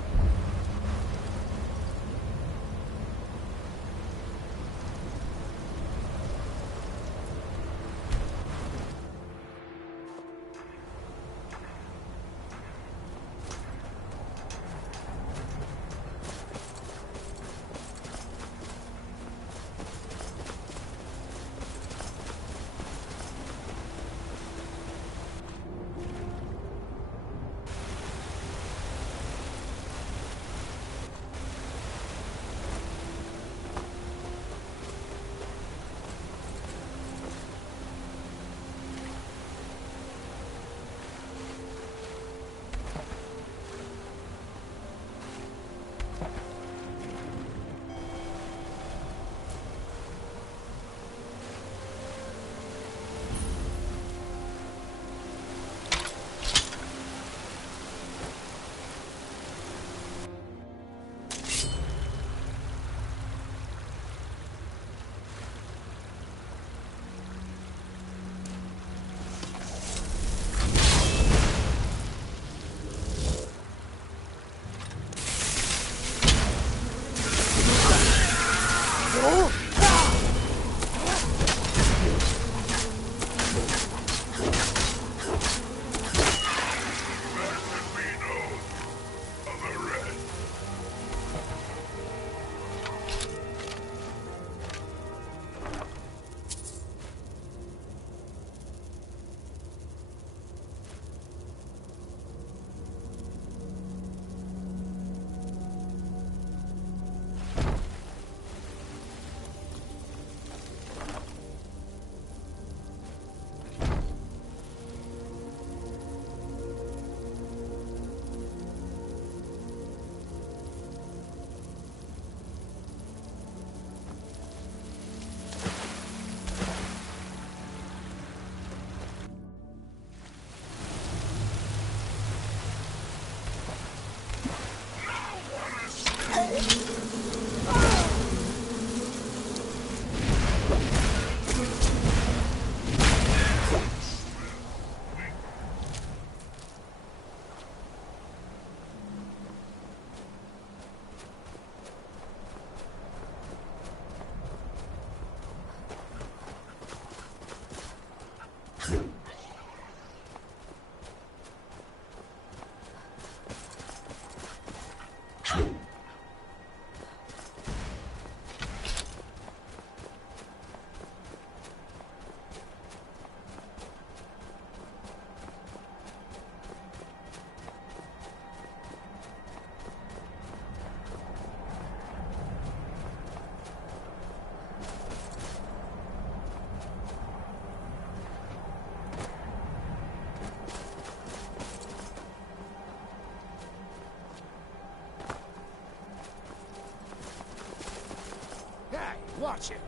Watch it.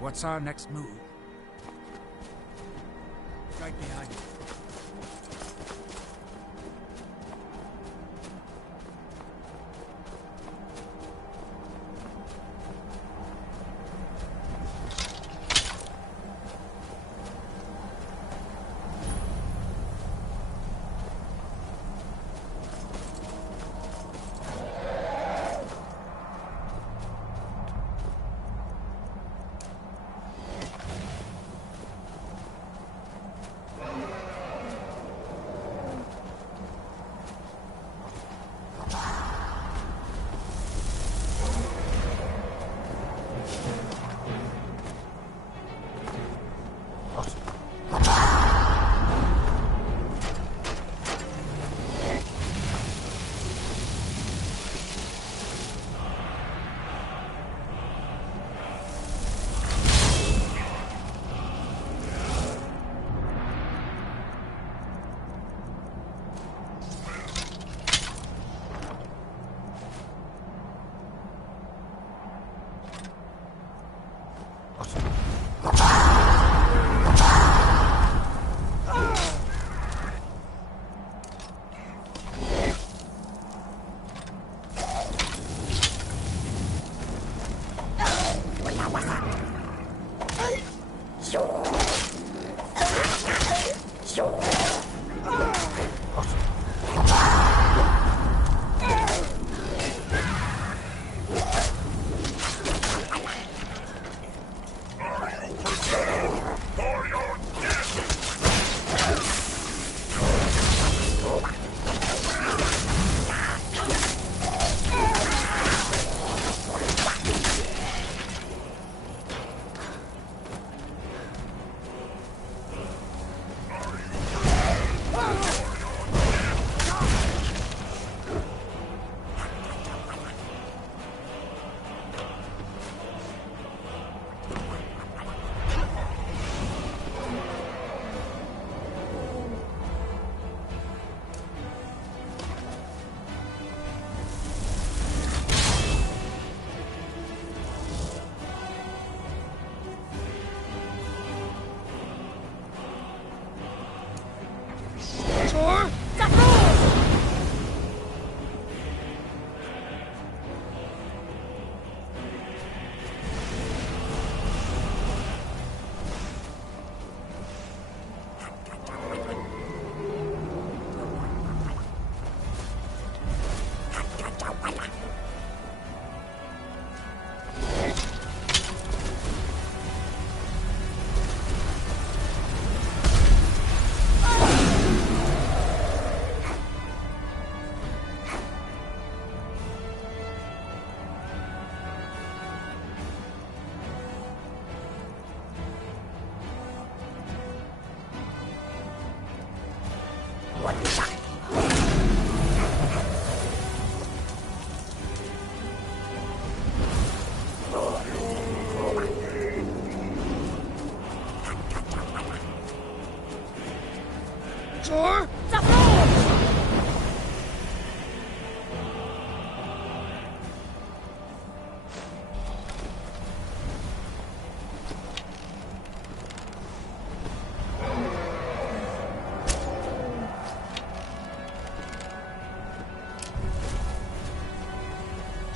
What's our next move? Right behind you.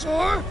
Sir?